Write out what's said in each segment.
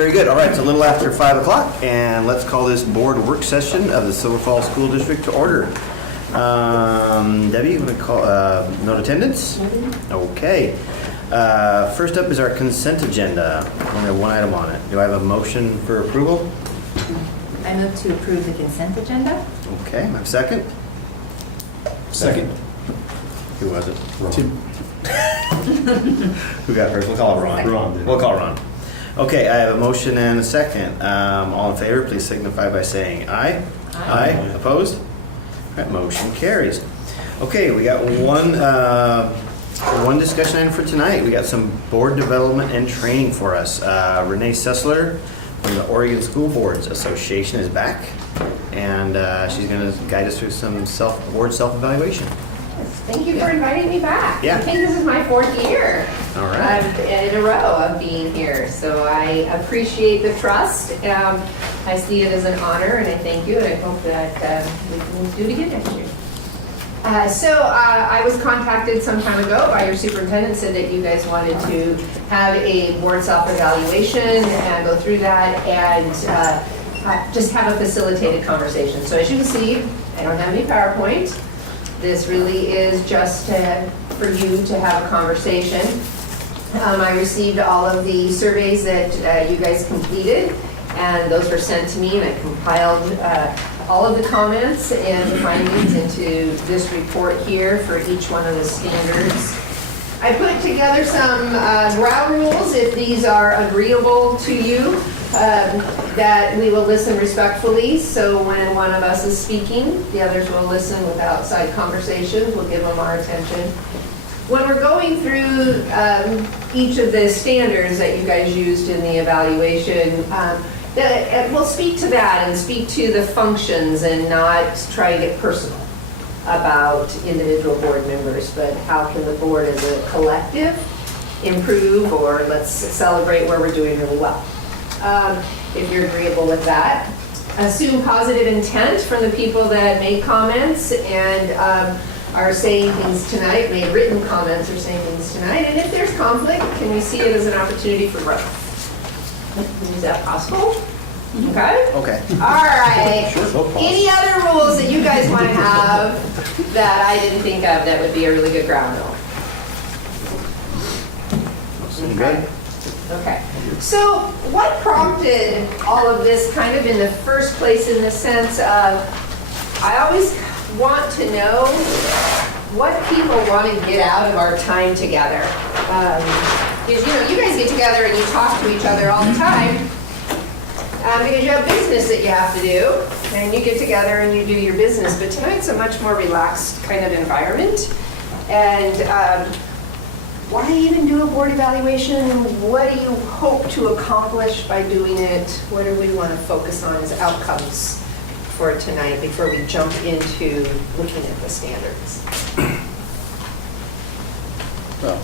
very good. All right, it's a little after 5 o'clock, and let's call this board work session of the Silver Falls School District to order. Debbie, you want to call note attendance? Okay. First up is our consent agenda. We only have one item on it. Do I have a motion for approval? I move to approve the consent agenda. Okay, my second. Second. Who was it? Tim. Who got first? We'll call it Ron. Ron did. We'll call Ron. Okay, I have a motion and a second. All in favor, please signify by saying aye. Aye. Opposed? That motion carries. Okay, we got one discussion item for tonight. We got some board development and training for us. Renee Sessler from the Oregon School Boards Association is back, and she's going to guide us through some board self-evaluation. Thank you for inviting me back. Yeah. I think this is my 4th year All right. in a row of being here. So I appreciate the trust. I see it as an honor, and I thank you, and I hope that we can do it again next year. I was contacted some time ago by your superintendent, said that you guys wanted to have a board self-evaluation and go through that and just have a facilitated conversation. So as you can see, I don't have any PowerPoint. This really is just for you to have a conversation. I received all of the surveys that you guys completed, and those were sent to me, and I compiled all of the comments and the findings into this report here for each one of the standards. I put together some ground rules, if these are agreeable to you, that we will listen respectfully. So when one of us is speaking, the others will listen with outside conversations. We'll give them our attention. When we're going through each of the standards that you guys used in the evaluation, we'll speak to that and speak to the functions and not try to get personal about individual board members, but how can the board as a collective improve, or let's celebrate where we're doing really well. If you're agreeable with that. Assume positive intent from the people that made comments and are saying things tonight, made written comments or saying things tonight. And if there's conflict, can we see it as an opportunity for growth? Is that possible? Okay? Okay. All right. Sure, no problem. Any other rules that you guys might have that I didn't think of that would be a really good ground rule? Good. Okay. So what prompted all of this kind of in the first place, in the sense of, I always want to know what people want to get out of our time together. Because, you guys get together and you talk to each other all the time because you have business that you have to do, and you get together and you do your business. But tonight's a much more relaxed kind of environment. And why even do a board evaluation? What do you hope to accomplish by doing it? What do we want to focus on as outcomes for tonight before we jump into looking at the standards? Well,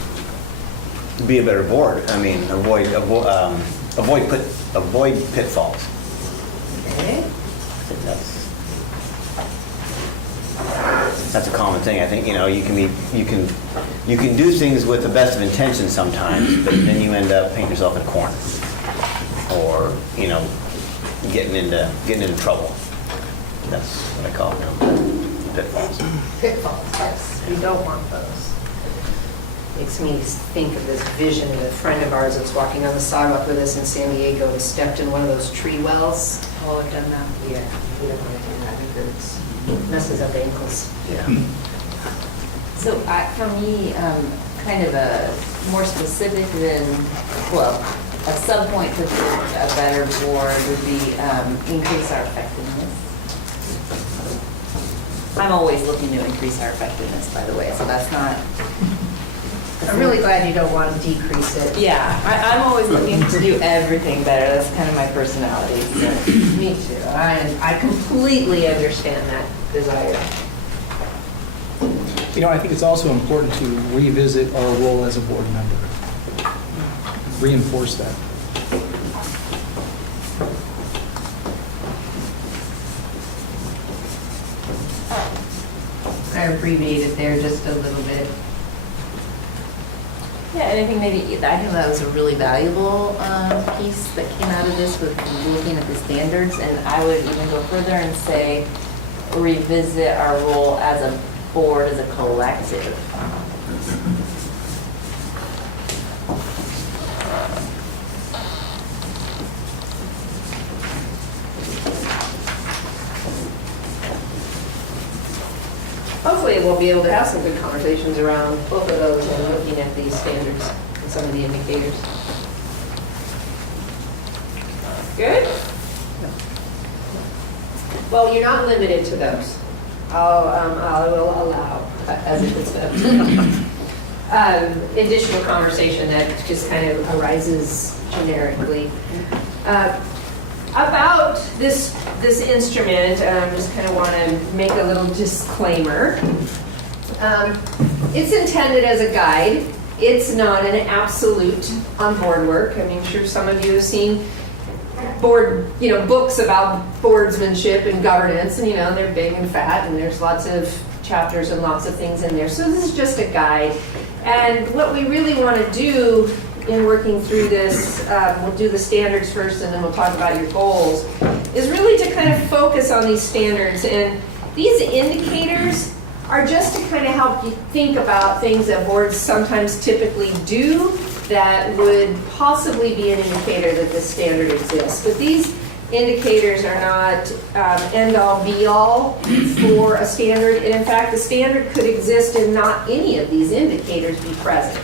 to be a better board. I mean, avoid pitfalls. Okay. I think that's a common thing. I think you can do things with the best of intentions sometimes, but then you end up painting yourself in a corner, or getting into trouble. That's what I call pitfalls. Pitfalls, yes. We don't want those. Makes me think of this vision of a friend of ours that's walking on the sidewalk with us in San Diego and stepped in one of those tree wells. Oh, I've done that. Yeah, we don't want to do that. It hurts. Messes up ankles. Yeah. So for me, kind of a more specific than, well, a sub-point to a better board would be increase our effectiveness. I'm always looking to increase our effectiveness, by the way, so that's not... I'm really glad you don't want to decrease it. Yeah, I'm always looking to do everything better. That's kind of my personality. So. Me too. I completely understand that desire. I think it's also important to revisit our role as a board member. Reinforce that. I abbreviated there just a little bit. Yeah, and I think maybe, I think that was a really valuable piece that came out of this with looking at the standards. And I would even go further and say, revisit our role as a board, as a collective. Hopefully we'll be able to have some good conversations around both of those and looking at these standards and some of the indicators. Good? Well, you're not limited to those. I will allow, as it is additional conversation that just kind of arises generically. About this instrument, just kind of want to make a little disclaimer. It's intended as a guide. It's not an absolute on board work. I mean, sure some of you have seen board, books about boardsmanship and governance, and they're big and fat, and there's lots of chapters and lots of things in there. So this is just a guide. And what we really want to do in working through this, we'll do the standards first and then we'll talk about your goals, is really to kind of focus on these standards. And these indicators are just to kind of help you think about things that boards sometimes typically do that would possibly be an indicator that this standard exists. But these indicators are not end-all be-all for a standard. And in fact, the standard could exist and not any of these indicators be present.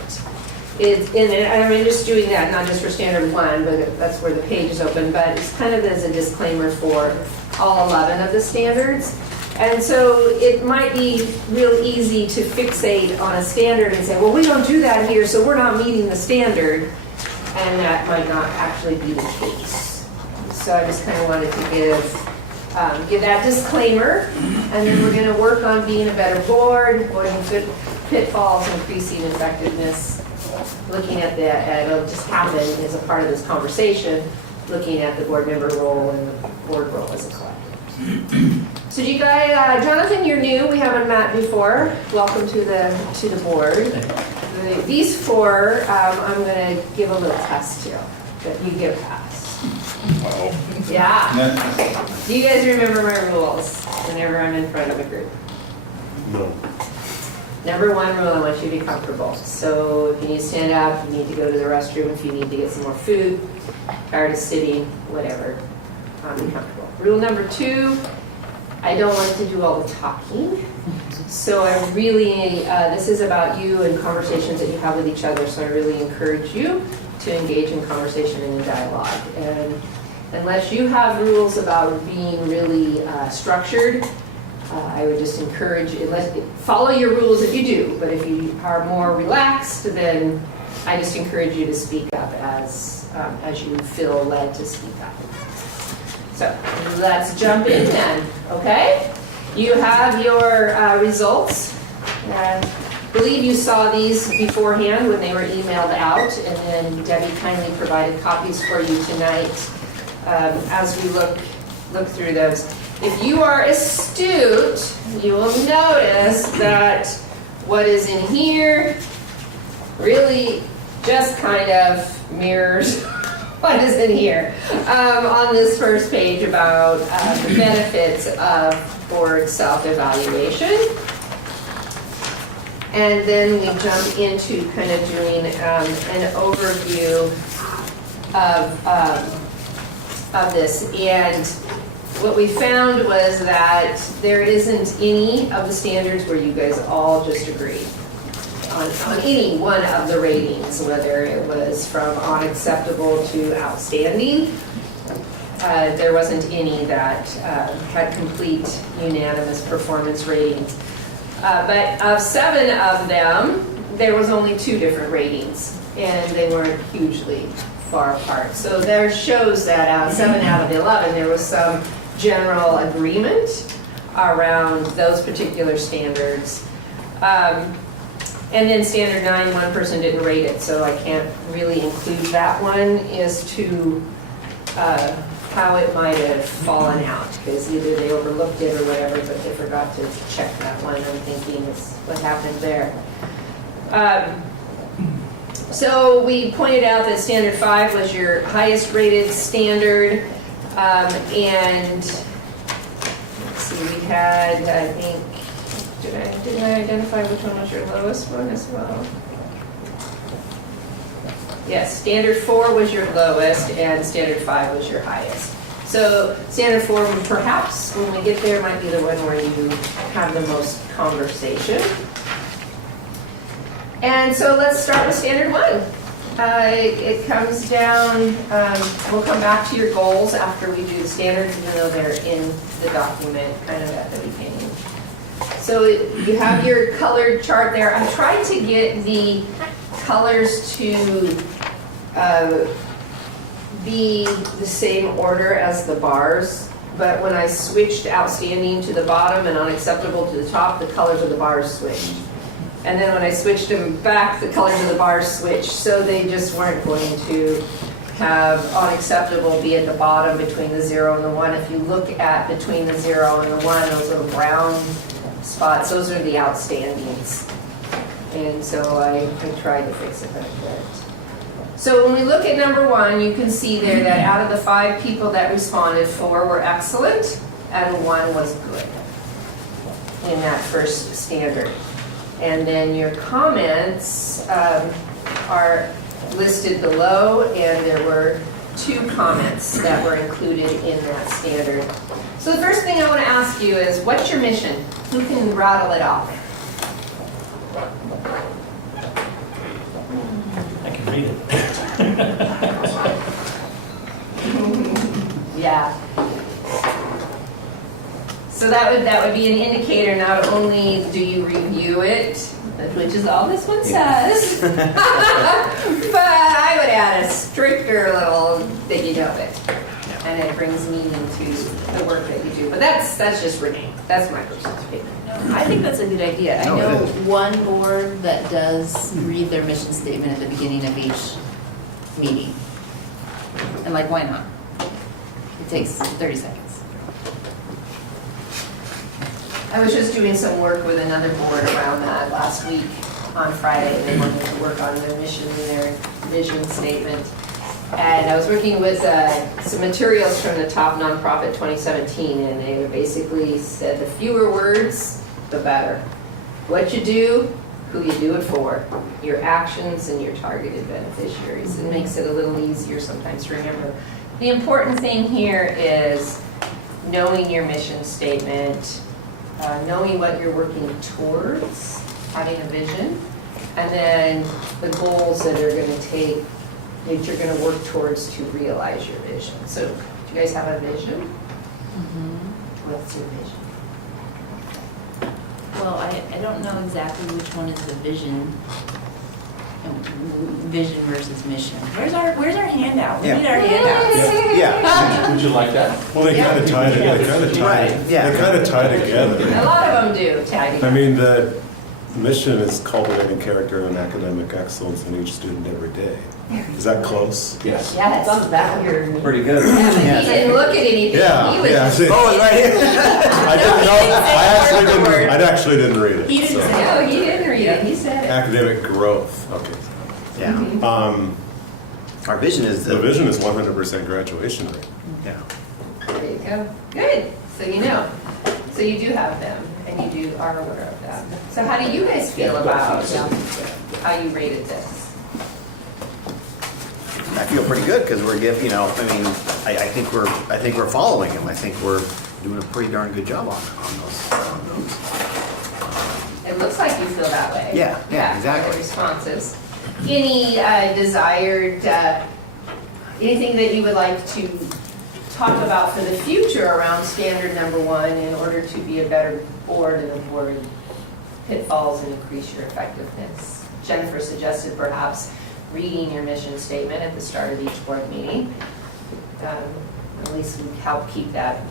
I'm just doing that, not just for standard 1, but that's where the page is open, but it's kind of as a disclaimer for all 11 of the standards. And so it might be real easy to fixate on a standard and say, well, we don't do that here, so we're not meeting the standard. And that might not actually be the case. So I just kind of wanted to give that disclaimer. And then we're going to work on being a better board, avoiding good pitfalls, increasing effectiveness. Looking at it'll just happen as a part of this conversation, looking at the board member role and the board role as a collective. So you guys, Jonathan, you're new. We haven't met before. Welcome to the board. These 4, I'm going to give a little test to that you get past. Wow. Yeah. Do you guys remember my rules whenever I'm in front of a group? No. Number 1 rule, I want you to be comfortable. So if you need to stand up, you need to go to the restroom, if you need to get some more food, tired of sitting, whatever, be comfortable. Rule number 2, I don't like to do all the talking. So I really, this is about you and conversations that you have with each other, so I really encourage you to engage in conversation and in dialogue. And unless you have rules about being really structured, I would just encourage you, follow your rules if you do, but if you are more relaxed, then I just encourage you to speak up as you feel led to speak up. So let's jump in then, okay? You have your results. I believe you saw these beforehand when they were emailed out, and then Debbie kindly provided copies for you tonight as we look through those. If you are astute, you will notice that what is in here really just kind of mirrors what is in here on this first page about the benefits of board self-evaluation. And then we jump into kind of doing an overview of this. And what we found was that there isn't any of the standards where you guys all just agreed on any one of the ratings, whether it was from unacceptable to outstanding. There wasn't any that had complete unanimous performance ratings. But of 7 of them, there was only 2 different ratings, and they weren't hugely far apart. So there shows that 7 out of 11, there was some general agreement around those particular standards. And then standard 9, one person didn't rate it, so I can't really include that one as to how it might have fallen out, because either they overlooked it or whatever, but they forgot to check that one. I'm thinking is what happened there. So we pointed out that standard 5 was your highest rated standard, and let's see, we had, I think, didn't I identify which one was your lowest one as well? Yes, standard 4 was your lowest and standard 5 was your highest. So standard 4, perhaps when we get there, might be the one where you have the most conversation. And so let's start with standard 1. It comes down, we'll come back to your goals after we do the standards, even though they're in the document kind of at the beginning. So you have your colored chart there. I'm trying to get the colors to be the same order as the bars, but when I switched outstanding to the bottom and unacceptable to the top, the colors of the bars switched. And then when I switched them back, the colors of the bars switched, so they just weren't going to have unacceptable be at the bottom between the 0 and the 1. If you look at between the 0 and the 1, those little brown spots, those are the outstandings. And so I tried to fix it, but I couldn't. So when we look at number 1, you can see there that out of the 5 people that responded, 4 were excellent and 1 was good in that first standard. And then your comments are listed below, and there were 2 comments that were included in that standard. So the first thing I want to ask you is, what's your mission? Who can rattle it off? I can read it. Yeah. So that would be an indicator. Not only do you review it, which is all this one says, but I would add a stricter little that you know it, and it brings meaning to the work that you do. But that's just Renee. That's my personal opinion. I think that's a good idea. I No, it know is. one board that does read their mission statement at the beginning of each meeting. And like, why not? It takes 30 seconds. I was just doing some work with another board around that last week on Friday, and they wanted to work on their mission and their vision statement. And I was working with some materials from the Top Nonprofit 2017, and they basically said the fewer words, the better. What you do, who you do it for, your actions and your targeted beneficiaries. It makes it a little easier sometimes to remember. The important thing here is knowing your mission statement, knowing what you're working towards, having a vision, and then the goals that are going to take, that you're going to work towards to realize your vision. So, do you guys have a vision? What's your vision? Well, I don't know exactly which one is the vision. Vision versus mission. Where's our handout? We Yeah. need our handouts. Yeah. Would you like that? Well, they kind of tie together. They kind of tie. Right, yeah. They kind of tie A together. lot of them do, Taggy. I mean, the mission is cultivating character and academic excellence in each student every day. Is that close? Yes. Yeah, it's on the back of your. Pretty good. Yeah, he didn't look at anything. Yeah, He was yeah. just- see, Oh, it's right here. I didn't he know. didn't say I actually word for didn't. word. I actually didn't read it. He didn't so. say No, he didn't read it. He said it. Academic growth. Okay. Yeah. Our vision is The vision is 100% graduation rate. Yeah. There you go. Good. So you know. So you do have them, and you do are aware of that. So how do you guys feel about how you rated this? I feel pretty good because we're giving, I think we're following him. I think we're doing a pretty darn good job on those. It looks like you feel that way. Yeah, exactly. The responses. Any desired, anything that you would like to talk about for the future around standard number 1 in order to be a better board and avoid pitfalls and increase your effectiveness? Jennifer suggested perhaps reading your mission statement at the start of each board meeting. At least we help keep that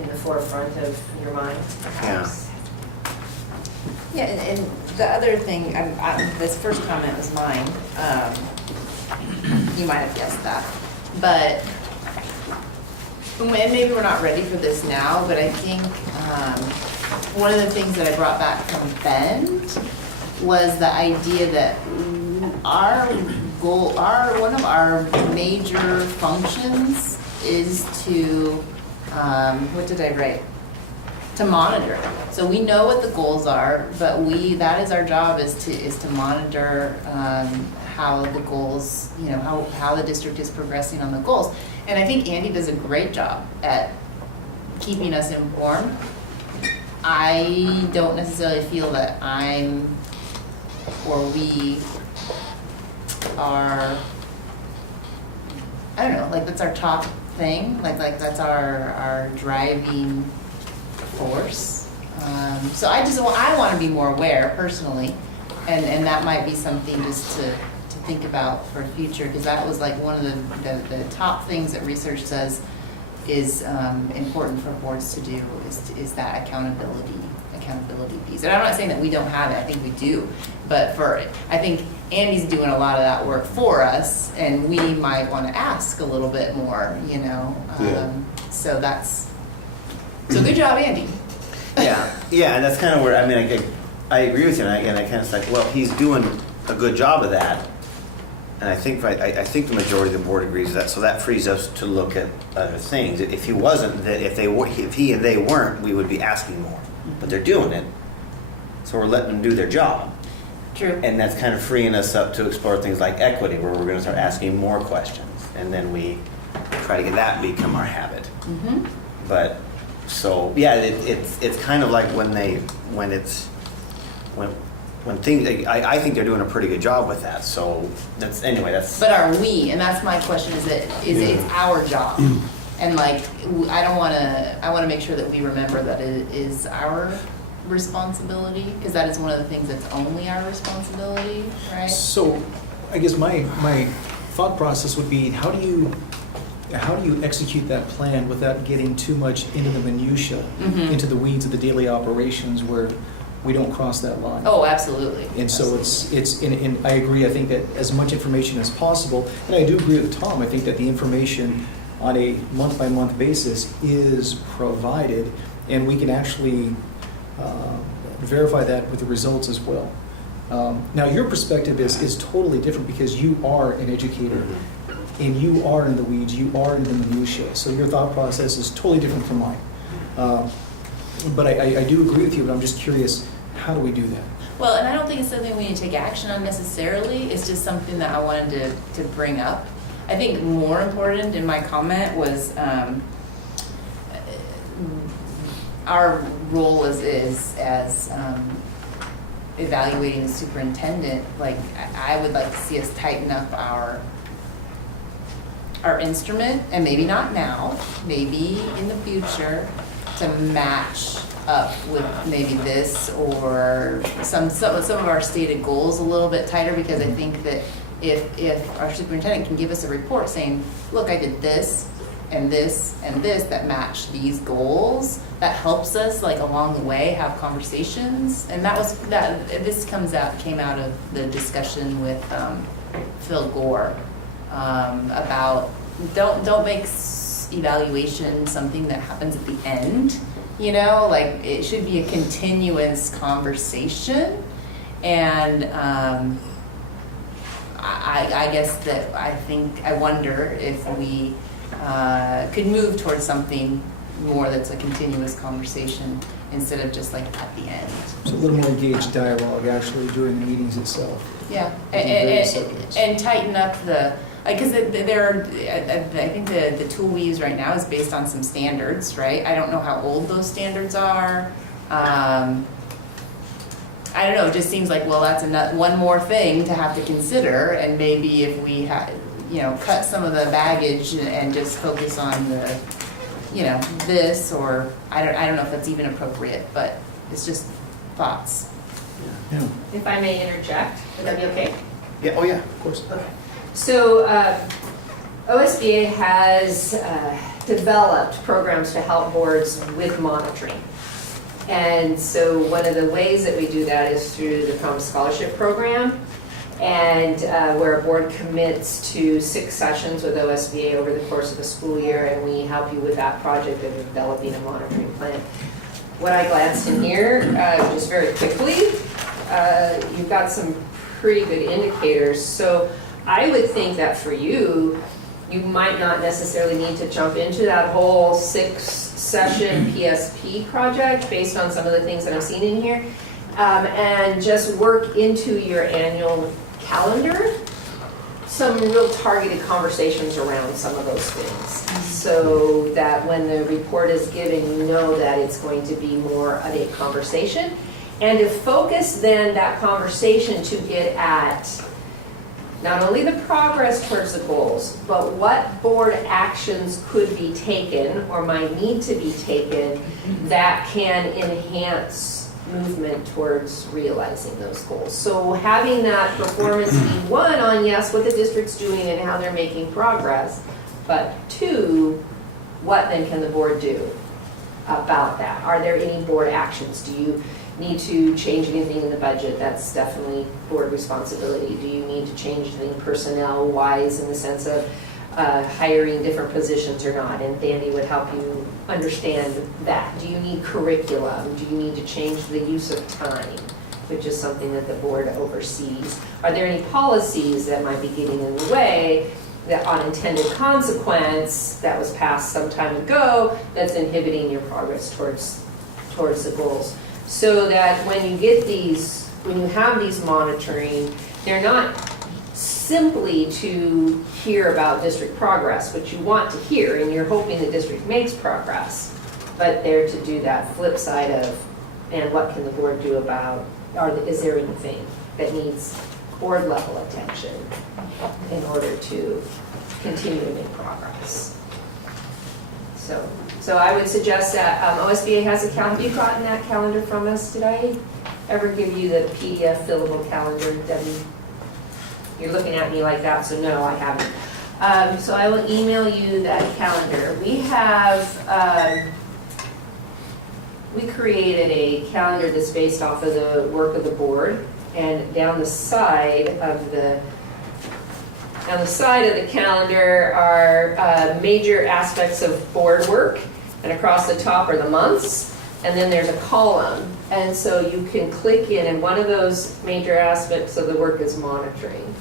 in the forefront of your mind, perhaps. Yeah, and the other thing, this first comment was mine. You might have guessed that. But and maybe we're not ready for this now, but I think one of the things that I brought back from Ben was the idea that our goal, one of our major functions is to, what did I write? To monitor. So we know what the goals are, but that is our job, is to monitor how the goals, how the district is progressing on the goals. And I think Andy does a great job at keeping us informed. I don't necessarily feel that I'm, or we are, I don't know, like that's our top thing, like that's our driving force. So I want to be more aware personally, and that might be something just to think about for future, because that was like one of the top things that research says is important for boards to do is that accountability piece. And I'm not saying that we don't have it, I think we do, but I think Andy's doing a lot of that work for us, and we might want to ask a little bit more, Yeah. So good job, Andy. Yeah, and that's kind of where, I agree with you, and I kind of like, well, he's doing a good job of that. And I think the majority of the board agrees with that, so that frees us to look at other things. If he wasn't, if he and they weren't, we would be asking more. But they're doing it, so we're letting them do their job. True. And that's kind of freeing us up to explore things like equity, where we're going to start asking more questions, and then we try to get that become our habit. Mm-hmm. But so yeah, it's kind of like when things, I think they're doing a pretty good job with that. So that's. But are we? And that's my question. It's our job, and like I want to make sure that we remember that it is our responsibility, because that is one of the things that's only our responsibility, right? So I guess my thought process would be, how do you execute that plan without getting too much into the minutia, into the weeds of the daily operations, where we don't cross that line? Oh, absolutely. And so and I agree, I think that as much information as possible, and I do agree with Tom, I think that the information on a month-by-month basis is provided, and we can actually verify that with the results as well. Now, your perspective is totally different, because you are an educator, and you are in the weeds, you are in the minutia, so your thought process is totally different from mine. But I do agree with you, but I'm just curious, how do we do that? Well, and I don't think it's something we need to take action on necessarily. It's just something that I wanted to bring up. I think more important in my comment was our role as evaluating the superintendent. Like, I would like to see us tighten up our instrument, and maybe not now, maybe in the future, to match up with maybe this or some of our stated goals a little bit tighter, because I think that if our superintendent can give us a report saying, look, I did this and this and this that match these goals, that helps us like along the way have conversations. And this came out of the discussion with Phil Gore about don't make evaluation something that happens at the end, like it should be a continuous conversation. And I guess that I wonder if we could move towards something more that's a continuous conversation instead of just like at the end. So a little more engaged dialogue actually during the meetings itself. Yeah, and tighten up because I think the tool we use right now is based on some standards, right? I don't know how old those standards are. I don't know, it just seems like, well, that's one more thing to have to consider, and maybe if we cut some of the baggage and just focus on the, this, or I don't know if that's even appropriate, but it's just thoughts. Yeah, If I may interject, would that be okay? Yeah. Oh yeah. of course. Okay. So OSBA has developed programs to help boards with monitoring. And so one of the ways that we do that is through the Promise Scholarship Program, and where a board commits to 6 sessions with OSBA over the course of the school year, and we help you with that project of developing a monitoring plan. What I glanced in here, just very quickly, you've got some pretty good indicators. So I would think that for you, you might not necessarily need to jump into that whole 6-session PSP project based on some of the things that I'm seeing in here, and just work into your annual calendar some real targeted conversations around some of those things, so that when the report is given, you know that it's going to be more of a conversation, and to focus then that conversation to get at not only the progress towards the goals, but what board actions could be taken or might need to be taken that can enhance movement towards realizing those goals. So having that performance be one on, yes, what the district's doing and how they're making progress, but two, what then can the board do about that? Are there any board actions? Do you need to change anything in the budget? That's definitely board responsibility. Do you need to change anything personnel-wise in the sense of hiring different positions or not? And Danny would help you understand that. Do you need curriculum? Do you need to change the use of time, which is something that the board oversees? Are there any policies that might be getting in the way, that unintended consequence that was passed some time ago that's inhibiting your progress towards the goals? So that when you get these, when you have these monitoring, they're not simply to hear about district progress, which you want to hear, and you're hoping the district makes progress, but they're to do that flip side of, and what can the board do about, is there anything that needs board level attention in order to continue to make progress? So I would suggest that OSBA has a calendar. Have you gotten that calendar from us? Did I ever give you the PDF fillable calendar, Debbie? You're looking at me like that, so no, I haven't. So I will email you that calendar. We have, we created a calendar that's based off of the work of the board, and down the side of the calendar are major aspects of board work, and across the top are the months, and then there's a column. And so you can click in, and one of those major aspects of the work is monitoring.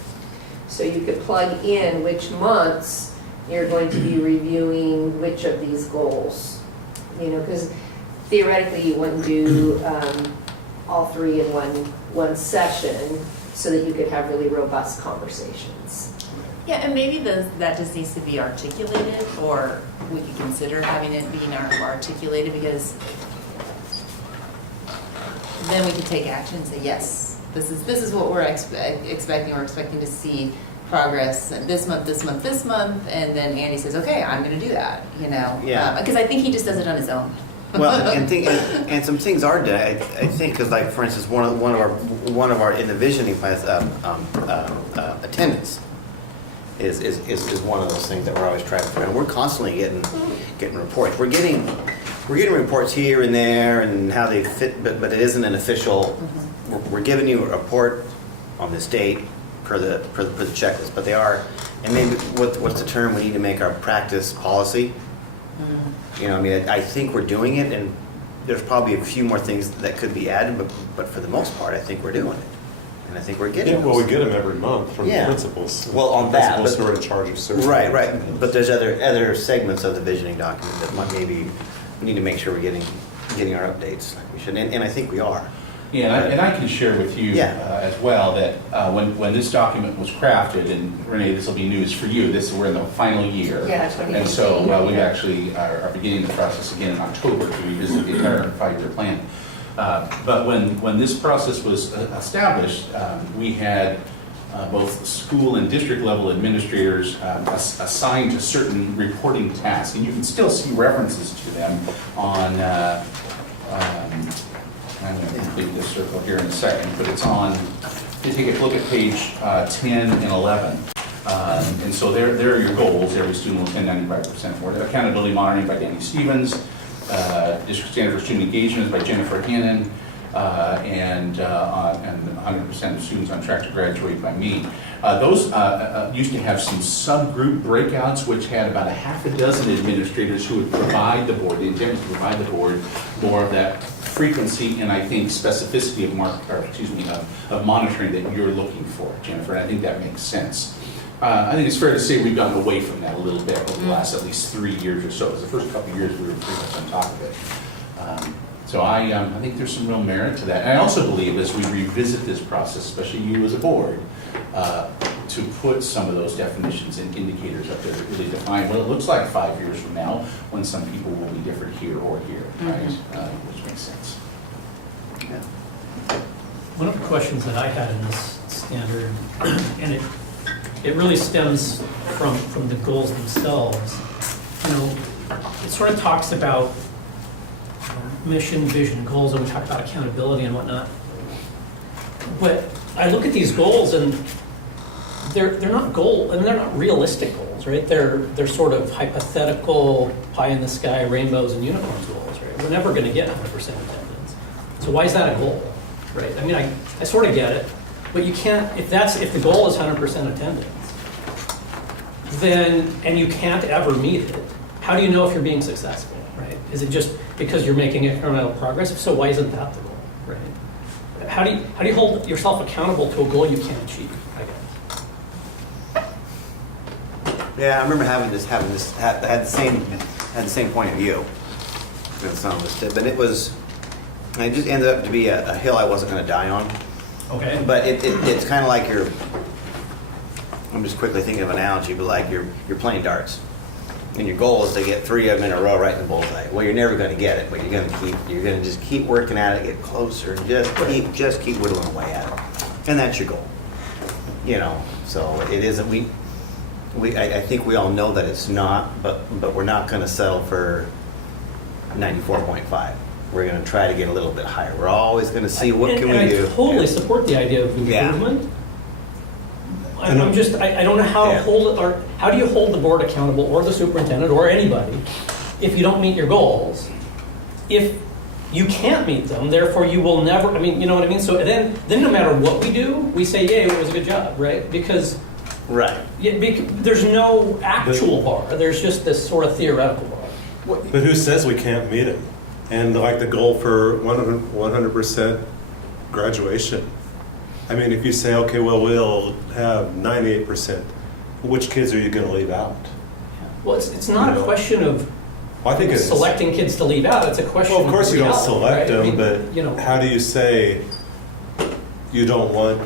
So you could plug in which months you're going to be reviewing which of these goals. You know, because theoretically you wouldn't do all three in one session, so that you could have really robust conversations. Yeah, and maybe that just needs to be articulated, or we could consider having it being articulated, because then we could take action and say, yes, this is what we're expecting. We're expecting to see progress this month, and then Andy says, okay, I'm going to do that. You know, Yeah. Because I think he just does it on his own. Well, and some things are done. I think, because like for instance, one of our in the visioning plans, attendance is one of those things that we're always trying to. And we're constantly getting reports. We're getting reports here and there and how they fit, but it isn't an official. We're giving you a report on this date per the checklist, but they are. And maybe what's the term? We need to make our practice policy. You know, I mean, I think we're doing it, and there's probably a few more things that could be added, but for the most part, I think we're doing it, and I think we're getting. Yeah, well, we get them every month from the Yeah. principals. Well, on that, Principals but- who are in charge of certain. Right. But there's other segments of the visioning document that might maybe we need to make sure we're getting our updates like we should, and I think we are. Yeah, and I can share with you Yeah. as well that when this document was crafted, and Renee, this will be news for you, we're in the final year. Yeah, 2018. And so we actually are beginning the process again in October to revisit the entire 5-year plan. But when this process was established, we had both school and district level administrators assigned to certain reporting tasks, and you can still see references to them on I'm going to complete this circle here in a second, but it's on, you take a look at page 10 and 11. And so there are your goals. Every student will attend 95% more. Accountability monitoring by Danny Stevens, District Standard for Student Engagement by Jennifer Hannon, and 100% of students on track to graduate by me. Those used to have some subgroup breakouts, which had about a half a dozen administrators who would provide the board, the intent was to provide the board more of that frequency and I think specificity of monitoring that you're looking for, Jennifer, and I think that makes sense. I think it's fair to say we've gotten away from that a little bit over the last at least 3 years or so. Because the first couple of years we were pretty much on top of it. So I think there's some real merit to that. And I also believe as we revisit this process, especially you as a board, to put some of those definitions and indicators up there that really define what it looks like 5 years from now when some people will be different here or here, right? Which makes sense. Yeah. One of the questions that I had in this standard, and it really stems from the goals themselves. You know, it sort of talks about mission, vision, goals, and we talk about accountability and whatnot. But I look at these goals and they're not goals, and they're not realistic goals, right? They're sort of hypothetical, pie in the sky, rainbows and unicorns goals, right? We're never going to get 100% attendance. So why is that a goal, right? I mean, I sort of get it, but you can't, if the goal is 100% attendance, then, and you can't ever meet it, how do you know if you're being successful, right? Is it just because you're making incremental progress? If so, why isn't that the goal, right? How do you hold yourself accountable to a goal you can't achieve, I guess? Yeah, I remember had the same point of view with some of us did, but it just ended up to be a hill I wasn't going to die on. Okay. But it's kind of like I'm just quickly thinking of an analogy, but like you're playing darts, and your goal is to get 3 of them in a row right in the bullseye. Well, you're never going to get it, but you're going to just keep working at it, get closer, and just keep whittling away at it, and that's your goal. You know, so it isn't. I think we all know that it's not, but we're not going to settle for 94.5. We're going to try to get a little bit higher. We're always going to see what can we do. I totally support the idea of improvement. Yeah. I don't know how to hold it, or how do you hold the board accountable, or the superintendent, or anybody, if you don't meet your goals? If you can't meet them, therefore you will never, I mean, you know what I mean? So then no matter what we do, we say, yay, it was a good job, right? Because there's no actual bar. There's just this sort of theoretical bar. But who says we can't meet it? And like the goal for 100% graduation. I mean, if you say, okay, well, we'll have 98%, which kids are you going to leave out? Well, it's not a question of I think it's selecting kids to leave out. It's a question of of course you don't reality, select right? them, I mean, but you know, how do you say you don't want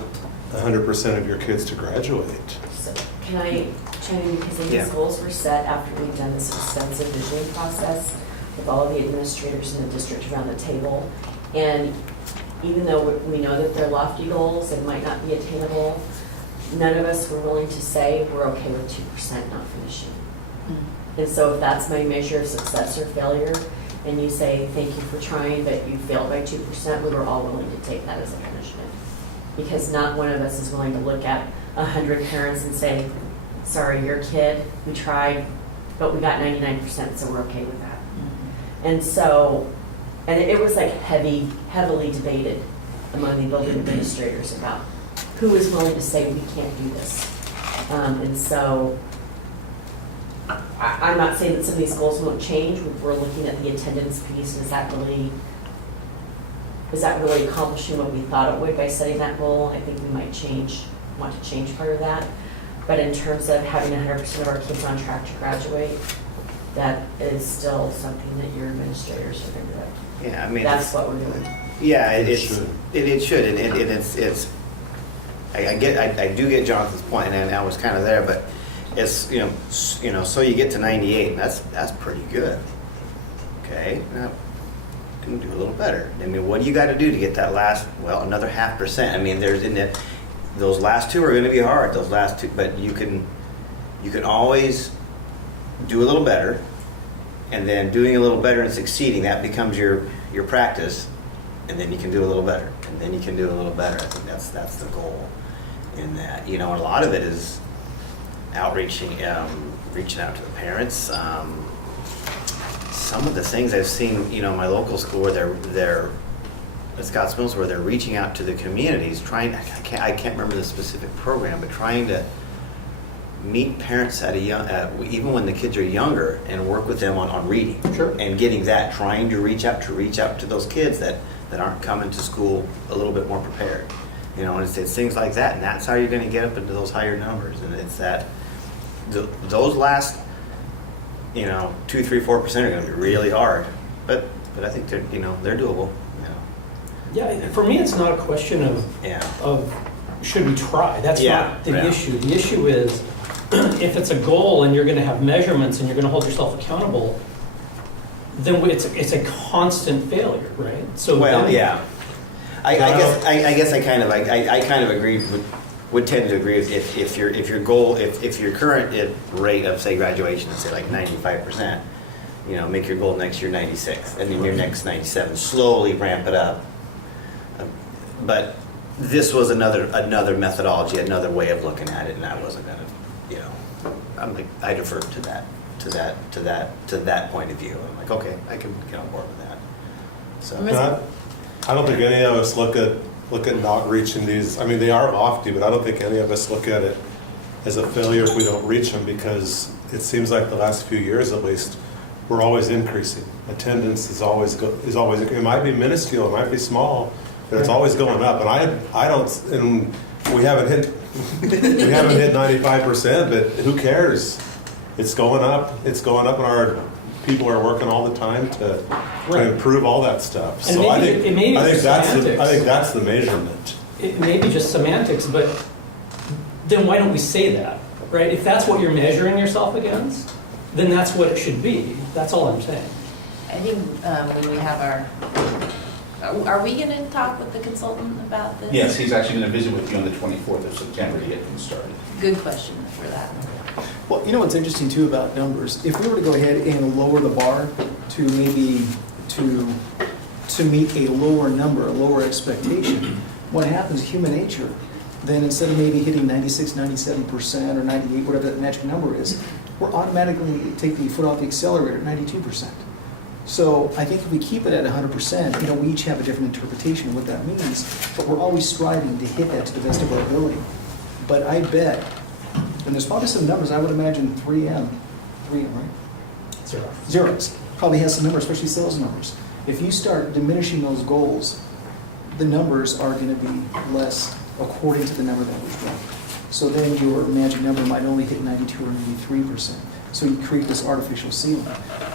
100% of your kids to graduate? So can I chime in, because these goals were set after we've done this extensive visioning process with all of the administrators in the district around the table. And even though we know that they're lofty goals and might not be attainable, none of us were willing to say we're okay with 2% not finishing. Mm-hmm. And so if that's my measure of success or failure, and you say thank you for trying, but you failed by 2%, we were all willing to take that as a punishment. Because not one of us is willing to look at 100 parents and say, sorry, your kid, we tried, but we got 99%, so we're okay with that. Mm-hmm. And so, and it was like heavily debated among the building administrators about who was willing to say we can't do this. And so I'm not saying that some of these goals won't change. We're looking at the attendance piece. Is that really accomplishing what we thought it would by setting that goal? I think we might want to change part of that. But in terms of having 100% of our kids on track to graduate, that is still something that your administrators are going to do. Yeah, I mean, that's what we're doing. Yeah, it should, and it's. I do get Jonathan's point, and I was kind of there, but it's so you get to 98, and that's pretty good. Okay, now you can do a little better. I mean, what do you got to do to get that last? Well, another 0.5%. I mean, those last two are going to be hard. Those last two, but you can always do a little better, and then doing a little better and succeeding, that becomes your practice, and then you can do a little better, and then you can do a little better. I think that's the goal in that. And a lot of it is outreaching, reaching out to the parents. Some of the things I've seen, my local school where they're at Scotts Mills, where they're reaching out to the communities, I can't remember the specific program, but trying to meet parents at a young, even when the kids are younger, and work with them on reading. Sure. And getting that, trying to reach out to those kids that aren't coming to school a little bit more prepared. You know, and it's things like that, and that's how you're going to get up into those higher numbers. And it's that those last, 2, 3, 4% are going to be really hard, but I think they're they're doable. Yeah, for me, it's not a question of should we try. That's not the issue. The issue is if it's a goal and you're going to have measurements and you're going to hold yourself accountable, then it's a constant failure, right? So I guess I kind of agree would tend to agree with if your goal, if your current rate of say graduation is say like 95%, make your goal next year 96, and then your next 97, slowly ramp it up. But this was another methodology, another way of looking at it, and I wasn't gonna, I deferred to that point of view. I'm like, okay, I can get on board with that. So. I don't think any of us look at not reaching these. I mean, they are lofty, but I don't think any of us look at it as a failure if we don't reach them, because it seems like the last few years, at least, we're always increasing. Attendance is always. It might be minuscule, it might be small, but it's always going up. And I don't. And we haven't hit 95%, but who cares? It's going up. It's going up, and our people are working all the time to improve all that stuff. And So I think that's the measurement. It may be just semantics, but then why don't we say that, right? If that's what you're measuring yourself against, then that's what it should be. That's all I'm saying. I think when we have are we going to talk with the consultant about this? Yes, he's actually going to visit with you on the 24th of September to get things started. Good question for that. Well, what's interesting too about numbers, if we were to go ahead and lower the bar to maybe to meet a lower number, a lower expectation, what happens, human nature, then instead of maybe hitting 96, 97% or 98, whatever that magic number is, we're automatically take the foot off the accelerator at 92%. So I think if we keep it at 100%, we each have a different interpretation of what that means, but we're always striving to hit that to the best of our ability. But I bet, and there's probably some numbers, I would imagine 3M, right? Xerox probably has some numbers, especially sales numbers. If you start diminishing those goals, the numbers are going to be less according to the number that was drawn. So then your magic number might only hit 92 or 93%. So you create this artificial ceiling.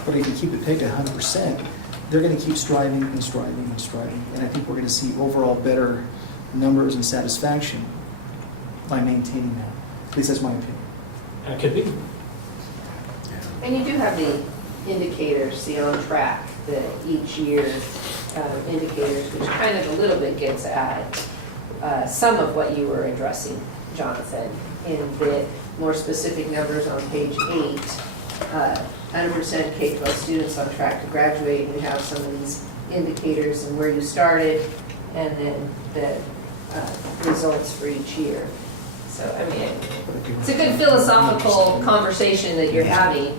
But if you keep it pegged at 100%, they're going to keep striving and striving and striving. And I think we're going to see overall better numbers and satisfaction by maintaining that. At least that's my opinion. It could be. And you do have the indicators, the on track, the each year indicators, which kind of a little bit gets at some of what you were addressing, Jonathan, in the more specific numbers on page 8. 100% K-12 students on track to graduate. We have some of these indicators and where you started, and then the results for each year. So, it's a good philosophical conversation that you're having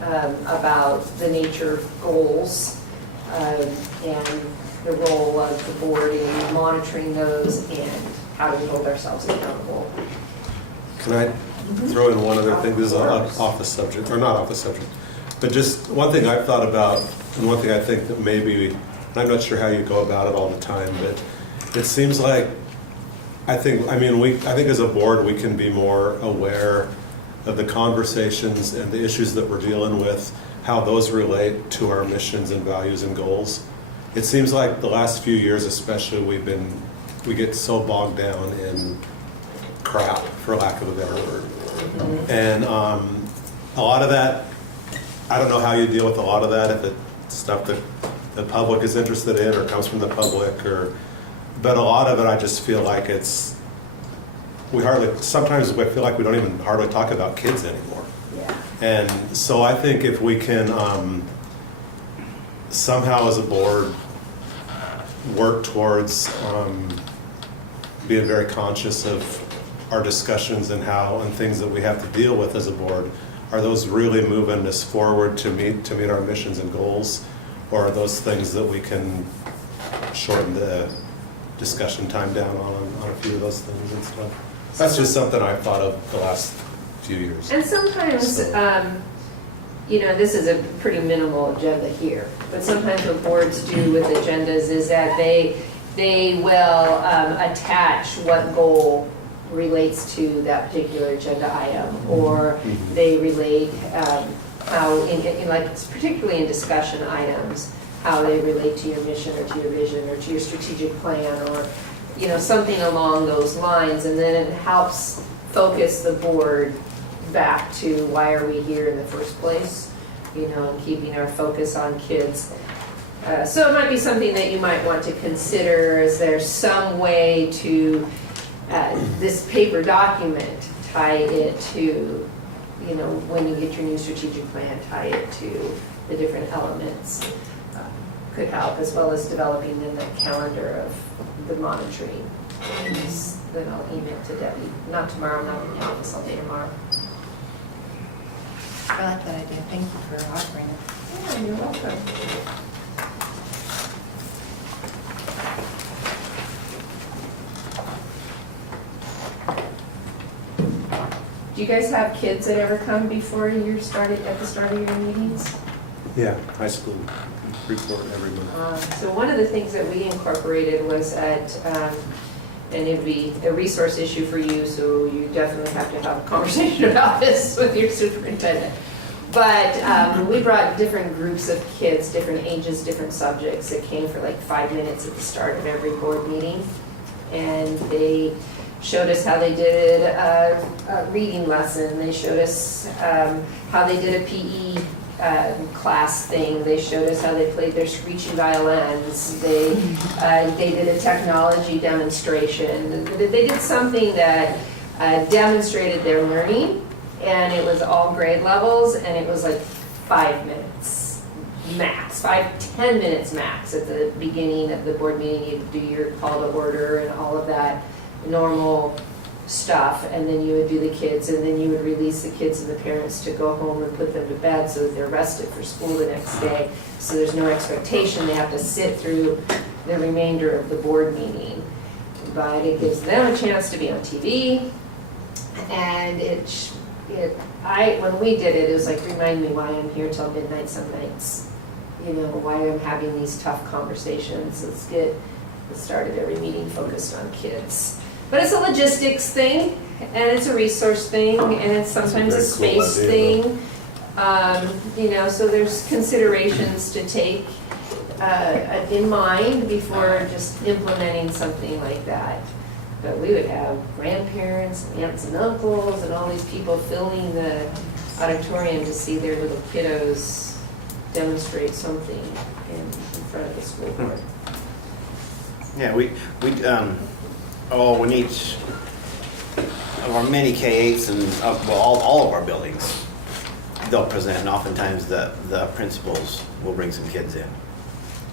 about the nature of goals and the role of the board in monitoring those and how do we hold ourselves accountable. Can I throw in one other thing? This is off the subject, or not off the subject, but just one thing I've thought about, and one thing I think that maybe, and I'm not sure how you go about it all the time, but it seems like I think as a board we can be more aware of the conversations and the issues that we're dealing with, how those relate to our missions and values and goals. It seems like the last few years especially we get so bogged down in crap, for lack of a better word. And a lot of that, I don't know how you deal with a lot of that, if it's stuff that the public is interested in or comes from the public, but a lot of it I just feel like sometimes I feel like we don't even hardly talk about kids anymore. Yeah. And so I think if we can somehow as a board work towards being very conscious of our discussions and things that we have to deal with as a board, are those really moving us forward to meet our missions and goals, or are those things that we can shorten the discussion time down on a few of those things and stuff? That's just something I've thought of the last few years. And sometimes, So- this is a pretty minimal agenda here, but sometimes what boards do with agendas is that they will attach what goal relates to that particular agenda item, or they relate how, like particularly in discussion items, how they relate to your mission or to your vision or to your strategic plan, or something along those lines, and then it helps focus the board back to why are we here in the first place, and keeping our focus on kids. So it might be something that you might want to consider. Is there some way to this paper document tie it to, when you get your new strategic plan, tie it to the different elements? Could help, as well as developing in the calendar of the monitoring. Then I'll email to Debbie. Not tomorrow, not in the office, I'll do tomorrow. I like that idea. Thank you for offering it. Yeah, you're welcome. Do you guys have kids that ever come before you started at the start of your meetings? Yeah, high school report every month. So one of the things that we incorporated was and it would be a resource issue for you, so you definitely have to have a conversation about this with your superintendent. But we brought different groups of kids, different ages, different subjects that came for like 5 minutes at the start of every board meeting. And they showed us how they did a reading lesson. They showed us how they did a PE class thing. They showed us how they played their screechy violins. They did a technology demonstration. They did something that demonstrated their learning, and it was all grade levels, and it was like 5 minutes max, 10 minutes max at the beginning of the board meeting. You do your call to order and all of that normal stuff, and then you would do the kids, and then you would release the kids and the parents to go home and put them to bed so that they're rested for school the next day. So there's no expectation they have to sit through the remainder of the board meeting. But it gives them a chance to be on TV, and when we did it, it was like, remind me why I'm here till midnight some nights. Why I'm having these tough conversations. Let's get the start of every meeting focused on kids. But it's a logistics thing, and it's a resource thing, and it's sometimes a Very cool space idea, thing. So there's considerations to take in mind before just implementing something like that. But we would have grandparents, and aunts and uncles, and all these people filling the auditorium to see their little kiddos demonstrate something in front of the school board. Yeah, when each of our many K-8s and all of our buildings, they'll present, and oftentimes the principals will bring some kids in.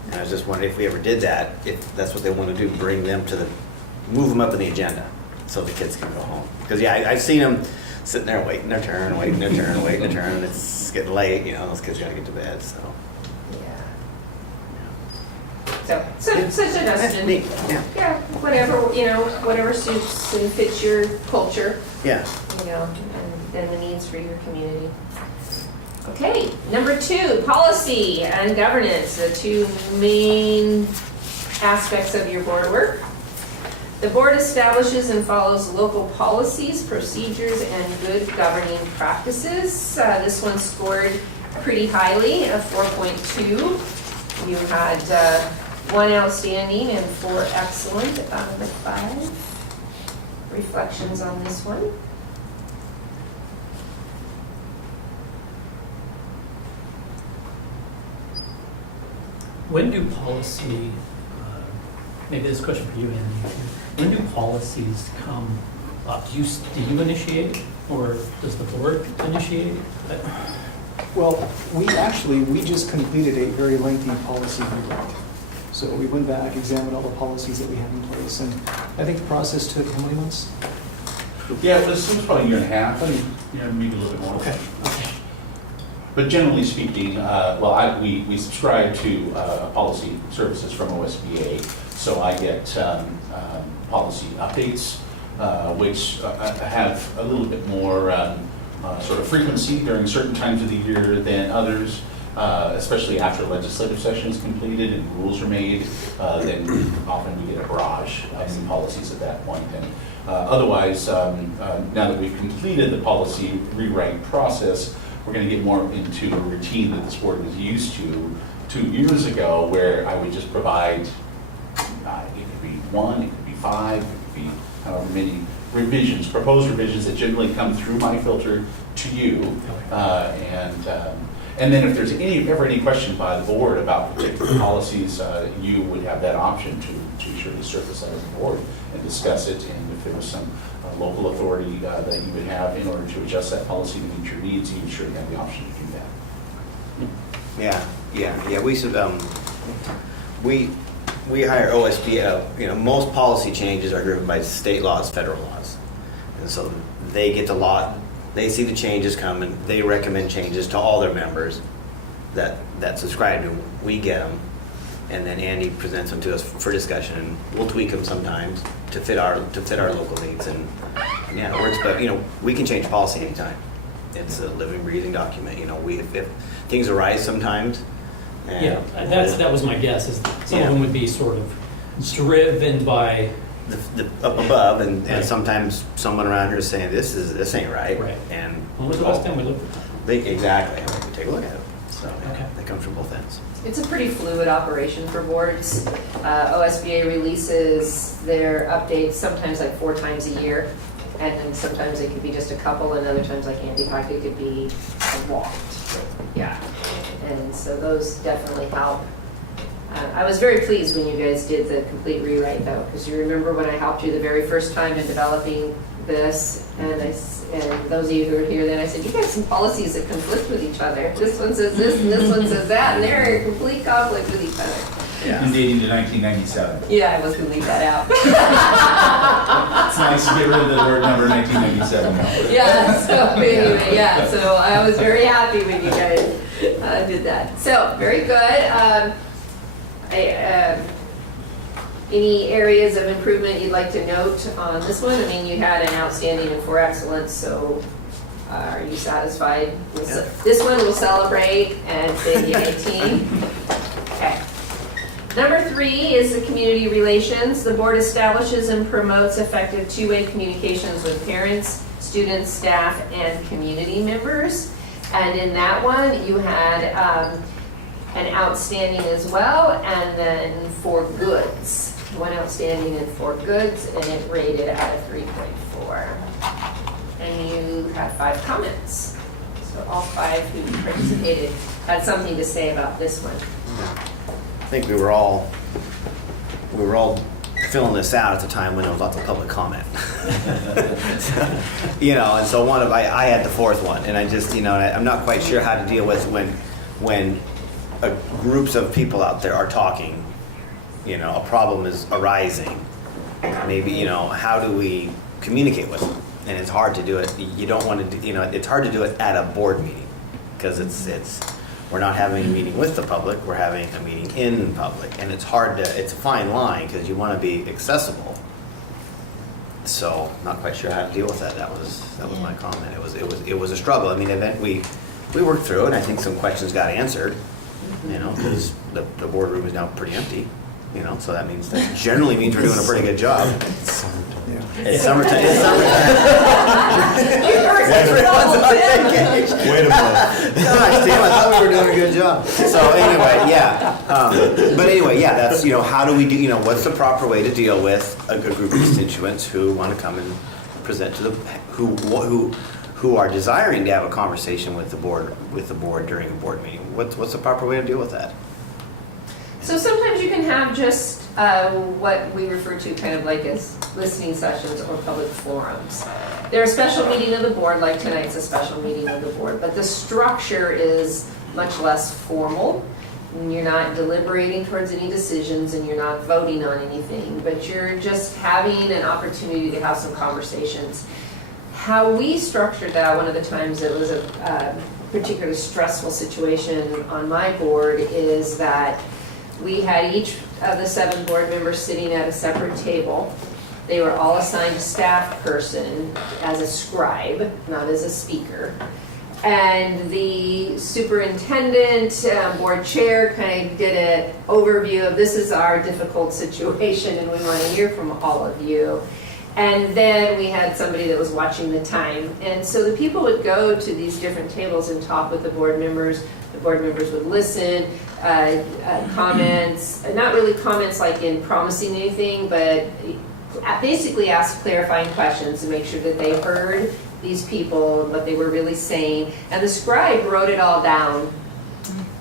And I was just wondering if we ever did that, if that's what they want to do, move them up in the agenda so the kids can go home. Because I've seen them sitting there waiting their turn, and it's getting late, those kids gotta get to bed, so. So suggestion. Yeah. Yeah, whatever suits and fits your culture, Yeah. and the needs for your community. Okay, number 2, policy and governance, the 2 main aspects of your board work. The board establishes and follows local policies, procedures, and good governing practices. This one scored pretty highly, a 4.2. You had 1 outstanding and 4 excellent out of the 5. Reflections on this one? When do policy, maybe this is a question for you, Andy, when do policies come up? Do you initiate it, or does the board initiate it? Well, we just completed a very lengthy policy rewrite. So we went back, examined all the policies that we had in place, and I think the process took how many months? Yeah, this was probably a year and a half, maybe a little bit more. Okay. But generally speaking, we subscribe to policy services from OSBA, so I get policy updates, which have a little bit more sort of frequency during certain times of the year than others, especially after legislative session is completed and rules are made. Then often we get a barrage of new policies at that point. And otherwise, now that we've completed the policy rewrite process, we're going to get more into a routine that this board was used to 2 years ago, where I would just provide, it could be 1, it could be 5, it could be however many revisions, proposed revisions that generally come through my filter to you. And then if there's ever any question by the board about particular policies, you would have that option to surely surface that as a board and discuss it. And if there was some local authority that you would have in order to adjust that policy to meet your needs, you would surely have the option to do that. Yeah. We hire OSB. Most policy changes are driven by state laws, federal laws, and so they get the law. They see the changes coming. They recommend changes to all their members that subscribe to them. We get them, and then Andy presents them to us for discussion, and we'll tweak them sometimes to fit our local needs. And yeah, it works. But we can change policy anytime. It's a living, breathing document. If things arise sometimes. And Yeah, that was my guess, is some of them would be sort of driven by... the up above, and Right. sometimes someone around here is saying this ain't right. Right. And When was the last time we looked at that? exactly. We take a look at it. So Okay. That comes from both ends. It's a pretty fluid operation for boards. OSBA releases their updates sometimes like 4 times a year, and then sometimes it could be just a couple, and other times, like Andy talked, it could be a lot. Yeah, and so those definitely help. I was very pleased when you guys did the complete rewrite, though, because you remember when I helped you the very first time in developing this, and those of you who were here then, I said, you got some policies that conflict with each other. This one says this, and this one says that, and they're in complete conflict with each other. And dating to 1997. Yeah, I was going to leave that out. It's nice to get rid of the word number 1997. Yeah, so anyway, so I was very happy when you guys did that. So, very good. Any areas of improvement you'd like to note on this one? I mean, you had an outstanding and 4 excellence, so are you satisfied? This one we'll celebrate and say yay team. Okay. Number 3 is the community relations. The board establishes and promotes effective 2-way communications with parents, students, staff, and community members. And in that one, you had an outstanding as well, and then 4 goods. 1 outstanding and 4 goods, and it rated out of 3.4. And you had 5 comments. So all 5 who participated had something to say about this one. I think we were all filling this out at the time when there was lots of public comment. And so I had the 4th one, and I just, I'm not quite sure how to deal with when groups of people out there are talking, a problem is arising. Maybe, how do we communicate with them? And it's hard to do it. You don't want to, it's hard to do it at a board meeting, because we're not having a meeting with the public, we're having a meeting in public, and it's a fine line, because you want to be accessible. So, not quite sure how to deal with that. That was my comment. It was a struggle. I mean, we worked through it, and I think some questions got answered, because the boardroom is now pretty empty, so that generally means we're doing a pretty good job. It's summertime. It's summertime. Wait a minute. Gosh, damn, I thought we were doing a good job. So anyway, that's, how do we do, what's the proper way to deal with a group of constituents who want to come and present to who are desiring to have a conversation with the board during a board meeting? What's the proper way to deal with that? So sometimes you can have just what we refer to kind of like as listening sessions or public forums. They're a special meeting of the board, like tonight's a special meeting of the board, but the structure is much less formal. You're not deliberating towards any decisions, and you're not voting on anything, but you're just having an opportunity to have some conversations. How we structured that, one of the times it was a particularly stressful situation on my board, is that we had each of the 7 board members sitting at a separate table, They were all assigned a staff person as a scribe, not as a speaker. And the superintendent, board chair, kind of did an overview of this is our difficult situation and we want to hear from all of you. And then we had somebody that was watching the time. And so the people would go to these different tables and talk with the board members. The board members would listen, comments, not really comments like in promising anything, but basically ask clarifying questions to make sure that they heard these people and what they were really saying. And the scribe wrote it all down.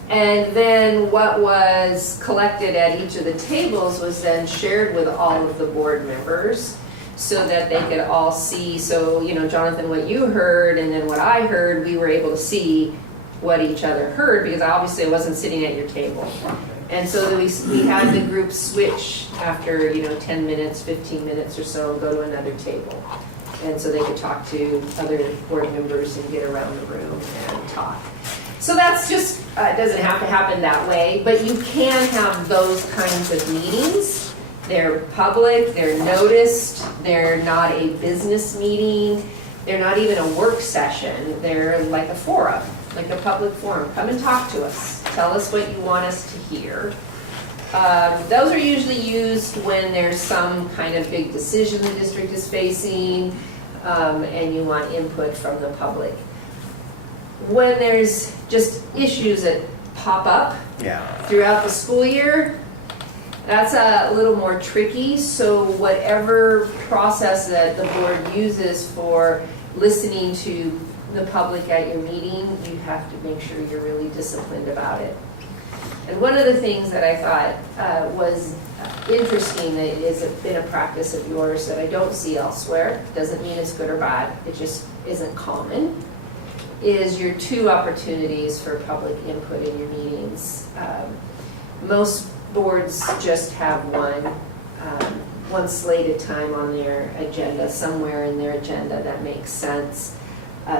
And then what was collected at each of the tables was then shared with all of the board members so that they could all see. So, you know, Jonathan, what you heard and then what I heard, we were able to see what each other heard because obviously I wasn't sitting at your table. And so we had the group switch after, 10 minutes, 15 minutes or so, go to another table. And so they could talk to other board members and get around the room and talk. So that's just, it doesn't have to happen that way, but you can have those kinds of meetings. They're public, they're noticed, they're not a business meeting, they're not even a work session, they're like a forum, like a public forum. Come and talk to us, tell us what you want us to hear. Those are usually used when there's some kind of big decision the district is facing and you want input from the public. When there's just issues that pop up throughout the school year, that's a little more tricky. So whatever process that the board uses for listening to the public at your meeting, you have to make sure you're really disciplined about it. And one of the things that I thought was interesting that is been a practice of yours that I don't see elsewhere, doesn't mean it's good or bad, it just isn't common, is your 2 opportunities for public input in your meetings. Most boards just have one slated time on their agenda, somewhere in their agenda that makes sense.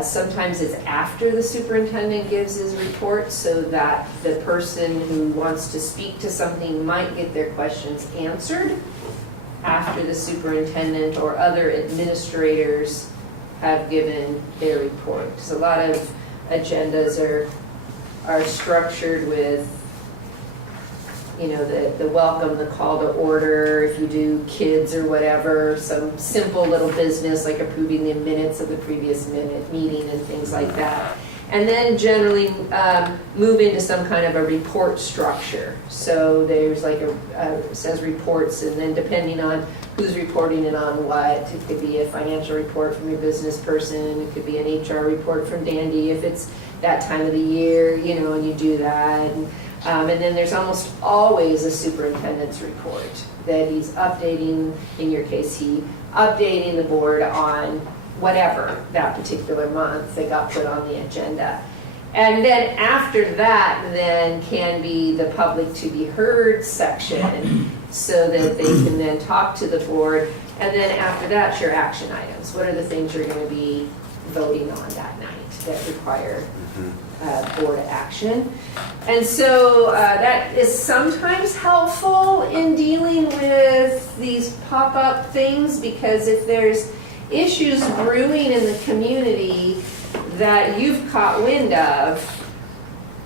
Sometimes it's after the superintendent gives his report so that the person who wants to speak to something might get their questions answered after the superintendent or other administrators have given their report. Because a lot of agendas are structured with the welcome, the call to order, if you do kids or whatever, some simple little business like approving the minutes of the previous meeting and things like that. And then generally move into some kind of a report structure. So there's like it says reports, and then depending on who's reporting it on what, it could be a financial report from your business person, it could be an HR report from Dandy if it's that time of the year, and you do that. And then there's almost always a superintendent's report that he's updating, in your case, updating the board on whatever that particular month that got put on the agenda. And then after that, then can be the public to be heard section so that they can then talk to the board. And then after that, your action items. What are the things you're going to be voting on that night that require board action? And so that is sometimes helpful in dealing with these pop-up things, because if there's issues brewing in the community that you've caught wind of,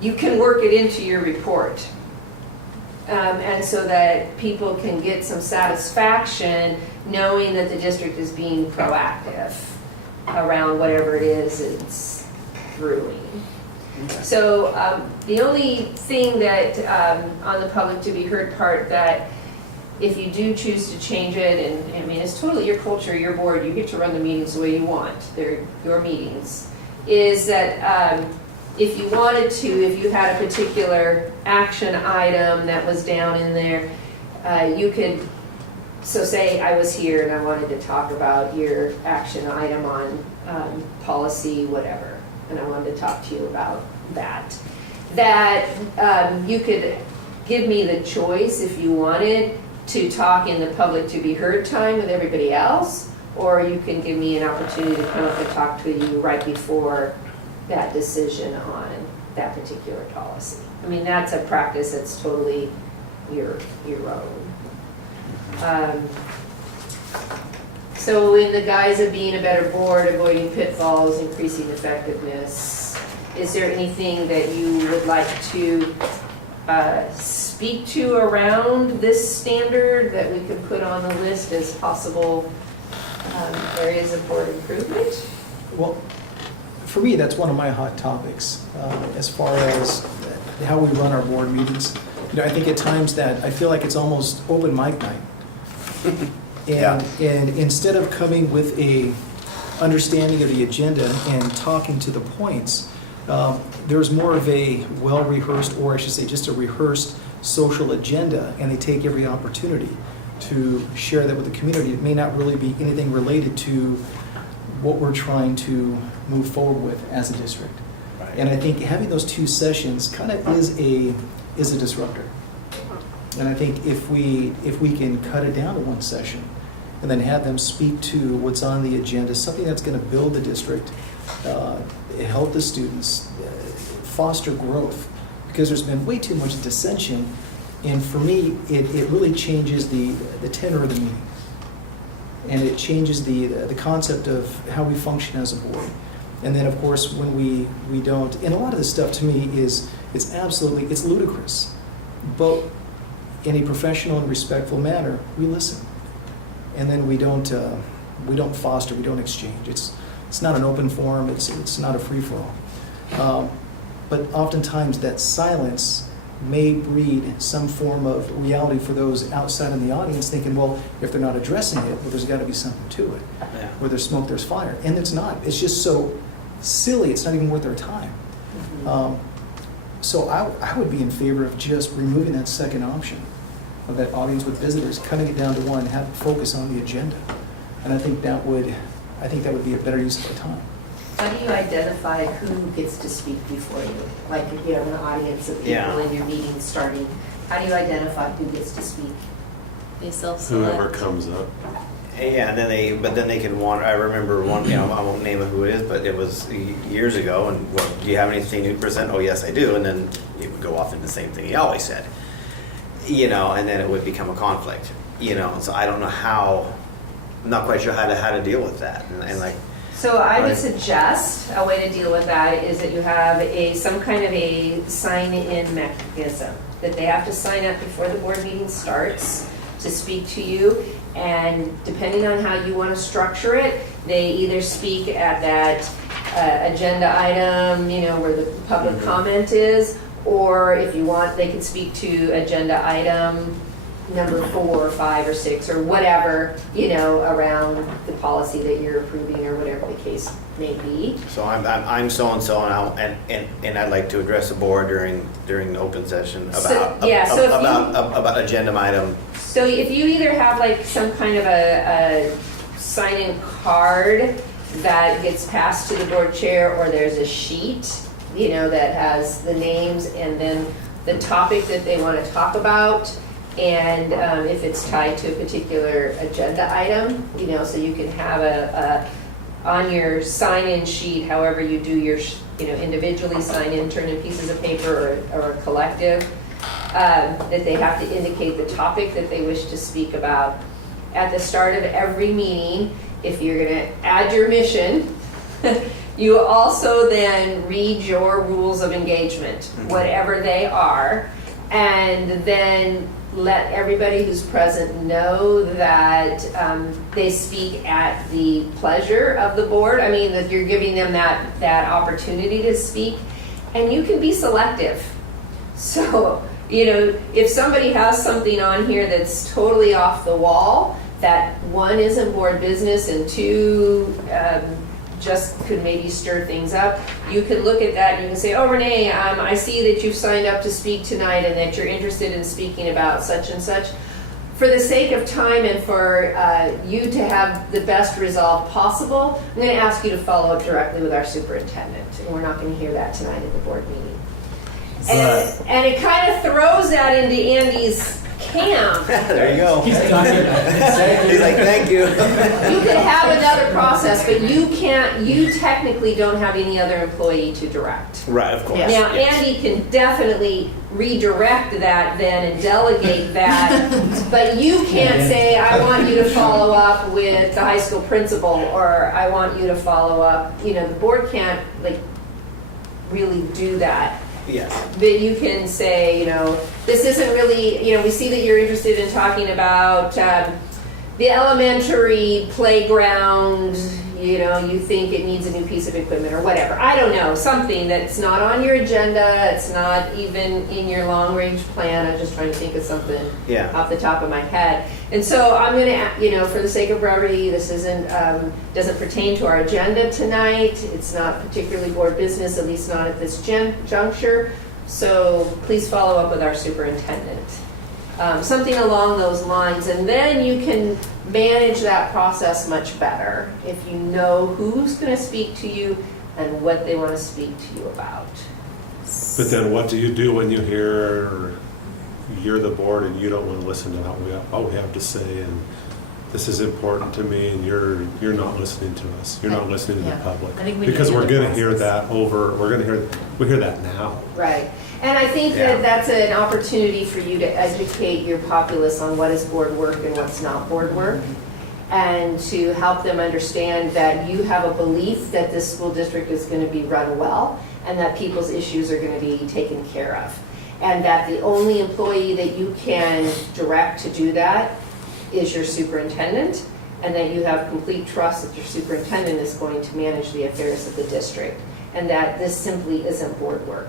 you can work it into your report. And so that people can get some satisfaction knowing that the district is being proactive around whatever it is it's brewing. So the only thing that on the public to be heard part, that if you do choose to change it, and I mean it's totally your culture, your board, you get to run the meetings the way you want, they're your meetings, is that if you wanted to, if you had a particular action item that was down in there, you could, so say I was here and I wanted to talk about your action item on policy whatever, and I wanted to talk to you about that you could give me the choice if you wanted to talk in the public to be heard time with everybody else, or you can give me an opportunity to come up and talk to you right before that decision on that particular policy. I mean, that's a practice that's totally your own. So in the guise of being a better board, avoiding pitfalls, increasing effectiveness, is there anything that you would like to speak to around this standard that we could put on the list as possible areas of board improvement? Well, for me, that's one of my hot topics, as far as how we run our board meetings. I think at times that I feel like it's almost open mic night. Yeah. And instead of coming with a understanding of the agenda and talking to the points, there's more of a well-rehearsed, or I should say just a rehearsed social agenda, and they take every opportunity to share that with the community. It may not really be anything related to what we're trying to move forward with as a district. Right. And I think having those two sessions kind of is a disruptor. And I think if we can cut it down to one session and then have them speak to what's on the agenda, something that's going to build the district, help the students, foster growth, because there's been way too much dissension. And for me, it really changes the tenor of the meeting. And it changes the concept of how we function as a board. And then, of course, when we don't, and a lot of this stuff to me it's ludicrous. But in a professional and respectful manner, we listen. And then we don't foster, we don't exchange. It's not an open forum, it's not a free-for-all. But oftentimes that silence may breed some form of reality for those outside in the audience thinking, well, if they're not addressing it, well, there's got to be something to it. Yeah. Where there's smoke, there's fire. And it's not. It's just so silly, it's not even worth their time. So I would be in favor of just removing that second option of that audience with visitors, cutting it down to one, have it focus on the agenda. And I think that would be a better use of our time. How do you identify who gets to speak before you? Like if you have an audience of people in your meeting starting, how do you identify who gets to speak? They self-select. Whoever comes up. Yeah, and then they can wander. I remember one, I won't name who it is, but it was years ago, and well, do you have anything new to present? Oh, yes, I do. And then he would go off into the same thing he always said. And then it would become a conflict, and so I don't know I'm not quite sure how to deal with that. And like, So I would suggest a way to deal with that is that you have some kind of a sign-in mechanism, that they have to sign up before the board meeting starts to speak to you. And depending on how you want to structure it, they either speak at that agenda item, where the public comment is, or if you want, they can speak to agenda item number 4 or 5 or 6 or whatever, around the policy that you're approving or whatever the case may be. so I'm so and so, and I'd like to address the board during the open session about about agenda item. So if you either have like some kind of a sign-in card that gets passed to the board chair, or there's a sheet, that has the names and then the topic that they want to talk about, and if it's tied to a particular agenda item, so you can have on your sign-in sheet, however you do your, individually sign in, turn in pieces of paper or a collective, that they have to indicate the topic that they wish to speak about. At the start of every meeting, if you're going to add your mission, you also then read your rules of engagement, whatever they are, and then let everybody who's present know that they speak at the pleasure of the board. I mean, that you're giving them that opportunity to speak, and you can be selective. So, if somebody has something on here that's totally off the wall, that 1 isn't board business and 2 just could maybe stir things up, you could look at that and you can say, oh, Renee, I see that you've signed up to speak tonight and that you're interested in speaking about such and such. For the sake of time and for you to have the best resolve possible, I'm going to ask you to follow up directly with our superintendent. And we're not going to hear that tonight at the board meeting. And it kind of throws that into Andy's camp. There you go. He's talking about it. He's like, thank you. You could have another process, but you technically don't have any other employee to direct. Right, of course. Now, Yes. Andy can definitely redirect that then and delegate that, but you can't say, I want you to follow up with the high school principal, or I want you to follow up, the board can't like really do that. Yeah. That you can say, this isn't really, we see that you're interested in talking about the elementary playground, you think it needs a new piece of equipment or whatever. I don't know, something that's not on your agenda, it's not even in your long-range plan. I'm just trying to think of something off the top of my head. And so I'm going to, for the sake of brevity, this doesn't pertain to our agenda tonight. It's not particularly board business, at least not at this juncture. So please follow up with our superintendent. Something along those lines, and then you can manage that process much better if you know who's going to speak to you and what they want to speak to you about. But then what do you do when you're the board and you don't want to listen to what we have to say, and this is important to me, and you're not listening to us. You're not listening to the public. I think we because need we're the going to hear process. that we hear that now. Right. And I think that that's an opportunity for you to educate your populace on what is board work and what's not board work, and to help them understand that you have a belief that this school district is going to be run well and that people's issues are going to be taken care of. And that the only employee that you can direct to do that is your superintendent, and that you have complete trust that your superintendent is going to manage the affairs of the district, and that this simply isn't board work.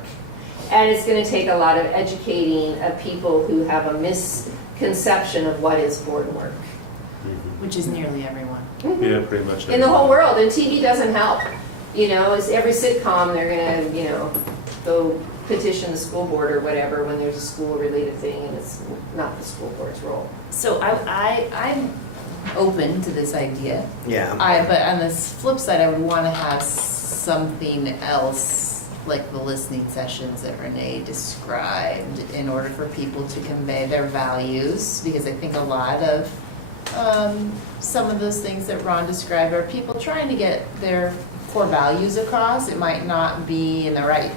And it's going to take a lot of educating of people who have a misconception of what is board work. Which is nearly everyone. Yeah, pretty much. In the whole world, and TV doesn't help. It's every sitcom, they're going to, go petition the school board or whatever when there's a school-related thing, and it's not the school board's role. So I'm open to this idea. Yeah. But on the flip side, I would want to have something else, like the listening sessions that Renee described, in order for people to convey their values, because I think a lot of some of those things that Ron described are people trying to get their core values across. It might not be in the right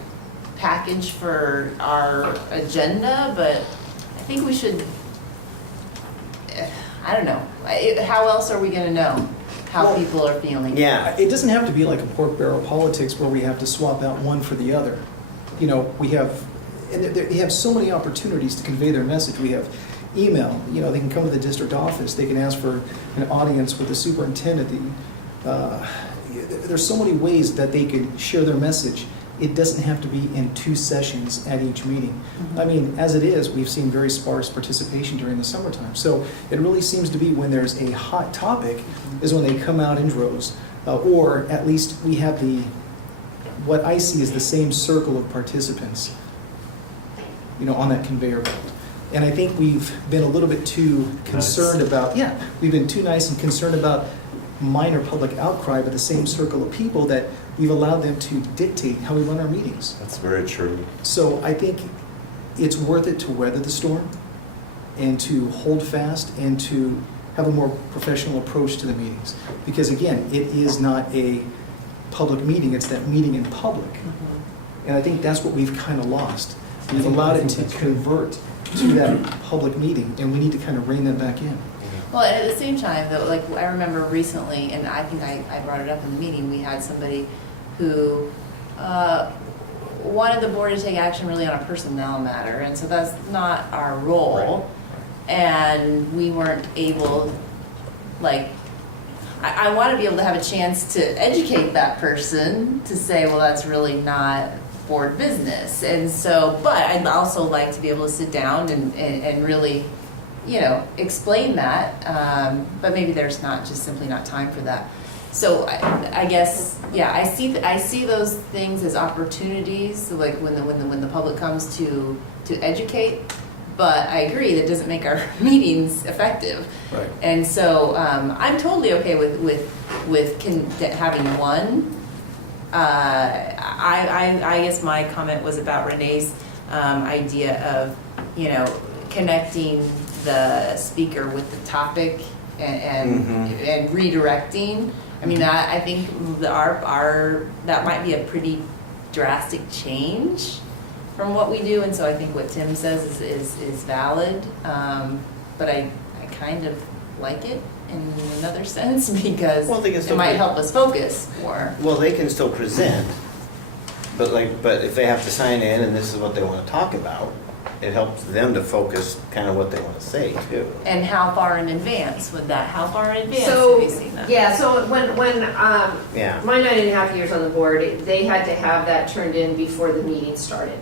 package for our agenda, but I think we should, I don't know, how else are we going to know how people are feeling? Yeah. It doesn't have to be like a pork barrel politics where we have to swap out one for the other. We have, and they have so many opportunities to convey their message. We have email, they can come to the district office, they can ask for an audience with the superintendent. There's so many ways that they could share their message. It doesn't have to be in 2 sessions at each meeting. I mean, as it is, we've seen very sparse participation during the summertime. So it really seems to be when there's a hot topic is when they come out in droves. Or at least we have what I see is the same circle of participants, on that conveyor belt. And I think we've been a little bit too concerned about, we've been too nice and concerned about minor public outcry, but the same circle of people that we've allowed them to dictate how we run our meetings. That's very true. So I think it's worth it to weather the storm and to hold fast and to have a more professional approach to the meetings. Because again, it is not a public meeting, it's that meeting in public. And I think that's what we've kind of lost. We've allowed it to convert to that public meeting, and we need to kind of rein that back in. Well, and at the same time, though, like I remember recently, and I think I brought it up in the meeting, we had somebody who wanted the board to take action really on a personnel matter, and so that's not our role. And we weren't able, I want to be able to have a chance to educate that person to say, well, that's really not board business. And so, but I'd also like to be able to sit down and really, explain that. But maybe there's just simply not time for that. So I guess, I see those things as opportunities, like when the public comes to educate. But I agree, that doesn't make our meetings effective. Right. And so I'm totally okay with having one. I guess my comment was about Renee's idea of, connecting the speaker with the topic and redirecting. I mean, I think that might be a pretty drastic change from what we do, and so I think what Tim says is valid. But I kind of like it in another sense because Well, they can it still might be- help us focus more. Well, they can still present, but if they have to sign in and this is what they want to talk about, it helps them to focus kind of what they want to say too. And how far in advance would that, how far in advance So, have we seen that? yeah, so when, Yeah. my 9.5 years on the board, they had to have that turned in before the meeting started.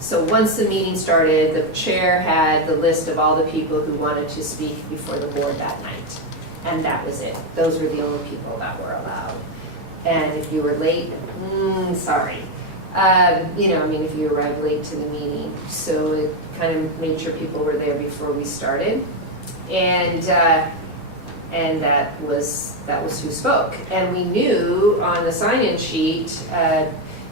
So once the meeting started, the chair had the list of all the people who wanted to speak before the board that night. And that was it. Those were the only people that were allowed. And if you were late, sorry. If you arrived late to the meeting. So it kind of made sure people were there before we started. And that was who spoke. And we knew on the sign-in sheet,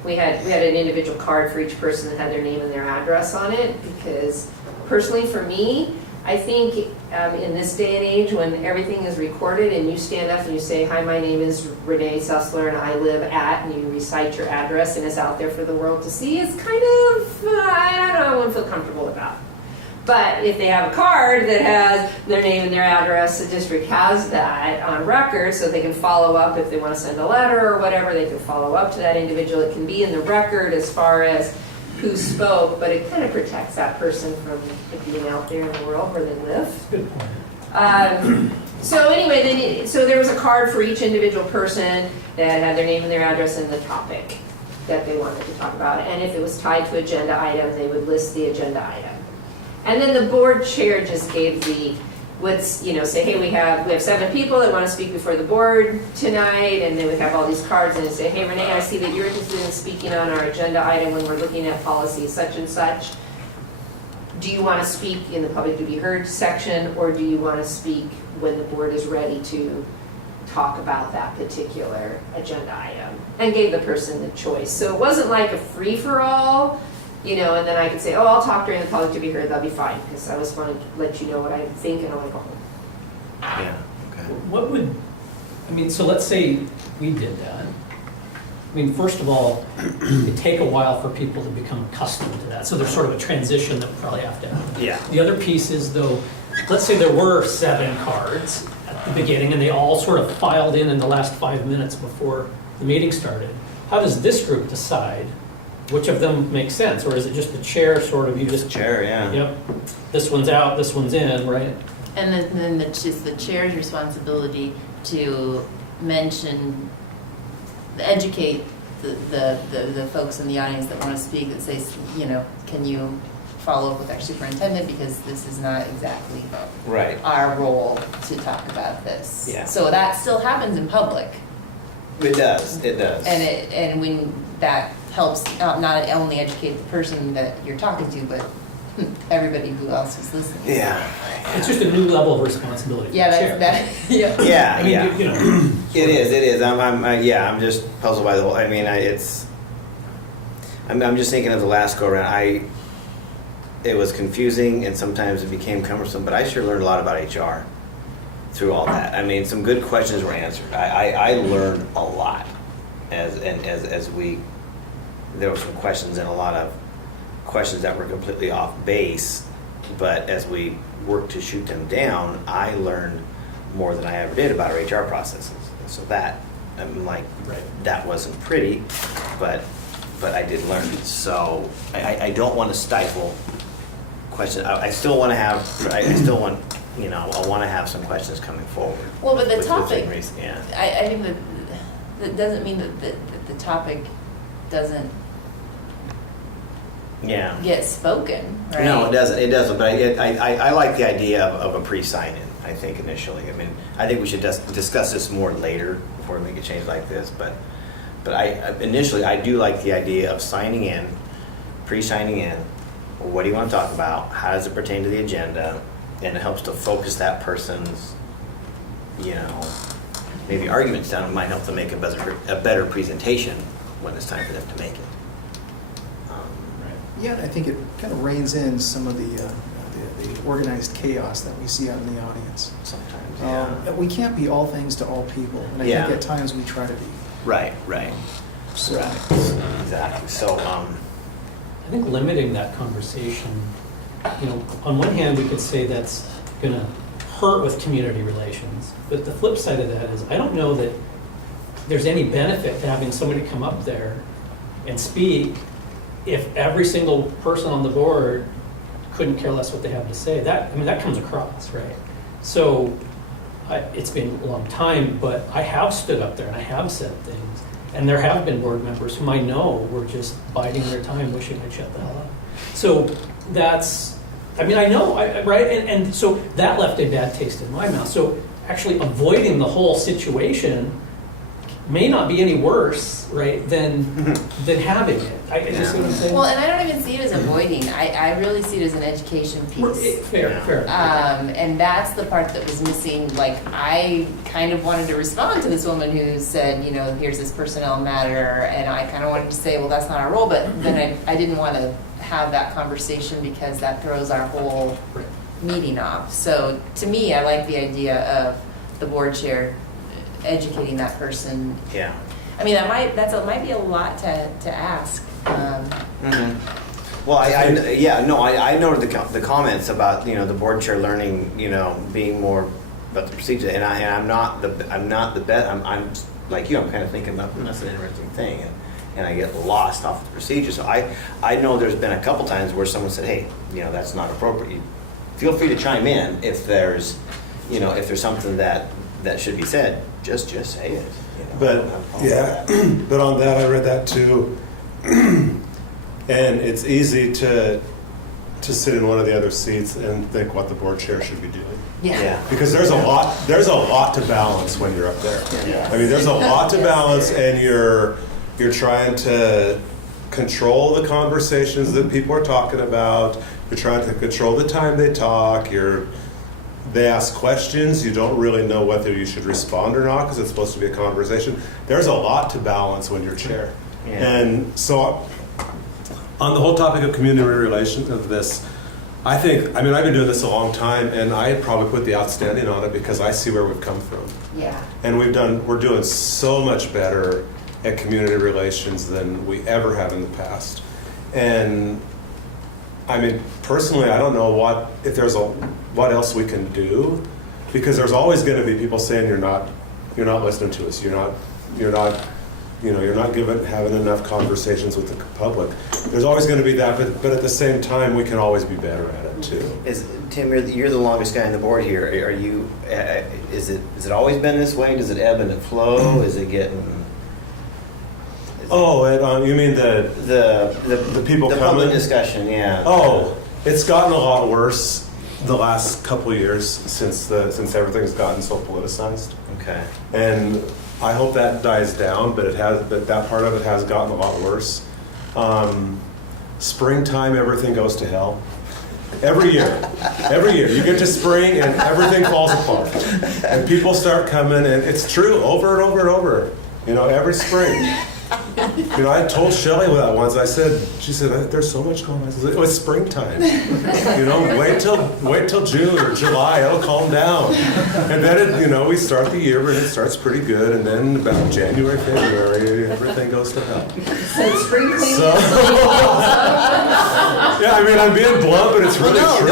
we had an individual card for each person that had their name and their address on it, because personally for me, I think in this day and age when everything is recorded and you stand up and you say, hi, my name is Renee Sussler and I live at, and you recite your address and it's out there for the world to see, it's kind of, I wouldn't feel comfortable about. But if they have a card that has their name and their address, the district has that on record, so they can follow up if they want to send a letter or whatever, they can follow up to that individual. It can be in the record as far as who spoke, but it kind of protects that person from being out there in the world where they live. Good point. So anyway, so there was a card for each individual person that had their name and their address and the topic that they wanted to talk about. And if it was tied to agenda item, they would list the agenda item. And then the board chair just gave say, hey, we have 7 people that want to speak before the board tonight, and they would have all these cards, and they'd say, hey, Renee, I see that you're interested in speaking on our agenda item when we're looking at policy such and such. Do you want to speak in the public to be heard section, or do you want to speak when the board is ready to talk about that particular agenda item? And gave the person the choice. So it wasn't like a free-for-all, and then I could say, oh, I'll talk during the public to be heard, that'll be fine, because I just want to let you know what I think and I want to go home. Yeah, okay. So let's say we did that. First of all, it'd take a while for people to become accustomed to that. So there's sort of a transition that would probably have to happen. Yeah. The other piece is though, let's say there were 7 cards at the beginning and they all sort of filed in the last 5 minutes before the meeting started. How does this group decide which of them makes sense? Or is it just the chair sort of, you just... Chair, yeah. Yep. This one's out, this one's in, right? And then it's just the chair's responsibility to educate the folks in the audience that want to speak, that say, can you follow up with our superintendent, because this is not exactly Right. our role to talk about this. Yeah. So that still happens in public. It does. And when that helps not only educate the person that you're talking to, but everybody who else is listening. Yeah. It's just a new level of responsibility. for Yeah, the chair. yeah. Yeah, You know. It is. I'm just puzzled by the whole. I'm just thinking of the last go around. It was confusing and sometimes it became cumbersome, but I sure learned a lot about HR through all that. Some good questions were answered. I learned a lot there were some questions and a lot of questions that were completely off base, but as we worked to shoot them down, I learned more than I ever did about our HR processes. And so that, that wasn't pretty, but I did learn. So I don't want to stifle questions. I still want to have, I want to have some questions coming forward. Well, but the within topic, reason, yeah. I think that doesn't mean that the topic doesn't get spoken, right? No, it doesn't. But I like the idea of a pre-sign-in, I think, initially. I think we should discuss this more later before we make a change like this. But initially, I do like the idea of signing in, pre-signing in. What do you want to talk about? How does it pertain to the agenda? And it helps to focus that person's, maybe arguments down. It might help to make a better presentation when it's time for them to make it. Yeah, I think it kind of reins in some of the organized chaos that we see out in the audience. Sometimes, yeah. We can't be all things to all people, and I Yeah. think at times we try to be. Right. So, Exactly. So, I think limiting that conversation, on one hand, we could say that's going to hurt with community relations. But the flip side of that is, I don't know that there's any benefit to having somebody come up there and speak if every single person on the board couldn't care less what they have to say. That comes across, right? So it's been a long time, but I have stood up there and I have said things. And there have been board members whom I know were just biding their time, wishing I'd shut the hell up. So I know, right? And so that left a bad taste in my mouth. So actually avoiding the whole situation may not be any worse, right, than having it. You see what I'm saying? Well, and I don't even see it as avoiding. I really see it as an education piece. Fair. And that's the part that was missing. Like, I kind of wanted to respond to this woman who said, here's this personnel matter, and I kind of wanted to say, well, that's not our role, but then I didn't want to have that conversation because that throws our whole meeting off. So to me, I like the idea of the board chair educating that person. Yeah. I mean, that might be a lot to ask. Well, I noted the comments about the board chair learning, being more about the procedure, and I'm not the best. I'm like you. I'm kind of thinking that's an interesting thing, and I get lost off the procedure. So I know there's been a couple times where someone said, hey, that's not appropriate. Feel free to chime in if there's something that should be said. Just say it. But yeah, but on that I read that too, and it's easy to sit in one of the other seats and think what the board chair should be doing. Yeah. Because there's a lot to balance when you're up there. Yeah. I mean, there's a lot to balance, and you're trying to control the conversations that people are talking about. You're trying to control the time they talk. They ask questions. You don't really know whether you should respond or not because it's supposed to be a conversation. There's a lot to balance when you're chair. Yeah. And so on the whole topic of community relations of this, I've been doing this a long time, and I'd probably put the outstanding on it because I see where we've come from. Yeah. And we're doing so much better at community relations than we ever have in the past. And personally, I don't know what else we can do, because there's always going to be people saying you're not listening to us. You're not having enough conversations with the public. There's always going to be that, but at the same time, we can always be better at it too. Tim, you're the longest guy on the board here. Are you? Is it always been this way? Does it ebb and flow? Is it getting? You mean the people the coming? public discussion, yeah. Oh, it's gotten a lot worse the last couple of years since everything's gotten so politicized. Okay. And I hope that dies down, but that part of it has gotten a lot worse. Springtime, everything goes to hell. Every year, you get to spring and everything falls apart, and people start coming, and it's true over and over and over. Every spring. I told Shelley that once. She said, there's so much going on. I said, it's springtime. Wait till June or July, it'll calm down. And then, we start the year and it starts pretty good. And then about January, February, everything goes to hell. So spring cleaning. Yeah, I'm being blunt, but it's really true.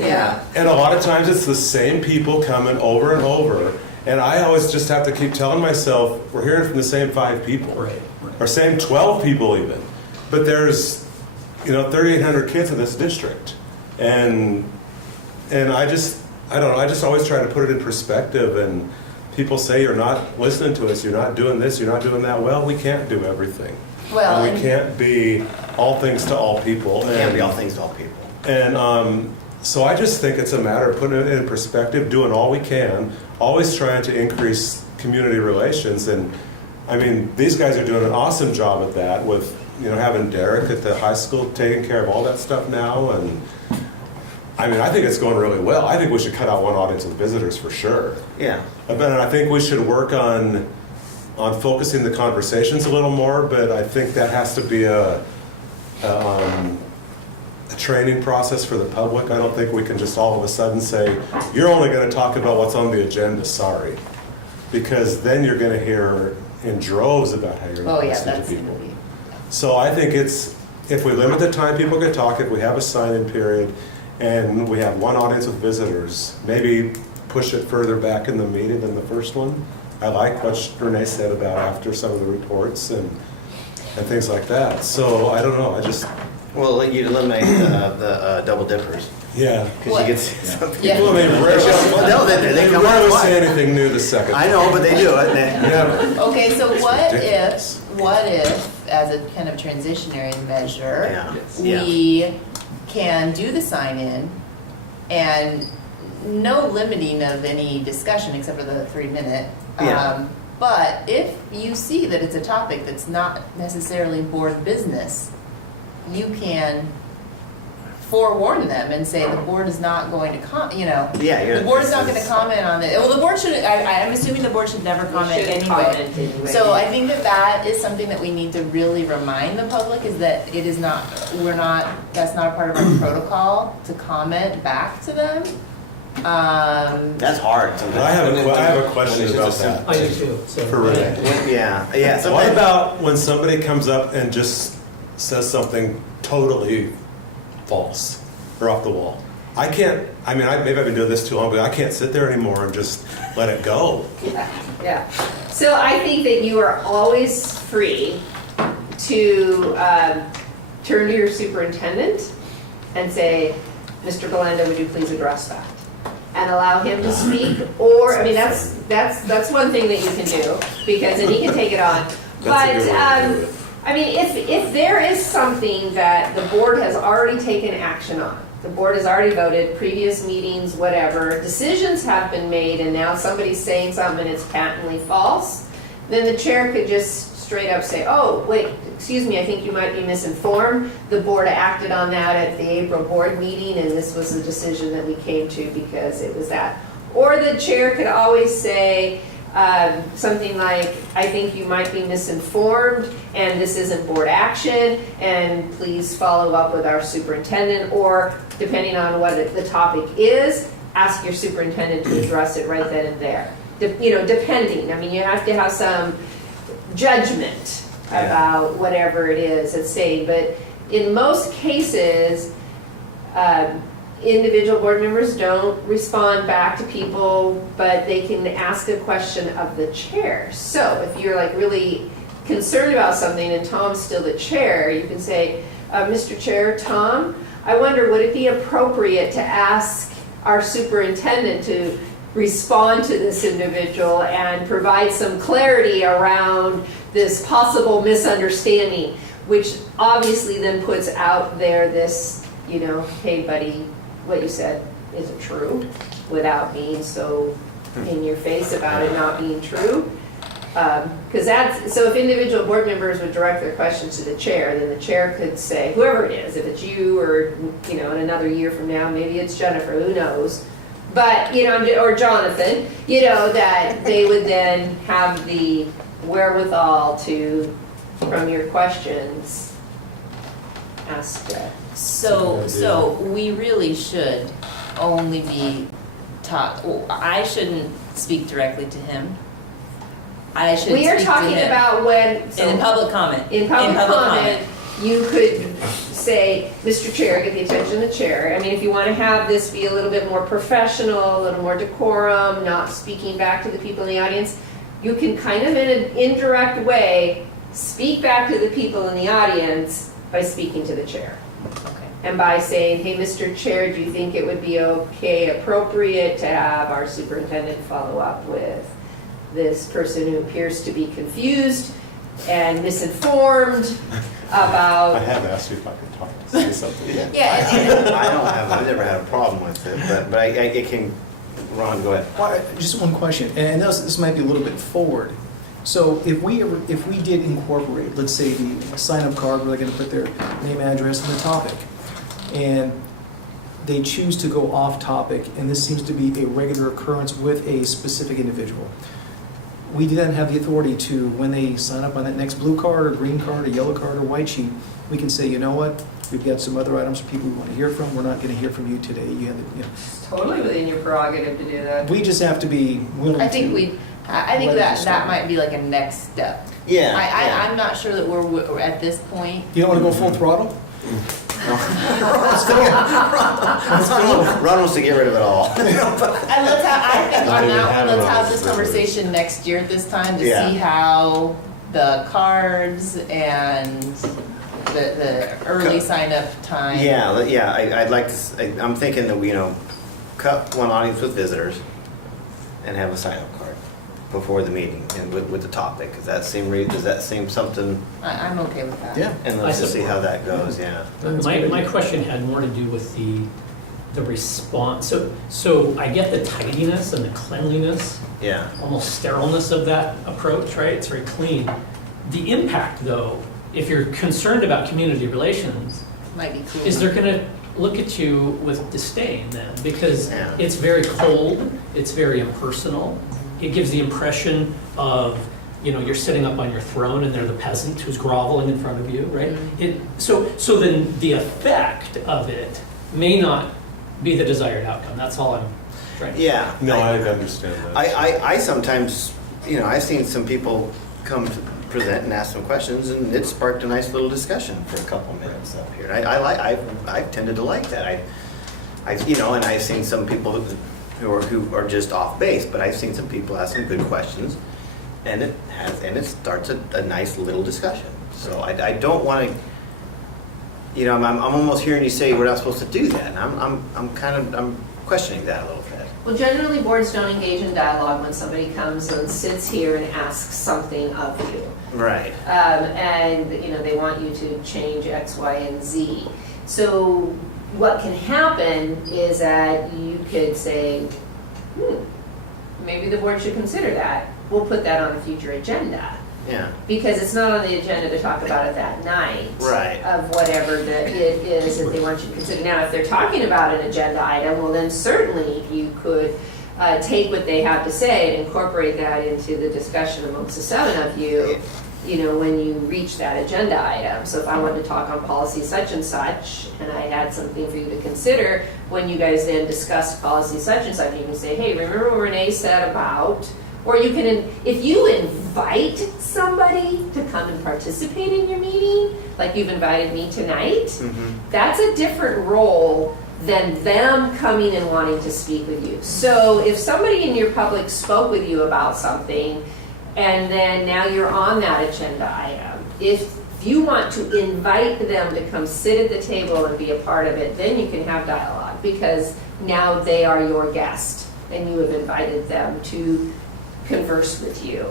Yeah. And a lot of times it's the same people coming over and over. And I always just have to keep telling myself, we're hearing from the same 5 people. Right. Or same 12 people even. But there's, 3,800 kids in this district. And I just always try to put it in perspective, and people say you're not listening to us, you're not doing this, you're not doing that. Well, we can't do everything. Well, and we can't be all things to all people. Can't be all things to all people. And so I just think it's a matter of putting it in perspective, doing all we can, always trying to increase community relations. And these guys are doing an awesome job at that with, having Derek at the high school taking care of all that stuff now. And I think it's going really well. I think we should cut out one audience of visitors for sure. Yeah. But I think we should work on focusing the conversations a little more, but I think that has to be a training process for the public. I don't think we can just all of a sudden say, you're only going to talk about what's on the agenda, sorry. Because then you're going to hear in droves about how you're going to listen to people. So I think if we limit the time people can talk, if we have a sign-in period, and we have one audience with visitors, maybe push it further back in the meeting than the first one. I like what Renee said about after some of the reports and things like that. So I don't know, I just, Well, you eliminate the double dippers. yeah. Because you get something. Yeah. Well, they rarely, Well, no, they come rarely out say twice. anything new the second. I know, but they do it. Never. Okay, so what Ridiculous. if, as a kind of transitionary measure, Yeah. we can do the sign-in and no limiting of any discussion except for the 3-minute. Yeah. But if you see that it's a topic that's not necessarily board business, you can forewarn them and say the board is not going to Yeah, the board is not going to comment on it. Well, the board should, I'm assuming the board should never comment We should anyway. comment anyway. So I think that that is something that we need to really remind the public is that it is not, that's not a part of our protocol to comment back to them. That's hard sometimes. I have a question about that. I do too, so. For Renee. Yeah, What sometimes. about when somebody comes up and just says something totally false or off the wall? I can't, maybe I've been doing this too long, but I can't sit there anymore and just let it go. Yeah. So I think that you are always free to turn to your superintendent and say, Mr. Galanda, would you please address that? And allow him to speak, or, that's one thing that you can do, because then he can take it on. But, That's a good way to do it. if there is something that the board has already taken action on, the board has already voted, previous meetings, whatever, decisions have been made, and now somebody's saying something and it's patently false, then the chair could just straight up say, oh, wait, excuse me, I think you might be misinformed. The board acted on that at the April board meeting, and this was the decision that we came to because it was that. Or the chair could always say something like, I think you might be misinformed, and this isn't board action, and please follow up with our superintendent, or depending on what the topic is, ask your superintendent to address it right then and there. Depending, you have to have some judgment about whatever it is at stake. But in most cases, individual board members don't respond back to people, but they can ask a question of the chair. So if you're really concerned about something and Tom's still the chair, you can say, Mr. Chair, Tom, I wonder, would it be appropriate to ask our superintendent to respond to this individual and provide some clarity around this possible misunderstanding, which obviously then puts out there this, hey buddy, what you said isn't true, without being so in your face about it not being true. So if individual board members would direct their questions to the chair, then the chair could say, whoever it is, if it's you or, in another year from now, maybe it's Jennifer, who knows, but, or Jonathan, that they would then have the wherewithal to, from your questions, ask that. So we really should only be I shouldn't speak directly to him. I should We are speak to talking him. about when, In public comment. in public comment, you could say, Mr. Chair, get the attention of the chair. If you want to have this be a little bit more professional, a little more decorum, not speaking back to the people in the audience, you can kind of in an indirect way speak back to the people in the audience by speaking to the chair. Okay. And by saying, hey, Mr. Chair, do you think it would be appropriate to have our superintendent follow up with this person who appears to be confused and misinformed about... I have asked you if I could say something. Yeah, I've never had a problem with it, but it can, Ron, go ahead. Well, just one question, and this might be a little bit forward. So if we did incorporate, let's say the sign-up card where they're going to put their name, address, and the topic, and they choose to go off topic, and this seems to be a regular occurrence with a specific individual, we then have the authority to, when they sign up on that next blue card or green card or yellow card or white sheet, we can say, you know what, we've got some other items for people we want to hear from. We're not going to hear from you today. You have Totally within your prerogative to do that. we just have to be willing to. I think that might be like a next step. Yeah. I'm not sure that we're at this point. You don't want to go full throttle? Ron wants to get rid of it all. And let's have, I think Not on even that one, have it let's on have the this server. conversation next year at this time to Yeah. see how the cards and the early sign up time. Yeah, I'd like to, I'm thinking that we, cut one audience with visitors and have a sign-up card before the meeting and with the topic. Does that seem something? I'm okay with that. And let's just see how that goes, yeah. My question had more to do with the response. So I get the tidiness and the cleanliness, Yeah. almost sterileness of that approach, right? It's very clean. The impact, though, if you're concerned about community relations, Might be cool. is they're going to look at you with disdain then, because Yeah. it's very cold, it's very impersonal. It gives the impression of, you're sitting up on your throne and they're the peasant who's groveling in front of you, right? So then the effect of it may not be the desired outcome. That's all I'm trying to. Yeah. No, I understand that. I sometimes, I've seen some people come to present and ask some questions, and it sparked a nice little discussion for a couple minutes up here. I've tended to like that. And I've seen some people who are just off base, but I've seen some people ask some good questions, and it starts a nice little discussion. So I don't want to, I'm almost hearing you say we're not supposed to do that, and I'm questioning that a little bit. Well, generally, boards don't engage in dialogue when somebody comes and sits here and asks something of you. Right. And, they want you to change X, Y, and Z. So what can happen is that you could say, maybe the board should consider that. We'll put that on a future agenda. Yeah. Because it's not on the agenda to talk about it that night. Right. Of whatever that it is that they want you to consider. Now, if they're talking about an agenda item, well, then certainly you could take what they have to say and incorporate that into the discussion amongst the seven of you, when you reach that agenda item. So if I wanted to talk on policy such and such, and I had something for you to consider, when you guys then discuss policy such and such, you can say, hey, remember what Renee said about... Or you can, if you invite somebody to come and participate in your meeting, like you've invited me tonight, that's a different role than them coming and wanting to speak with you. So if somebody in your public spoke with you about something, and then now you're on that agenda item, if you want to invite them to come sit at the table and be a part of it, then you can have dialogue, because now they are your guest, and you have invited them to converse with you.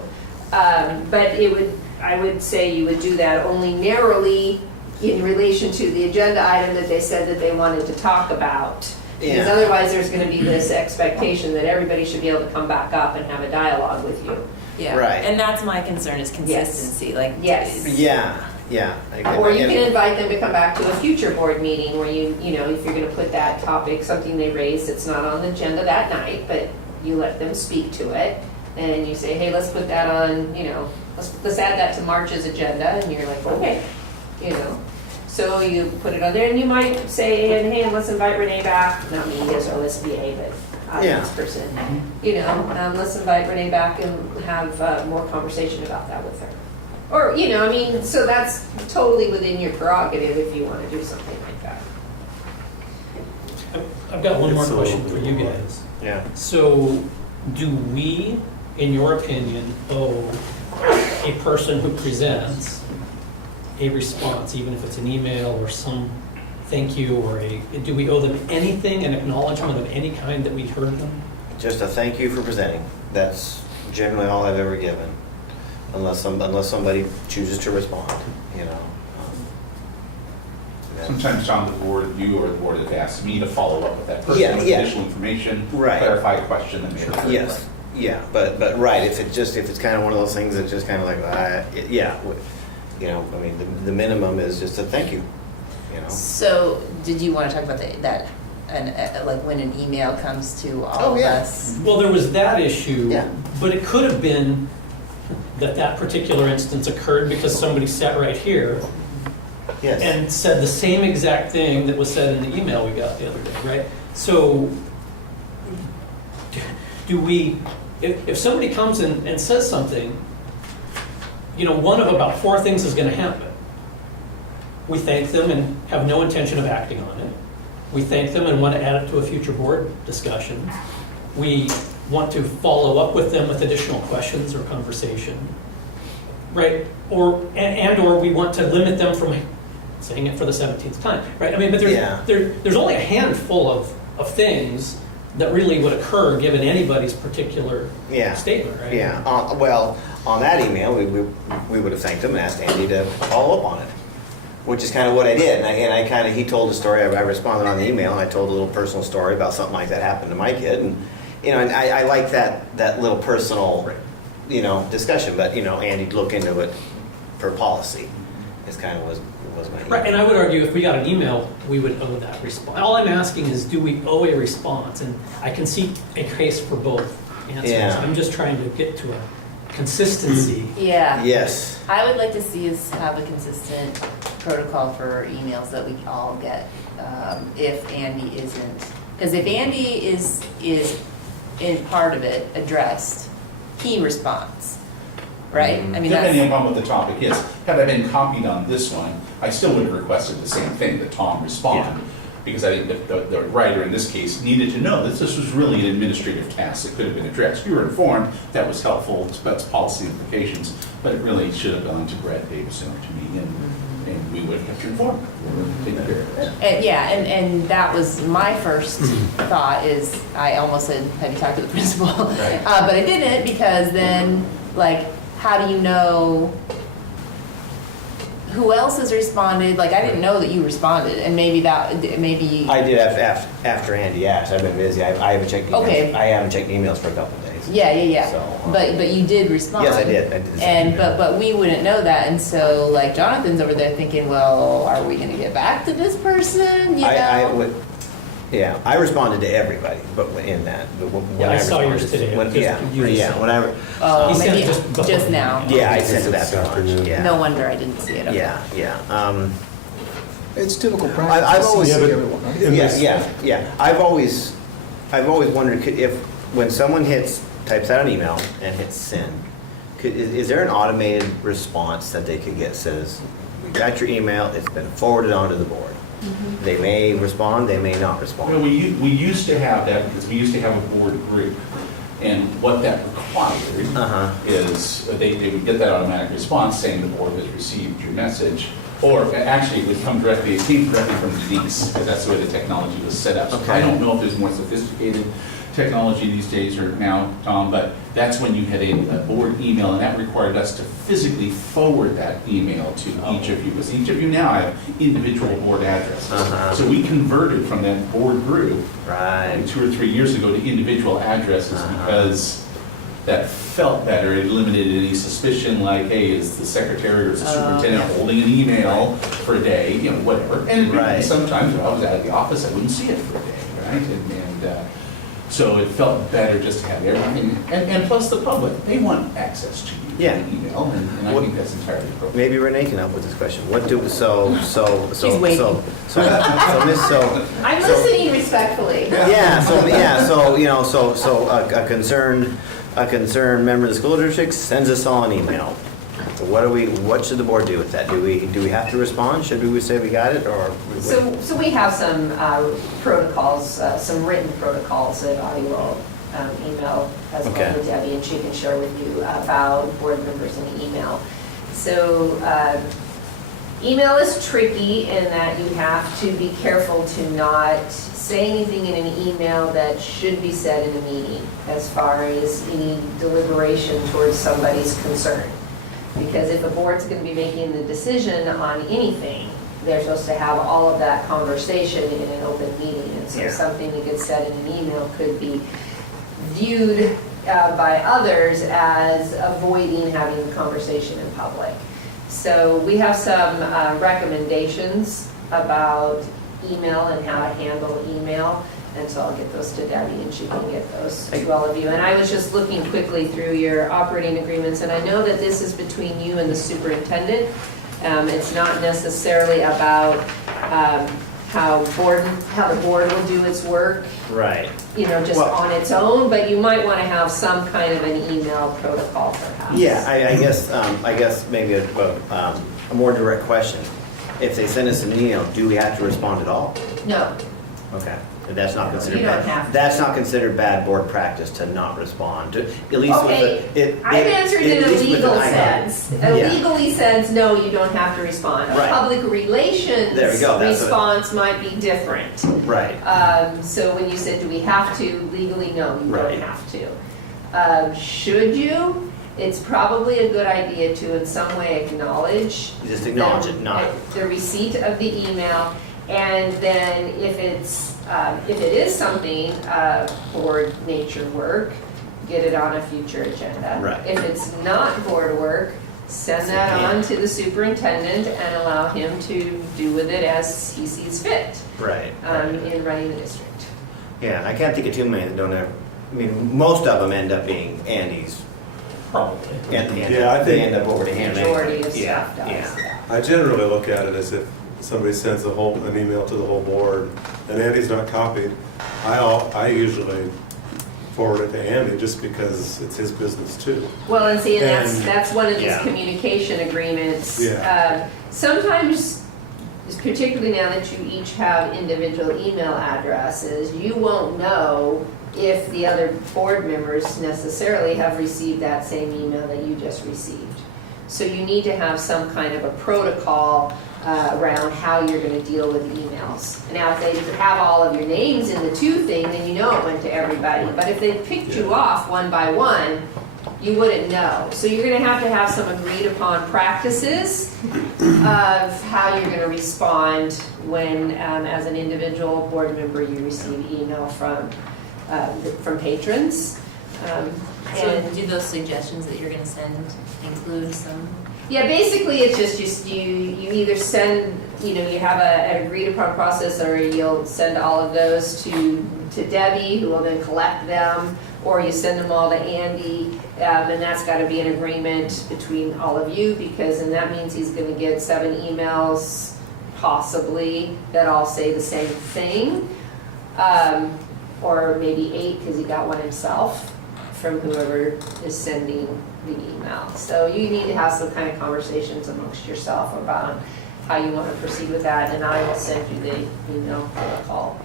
But I would say you would do that only narrowly in relation to the agenda item that they said that they wanted to talk about. Because otherwise there's going to be this expectation that everybody should be able to come back up and have a dialogue with you. Yeah. Right. And that's my concern is consistency, like. Yes. Yeah. Or you can invite them to come back to a future board meeting where if you're going to put that topic, something they raised that's not on the agenda that night, but you let them speak to it. And you say, hey, let's put that on, let's add that to March's agenda, and you're like, okay, So you put it on there, and you might say, hey, let's invite Renee back, not me as OSBA, but this person. Let's invite Renee back and have more conversation about that with her. Or, so that's totally within your prerogative if you want to do something like that. I've got one more It's a question little for you bit guys. Yeah. So do we, in your opinion, owe a person who presents a response, even if it's an email or some thank you, or do we owe them anything, an acknowledgement of any kind that we heard them? Just a thank you for presenting. That's generally all I've ever given, unless somebody chooses to respond. Sometimes on the board, you or the board have asked me to follow up with that person Yeah, with yeah. additional information, Right. clarify a question that may have occurred. Yes. Yeah. But right. If it's kind of one of those things that's just kind of like the minimum is just a thank you. So, did you want to talk about that, and like when an email comes to all Oh, of yeah. us? Well, there was that issue, Yeah. but it could have been that particular instance occurred because somebody sat right here Yes. and said the same exact thing that was said in the email we got the other day, right? So do we, if somebody comes and says something, one of about four things is going to happen. we thank them and have no intention of acting on it. We thank them and want to add it to a future board discussion. We want to follow up with them with additional questions or conversation, right? Or we want to limit them from saying it for the 17th time, right? I mean, but there's only a handful of things that really would occur given anybody's particular statement, right? Yeah. Well, on that email, we would have thanked them and asked Andy to follow up on it, which is kind of what I did. And he told a story. I responded on the email, and I told a little personal story about something like that happened to my kid. And and I like that little personal, discussion. But Andy'd look into it for policy. Is kind of was my email. Right, and I would argue if we got an email, we would owe that response. All I'm asking is, do we owe a response? And I can see a case for both answers. Yeah. I'm just trying to get to a consistency. Yeah. Yes. I would like to see us have a consistent protocol for emails that we all get, if Andy isn't. Because if Andy is in part of it addressed, he responds, right? I mean, Depending that's, on what the topic is. Had I been copied on this one, I still would have requested the same thing, that Tom respond. Because I think the writer in this case needed to know that this was really an administrative task that could have been addressed. You were informed, that was helpful, that's policy implications, but it really should have gone to Brad Davison or to me, and we would have kept you informed. We would have taken care of it. and that was my first thought is, I almost said, have you talked to the principal? Right. But I didn't, because then, how do you know who else has responded? I didn't know that you responded, and maybe I did after Andy asked. I've been busy. I haven't checked emails. Okay. I haven't checked emails for a couple of days. Yeah. So, But you did respond. Yes, I did. I did. And but we wouldn't know that, and so Jonathan's over there thinking, well, are we going to get back to this person? Yeah, I responded to everybody, but in that. But when I saw yours responded- today. When, Just yeah, you yeah. When I, Oh, He sent maybe it just now. yeah, I sent it after lunch. afternoon. Yeah. No wonder I didn't see it. Okay. Yeah. It's typical I've practice to always- see Yeah, but- everyone, right? In this- Yeah. I've always wondered if when someone types out an email and hits send, is there an automated response that they could get says, "We got your email. It's been forwarded on to the board." They may respond. They may not respond. Well, we used to have that because we used to have a board group. And what that required is they would get that automatic response saying the board has received your message. Or actually, it came directly from Denise, because that's the way the technology was set up. So Okay. I don't know if there's more sophisticated technology these days or now, Tom, but that's when you had a board email, and that required us to physically forward that email to each of you, because each of you now have individual board addresses. So we converted from that board group Right. 2 or 3 years ago to individual addresses because that felt better. It eliminated any suspicion hey, is the secretary or is the superintendent holding an email for a day, whatever. And Right. sometimes when I was out of the office, I wouldn't see it for a day, right? So it felt better just to have everything. And plus the public, they want access to you. Yeah. Email, and I think that's entirely appropriate. Maybe Renee can help with this question. What do She's waiting. I'm listening respectfully. A concerned member of the school district sends us all an email. What should the board do with that? Do we have to respond? Should we say we got it, or? So we have some protocols, some written protocols that I will email as well Okay. to Debbie, and she can share with you about board members and email. So email is tricky in that you have to be careful to not say anything in an email that should be said in a meeting as far as any deliberation towards somebody's concern. Because if a board's going to be making the decision on anything, they're supposed to have all of that conversation in an open meeting. And so something that gets said in an email could be viewed by others as avoiding having the conversation in public. So we have some recommendations about email and how to handle email. And so I'll get those to Debbie and she can get those to all of you. And I was just looking quickly through your operating agreements, and I know that this is between you and the superintendent. It's not necessarily about how the board will do its work, Right. just on its own, but you might want to have some kind of an email protocol perhaps. Yeah, I guess maybe a more direct question. if they send us an email, do we have to respond at all? No, Okay. And that's not considered You don't bad. have to. That's not considered bad board practice to not respond, at least okay, with the. I've answered in a at least with the legal item. sense. A Yeah. legally sense, no, you don't have to respond. A Right. public relations There we go, that's what- response might be different. Right. So when you said, do we have to? Legally, no, you Right. don't have to. Should you? It's probably a good idea to in some way acknowledge. Just acknowledge it, not. The receipt of the email, and then if it is something, board nature work, get it on a future agenda. Right. If it's not board work, send that Yeah. on to the superintendent and allow him to do with it as he sees fit Right. in running the district. Yeah, and I can't think of too many that don't have, I mean, most of them end up being Andy's. Probably. And Yeah, I they think- end up over to him. Majority of Yeah, staff does. yeah. I generally look at it as if somebody sends an email to the whole board, and Andy's not copied. I usually forward it to Andy just because it's his business too. Well, and see, and And- that's one of these Yeah. communication agreements. Yeah. Sometimes, particularly now that you each have individual email addresses, you won't know if the other board members necessarily have received that same email that you just received. So you need to have some kind of a protocol around how you're going to deal with emails. Now, if they have all of your names in the to thing, then you know it went to everybody. But if they picked you off one by one, you wouldn't know. So you're going to have some agreed upon practices of how you're going to respond when, as an individual board member, you receive email from patrons. So And do those suggestions that you're gonna send include some? yeah, basically it's just you either send, you have an agreed upon process, or you'll send all of those to Debbie, who will then collect them, or you send them all to Andy, and that's got to be an agreement between all of you, because then that means he's going to get 7 emails possibly that all say the same thing, or maybe 8 because he got one himself from whoever is sending the email. So you need to have some kind of conversations amongst yourself about how you want to proceed with that, and I will send you the email protocol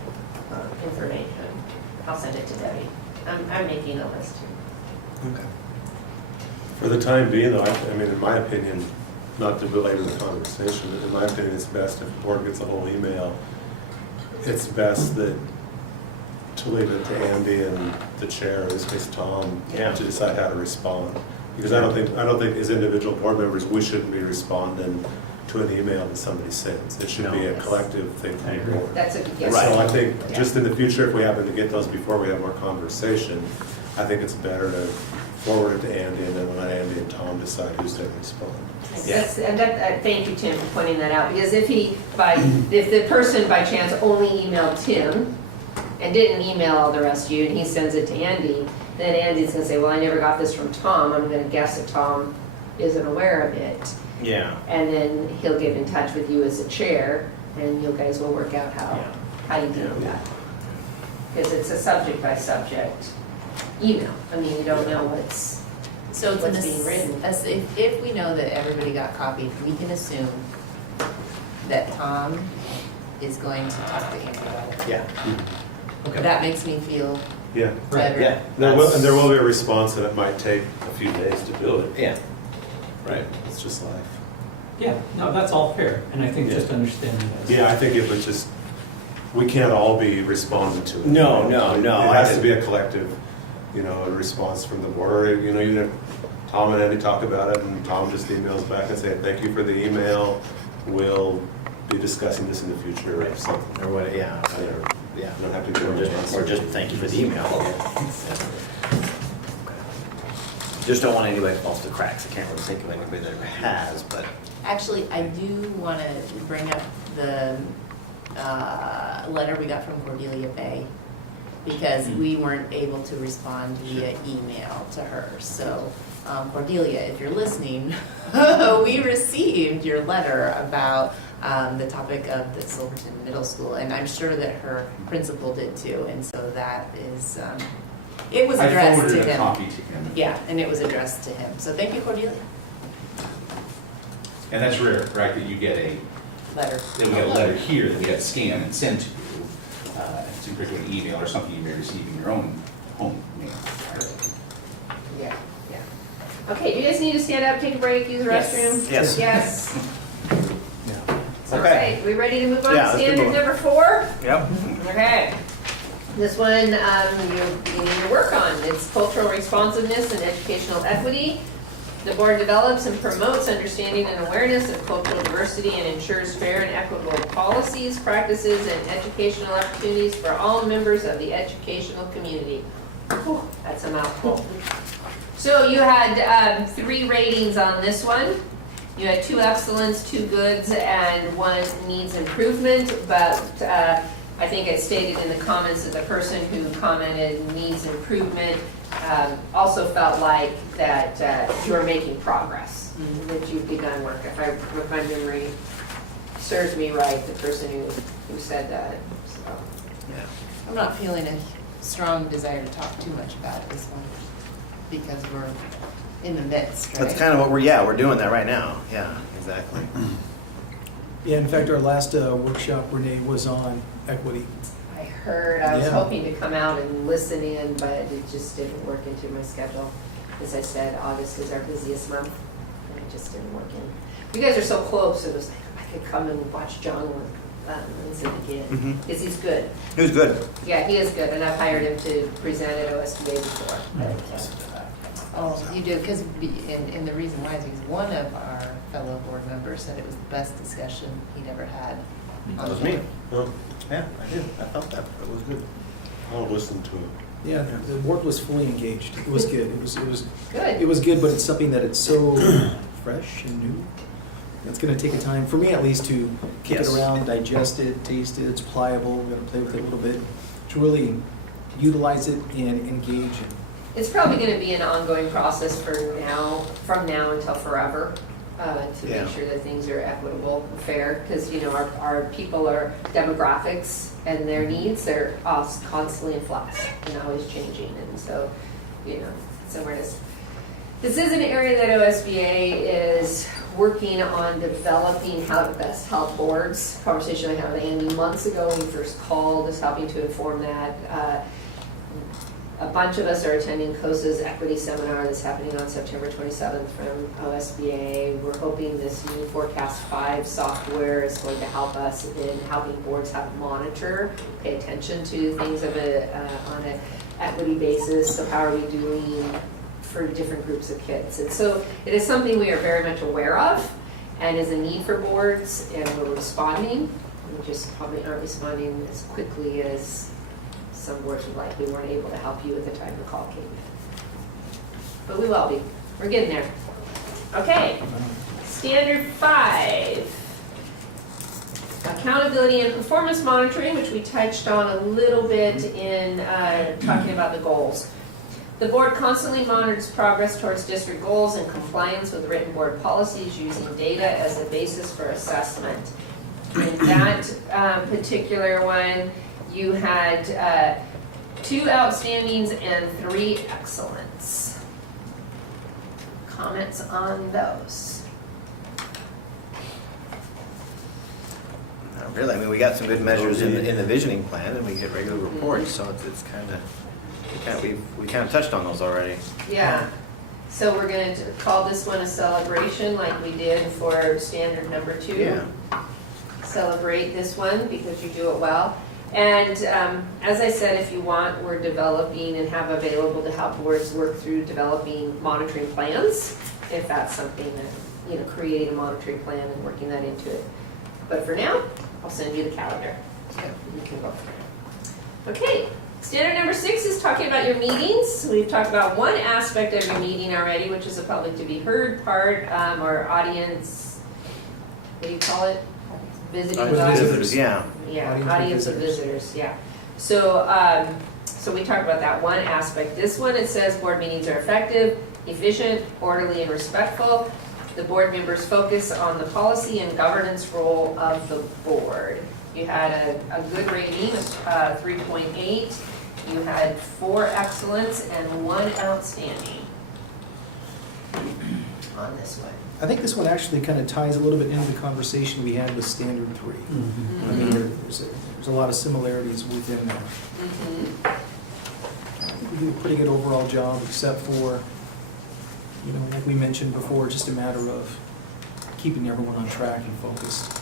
information. I'll send it to Debbie. I'm making a list too. Okay. For the time being, though, I mean, in my opinion, not to belabor the conversation, but in my opinion, it's best if the board gets a whole email, it's best to leave it to Andy and the chair, in this case Tom, Yeah. to decide how to respond. Because I don't think as individual board members, we shouldn't be responding to an email that somebody sends. It should No. be a Yes. collective thing I from the agree. board. That's a, yes. Right. So I think Yeah. just in the future, if we happen to get those before we have more conversation, I think it's better to forward it to Andy and then let Andy and Tom decide who's going to respond. Yeah. Thank you, Tim, for pointing that out, because if the person by chance only emailed Tim and didn't email all the rest of you, and he sends it to Andy, then Andy's gonna say, well, I never got this from Tom, I'm gonna guess that Tom isn't aware of it. Yeah. And then he'll get in touch with you as a chair, and you guys will work out how you deal with that. Because it's a subject by subject email, I mean, you don't know what's, So it's What's being written. If we know that everybody got copied, we can assume that Tom is going to talk to Andy about it. Yeah. Okay. That makes me feel Yeah. better. Yeah. And there will be a response, and it might take a few days to do it. Yeah. Right. It's just life. Yeah, no, that's all fair, and I think just understanding that. Yeah, I think it would just, we can't all be responding to it. No. It has to be a collective, a response from the board, or, even if Tom and Andy talk about it, and Tom just emails back and say, thank you for the email, we'll be discussing this in the future, or something. Or what, yeah. You don't have to do it. Or just thank you for the email. Just don't want anybody to fall through the cracks. I can't really think of anybody that has, but. Actually, I do want to bring up the letter we got from Cordelia Bay, because we weren't able to respond via email to her. So Cordelia, if you're listening, we received your letter about the topic of the Silverton Middle School, and I'm sure that her principal did too, and so that is, it was I addressed to forwarded a him. copy to him. Yeah, and it was addressed to him, so thank you, Cordelia. And that's rare, right, that you get Letter. Then we got a letter here that we got to scan and send to you. It's a quick email or something you may receive in your own home mail. Yeah, yeah. Okay, do you guys need to stand up, take a break, use the Yes. restroom? Yes. Yes. Yeah. All Okay. right, we ready to move on Yeah, to let's standard move on. number 4? Yep. Okay. This one, you're beginning to work on. It's cultural responsiveness and educational equity. The board develops and promotes understanding and awareness of cultural diversity and ensures fair and equitable policies, practices, and educational opportunities for all members of the educational community. Whew, that's a mouthful. So you had 3 ratings on this one. You had 2 excellence, 2 goods, and 1 needs improvement, but I think it stated in the comments that the person who commented needs improvement also felt like that you are making progress, that you've begun work. If my memory serves me right, the person who said that. So. Yeah. I'm not feeling a strong desire to talk too much about this one because we're in the midst, right? That's kind of what we're doing that right now. Yeah, exactly. Yeah, in fact, our last workshop, Renee, was on equity. I heard, I was Yeah. hoping to come out and listen in, but it just didn't work into my schedule. As I said, August is our busiest month, and it just didn't work in. You guys are so close, it was like, I could come and watch John work and sit again, Mhm. because he's good. It was good. Yeah, he is good, and I've hired him to present at OSBA before. Oh, you do, because, and the reason why is because one of our fellow board members said it was the best discussion he'd ever had. That was me. Oh, Yeah, I did. I felt that. It was good. I'll listen to it. Yeah, the board was fully engaged. It was good. It Good. was good, but it's something that it's so fresh and new. It's going to take a time, for me at least, to kick Yes. it around, digest it, taste it. It's pliable. We're going to play with it a little bit to really utilize it and engage. It's probably gonna be an ongoing process from now until forever, to Yeah. make sure that things are equitable and fair, because, you know, our people are demographics and their needs are constantly in flux and always changing, and so, you know, somewhere this is an area that OSBA is working on developing how to best help boards. Conversation I had with Andy months ago when he first called is helping to inform that. A bunch of us are attending COSA's equity seminar that's happening on September 27th from OSBA. We're hoping this new Forecast 5 software is going to help us in helping boards how to monitor, pay attention to things on an equity basis. So how are we doing for different groups of kids? And so it is something we are very much aware of and is a need for boards, and we're responding. We just probably aren't responding as quickly as some boards would like. We weren't able to help you at the time the call came in. But we will be. We're getting there. Okay. Standard 5. Accountability and performance monitoring, which we touched on a little bit in talking about the goals. The board constantly monitors progress towards district goals and compliance with written board policies using data as a basis for assessment. In that particular one, you had 2 outstandings and 3 excellents. Comments on those? Not really. I mean, we got some good measures in the visioning plan, and we get regular reports, so it's kind of, we kind of touched on those already. Yeah. So we're going to call this one a celebration like we did for standard number 2. Yeah. Celebrate this one because you do it well. And as I said, if you want, we're developing and have available to help boards work through developing monitoring plans, if that's something that, you know, creating a monitoring plan and working that into it. But for now, I'll send you the calendar. You can go through it. Okay, standard number 6 is talking about your meetings. We've talked about one aspect of your meeting already, which is the public to be heard part, or audience, what do you call it? Visiting audience. Visitors, yeah. Yeah, audience of visitors, yeah. So, so we talked about that one aspect. This one, it says board meetings are effective, efficient, orderly, and respectful. The board members focus on the policy and governance role of the board. You had a good rating of 3.8. You had 4 excellents and 1 outstanding. on this one? I think this one actually kind of ties a little bit into the conversation we had with Standard 3. I mean, there's a lot of similarities within there. I think we do a pretty good overall job, except for, you know, like we mentioned before, just a matter of keeping everyone on track and focused.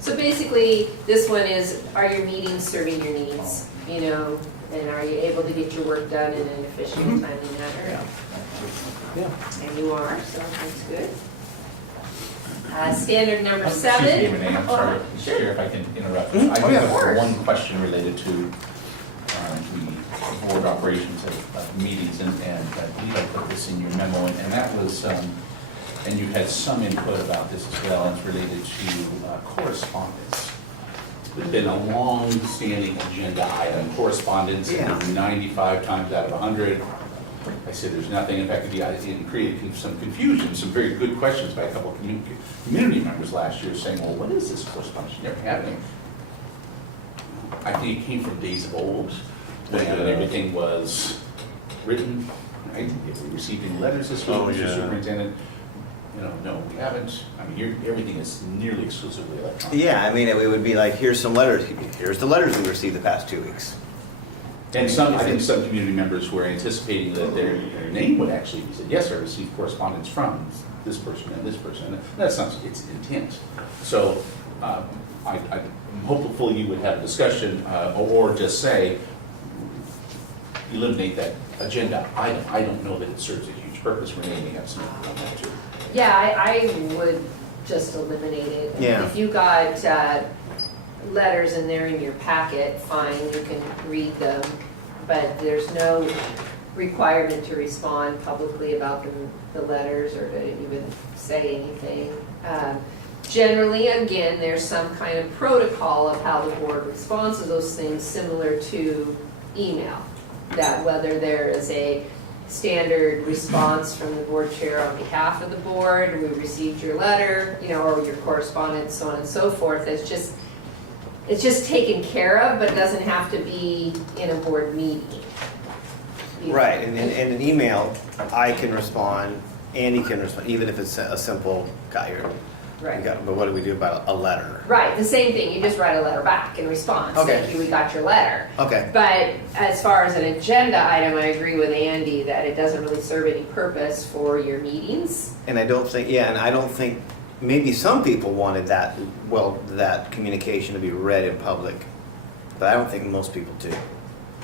So basically, this one is, are your meetings serving your needs? You know, and are you able to get your work done in an efficient, timely manner? Yeah. And you are, so that's good. Standard number 7. Excuse me, Renee, I'm sorry, Oh, Mr. sure. Chair, if I can interrupt. Mhm. I do Oh, yeah, of course. have one question related to the board operations of meetings, and I believe I put this in your memo, and that was, and you had some input about this as well, and it's related to correspondence. There's been a long-standing agenda item, correspondence, Yeah. 95 times out of 100. I said there's nothing, in fact, it created some confusion, some very good questions by a couple of community members last year saying, well, what is this correspondence? You never had any. I think it came from days of old, when everything was written, right? If we received any letters this week, Oh, Mr. yeah. Superintendent, you know, no, we haven't. I mean, everything is nearly exclusively electronic. Yeah, I mean, it would be like, here's some letters, here's the letters we received the past 2 weeks. And I think some community members were anticipating that their name would actually be said, yes, I received correspondence from this person and this person. And that's not its intent. So I'm hopeful you would have a discussion or just say, eliminate that agenda item. I don't know that it serves a huge purpose. Renee may have something on that too. Yeah, I would just eliminate it. Yeah. If you got letters and they're in your packet, fine, you can read them. But there's no requirement to respond publicly about the letters or to even say anything. Generally, again, there's some kind of protocol of how the board responds to those things, similar to email. That whether there is a standard response from the board chair on behalf of the board, we received your letter, you know, or your correspondence, so on and so forth. It's just taken care of, but doesn't have to be in a board meeting. You know? Right, and in an email, I can respond, Andy can respond, even if it's a simple, got your, Right. but what do we do about a letter? Right, the same thing, you just write a letter back in response. Okay. Thank you, we got your letter. Okay, But as far as an agenda item, I agree with Andy that it doesn't really serve any purpose for your meetings. and I don't think, maybe some people wanted that, well, that communication to be read in public, but I don't think most people do.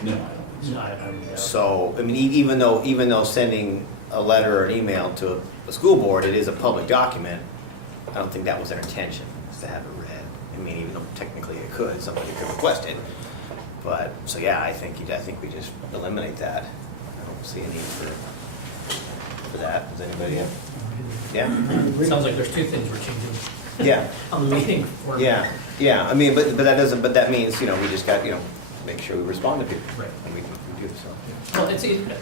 No, I don't think so. No, I don't know. So, I mean, even though sending a letter or an email to a school board, it is a public document, I don't think that was their intention, is to have it read. I mean, even though technically it could, somebody could request it. But, so yeah, I think we just eliminate that. I don't see a need for that. Does anybody have? Yeah? Sounds like there's two things we're changing Yeah, on the meeting format. yeah. I mean, but that means, you know, we just got, you know, make sure we respond to people. Right. And we do, so. Well,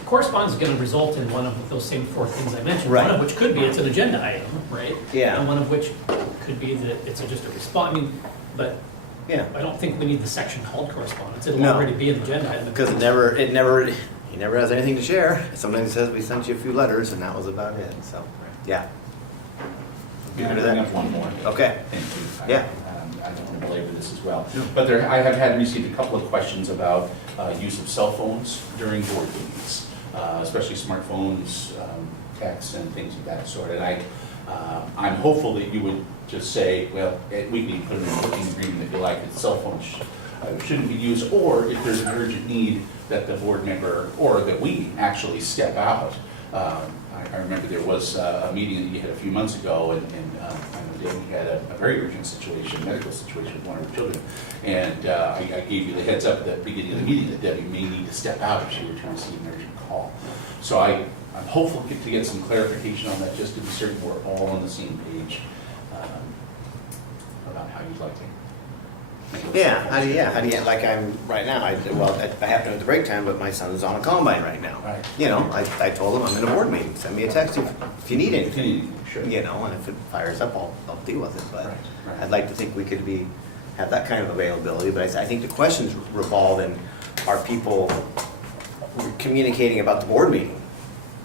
correspondence is going to result in one of those same four things I mentioned. Right. One of which could be it's an agenda item, right? Yeah. And one of which could be that it's just a response. I mean, but Yeah, I don't think we need the section called correspondence. It'll No. already be an agenda item. because he never has anything to share. Sometimes he says, we sent you a few letters, and that was about it, so, yeah. Can I Good with bring that? up one more? Okay. Thank you. Yeah. I don't want to belabor this as well. But I have received a couple of questions about use of cell phones during board meetings, especially smartphones, texts, and things of that sort. And I'm hopeful that you would just say, well, we can put in a working agreement if you like, that cell phones shouldn't be used, or if there's an urgent need that the board member, or that we actually step out. I remember there was a meeting that you had a few months ago, and I know Debbie had a very urgent situation, medical situation with one of her children. And I gave you the heads up at the beginning of the meeting that Debbie may need to step out if she were to receive an urgent call. So I'm hopeful to get some clarification on that, just to be certain we're all on the same page about how you'd like to. Yeah, how do you, like I'm, right now, I have to at the break time, but my son's on a combine right now. Right. You know, I told him I'm in a board meeting, send me a text if you need anything. Sure. You know, and if it fires up, I'll deal with it, but Right, right. I'd like to think we could have that kind of availability, but I think the questions revolve in, are people communicating about the board meeting?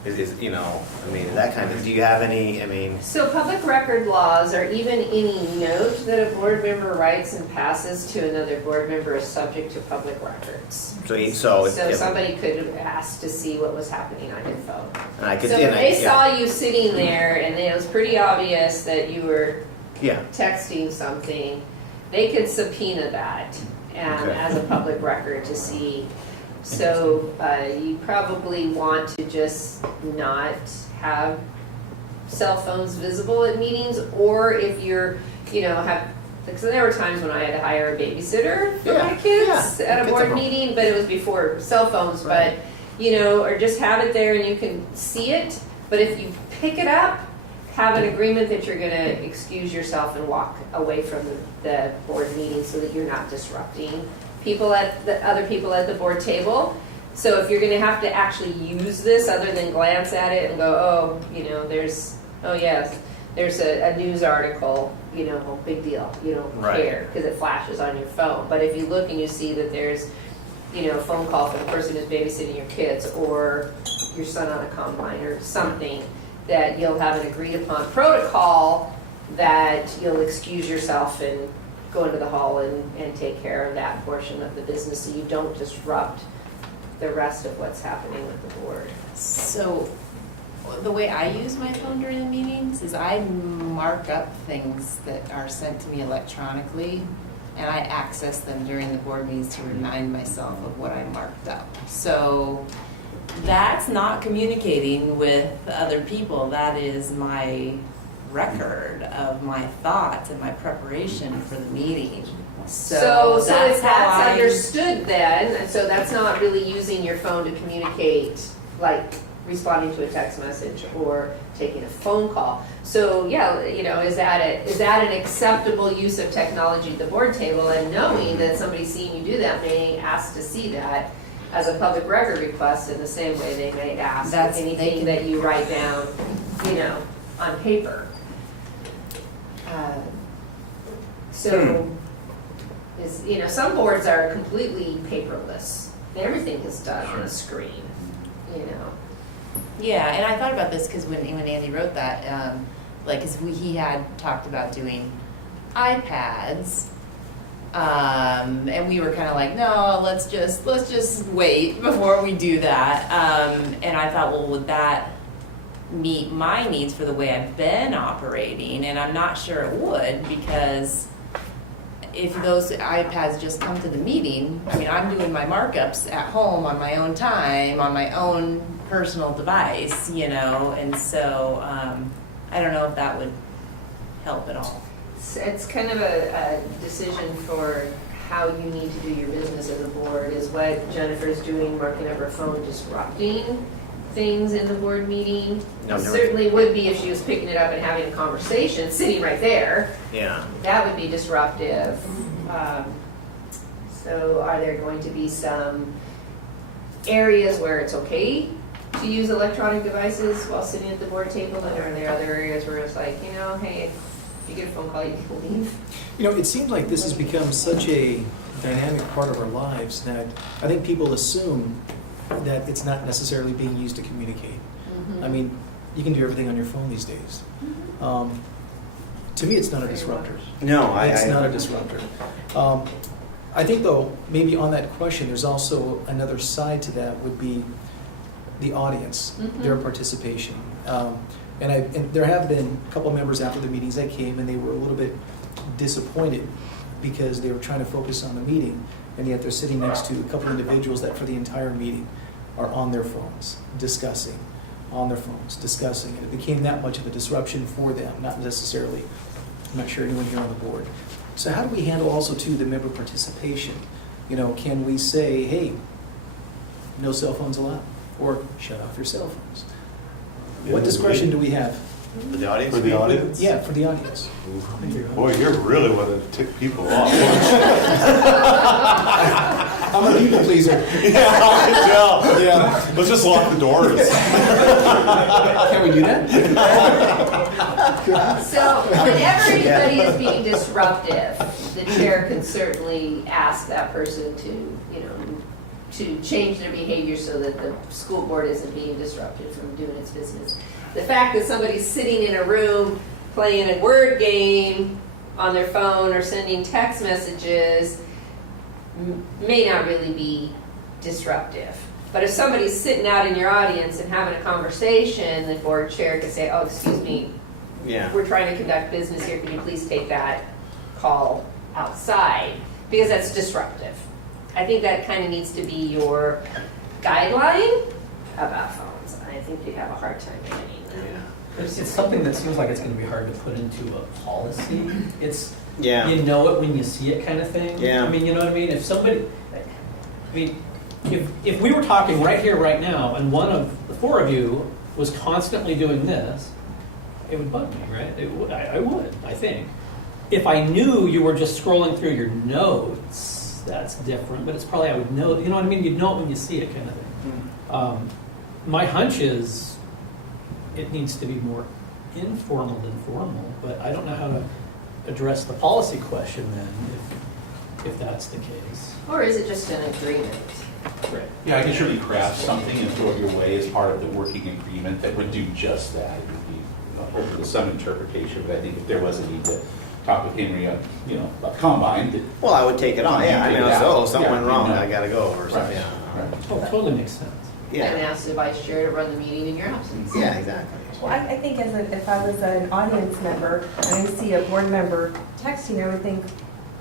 Is, you know, I mean, that kind of, do you have any, I mean, So public record laws, or even any note that a board member writes and passes to another board member, is subject to public records. so, So if- somebody could have asked to see what was happening on your phone. and I could, So and if I- they yeah, saw you sitting there and it was pretty obvious that you were yeah, texting something, they could subpoena that Okay. as a public record to see. So you probably want to just not have cell phones visible at meetings, or if you're, have, because there were times when I had to hire a babysitter for Yeah, my kids yeah, at a kids board at home. meeting, but it was before cell phones, Right. but, or just have it there and you can see it. But if you pick it up, have an agreement that you're gonna excuse yourself and walk away from the board meeting so that you're not disrupting other people at the board table. So if you're gonna have to actually use this other than glance at it and go, there's a news article, big deal, you don't Right. care because it flashes on your phone. But if you look and you see that there's, a phone call from the person who's babysitting your kids, or your son on a combine or something, that you'll have an agreed upon protocol that you'll excuse yourself and go into the hall and take care of that portion of the business so you don't disrupt the rest of what's happening with the board. So, the way I use my phone during the meetings is I mark up things that are sent to me electronically, and I access them during the board meetings to remind myself of what I marked up. So, that's not communicating with other people. That is my record of my thoughts and my preparation for the meeting. So if how that's I- understood then, so that's not really using your phone to communicate, like responding to a text message or taking a phone call. So yeah, is that an acceptable use of technology at the board table? And knowing that somebody seeing you do that may ask to see that as a public record request in the same way they may ask That's- they anything can- that you write down, on paper. So, some boards are completely paperless. Everything is done on a screen, Yeah, and I thought about this because when Andy wrote that, he had talked about doing iPads, and we were kind of like, no, let's just wait before we do that. And I thought, well, would that meet my needs for the way I've been operating? And I'm not sure it would, because if those iPads just come to the meeting, I'm doing my markups at home on my own time, on my own personal device, and so I don't know if that would help at all. It's kind of a decision for how you need to do your business as a board. Is what Jennifer's doing, marking up her phone, disrupting things in the board meeting? No, never. Certainly would be if she was picking it up and having a conversation, sitting right there. yeah. That would be disruptive. So are there going to be some areas where it's okay to use electronic devices while sitting at the board table? And are there other areas where it's like, hey, if you get a phone call, you can leave? It seems like this has become such a dynamic part of our lives that I think people assume that it's not necessarily being used to communicate. You can do everything on your phone these days. To me, it's not a disruptor. No, It's not a disruptor. I think, though, maybe on that question, there's also another side to that would be the audience, their participation. And there have been a couple members after the meetings that came, and they were a little bit disappointed because they were trying to focus on the meeting, and yet they're sitting next to a couple individuals that for the entire meeting are on their phones, discussing, and it became that much of a disruption for them, not necessarily, I'm not sure anyone here on the board. So how do we handle also, too, the member participation? Can we say, hey, no cell phones allowed, or shut off your cell phones? What discretion do we have? For the audience? For the audience? Yeah, for the audience. Boy, you're really one to tick people off. I'm a people pleaser. Yeah, I can tell. Yeah. Let's just lock the doors. Can we do that? So whenever anybody is being disruptive, the chair can certainly ask that person to, to change their behavior so that the school board isn't being disrupted from doing its business. The fact that somebody's sitting in a room playing a word game on their phone or sending text messages may not really be disruptive. But if somebody's sitting out in your audience and having a conversation, the board chair could say, oh, excuse me, Yeah. we're trying to conduct business here, can you please take that call outside? Because that's disruptive. I think that kind of needs to be your guideline about phones. I think you'd have a hard time getting that. Yeah. It's something that seems like it's gonna be hard to put into a policy. It's, Yeah. you know it when you see it kind of thing. Yeah. I mean, you know what I mean? If somebody, I mean, if we were talking right here, right now, and one of the four of you was constantly doing this, it would bug me, right? I would, I think. If I knew you were just scrolling through your notes, that's different, but it's probably, I would know, you know what I mean? You'd know it when you see it kind of thing. My hunch is it needs to be more informal than formal, but I don't know how to address the policy question then, if that's the case. Or is it just an agreement? Right. Yeah, I could surely craft something and throw it your way as part of the working agreement that would do just that. It would be open to some interpretation, but I think if there was a need to talk with Henry, about Combine, that Well, I would take it on, yeah. I mean, Take it out. something went Yeah, wrong, no. I gotta go, or something, Right. yeah. Right. Oh, totally makes sense. And Yeah, ask the vice chair to run the meeting in your absence. yeah, exactly. Well, I think if I was an audience member and I see a board member texting, I would think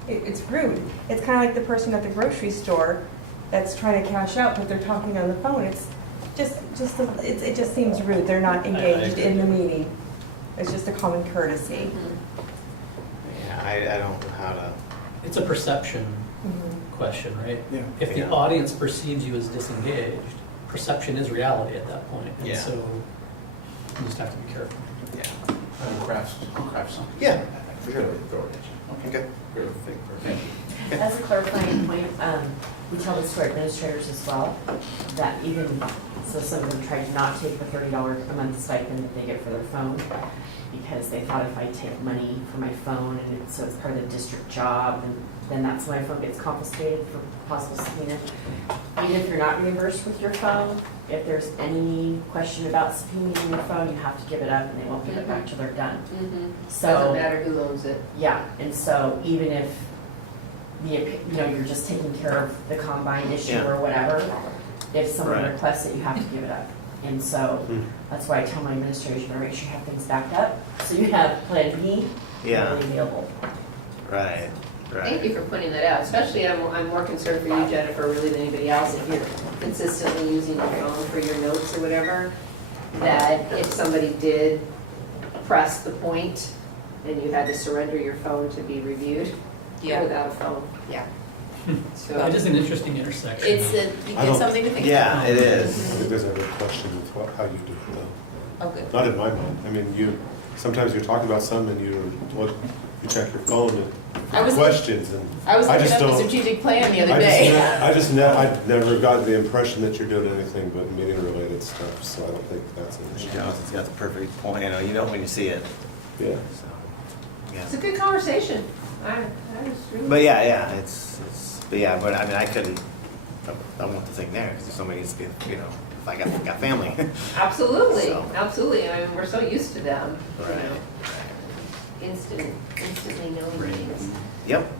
it's rude. It's kind of like the person at the grocery store that's trying to cash out, but they're talking on the phone. It's it just seems rude. They're not engaged in the meeting. It's just a common courtesy. Yeah, I don't know how to, It's a perception Mhm. question, right? Yeah. If the Yeah. audience perceives you as disengaged, perception is reality at that point. And Yeah. so you just have to be careful. yeah. I'll craft something. Yeah. For sure. Throw it at you. Okay. Perfect. Thank you. As a clarifying point, we tell this to our administrators as well, that even, so some of them tried to not take the $30 a month stipend that they get for their phone, because they thought if I take money for my phone, and so it's part of the district job, and then that's when my phone gets confiscated for possible subpoena. Even if you're not reimbursed with your phone, if there's any question about subpoenaing your phone, you have to give it up, and they won't give it back till they're done. Doesn't So, matter who owns it. yeah, and so even if you're just taking care of the Combine issue Yeah. or whatever, if someone Right. requests it, you have to give it up. And so that's why I tell my administrators, you better make sure you have things backed up, so you have plan B Yeah. readily available. Right, right. Thank you for pointing that out, especially I'm more concerned for you, Jennifer, really than anybody else, if you're consistently using your phone for your notes or whatever, that if somebody did press the point and you had to surrender your phone to be reviewed, Yeah. without a phone. Yeah. So, It is an interesting intersection. It's something to think about. Yeah, it I is. think there's a good question with how you do it though. Oh, good. Not in my mind. I mean, sometimes you're talking about something and you check your phone I and was- questions and. I was looking just up the don't- strategic plan the other I just day. I've never gotten the impression that you're doing anything but meeting related stuff, so I don't think that's an issue. It's got the perfect point, you know when you see it, Yeah. so, yeah. it's a good conversation. I was really. But yeah, but I mean, I couldn't, I want the thing there, because there's so many, if I got family. Absolutely, So. absolutely. I mean, we're so used to them, Right. instantly knowing things. Yep.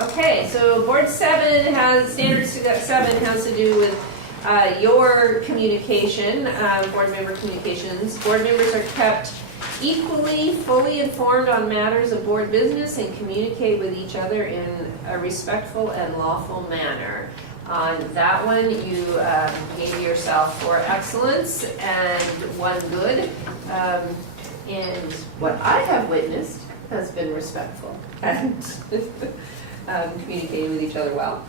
Okay, so board seven standards to seven has to do with your communication, board member communications. Board members are kept equally, fully informed on matters of board business and communicate with each other in a respectful and lawful manner. On that one, you gave yourself 4 excellence and 1 good. And what I have witnessed has been respectful and communicating with each other well,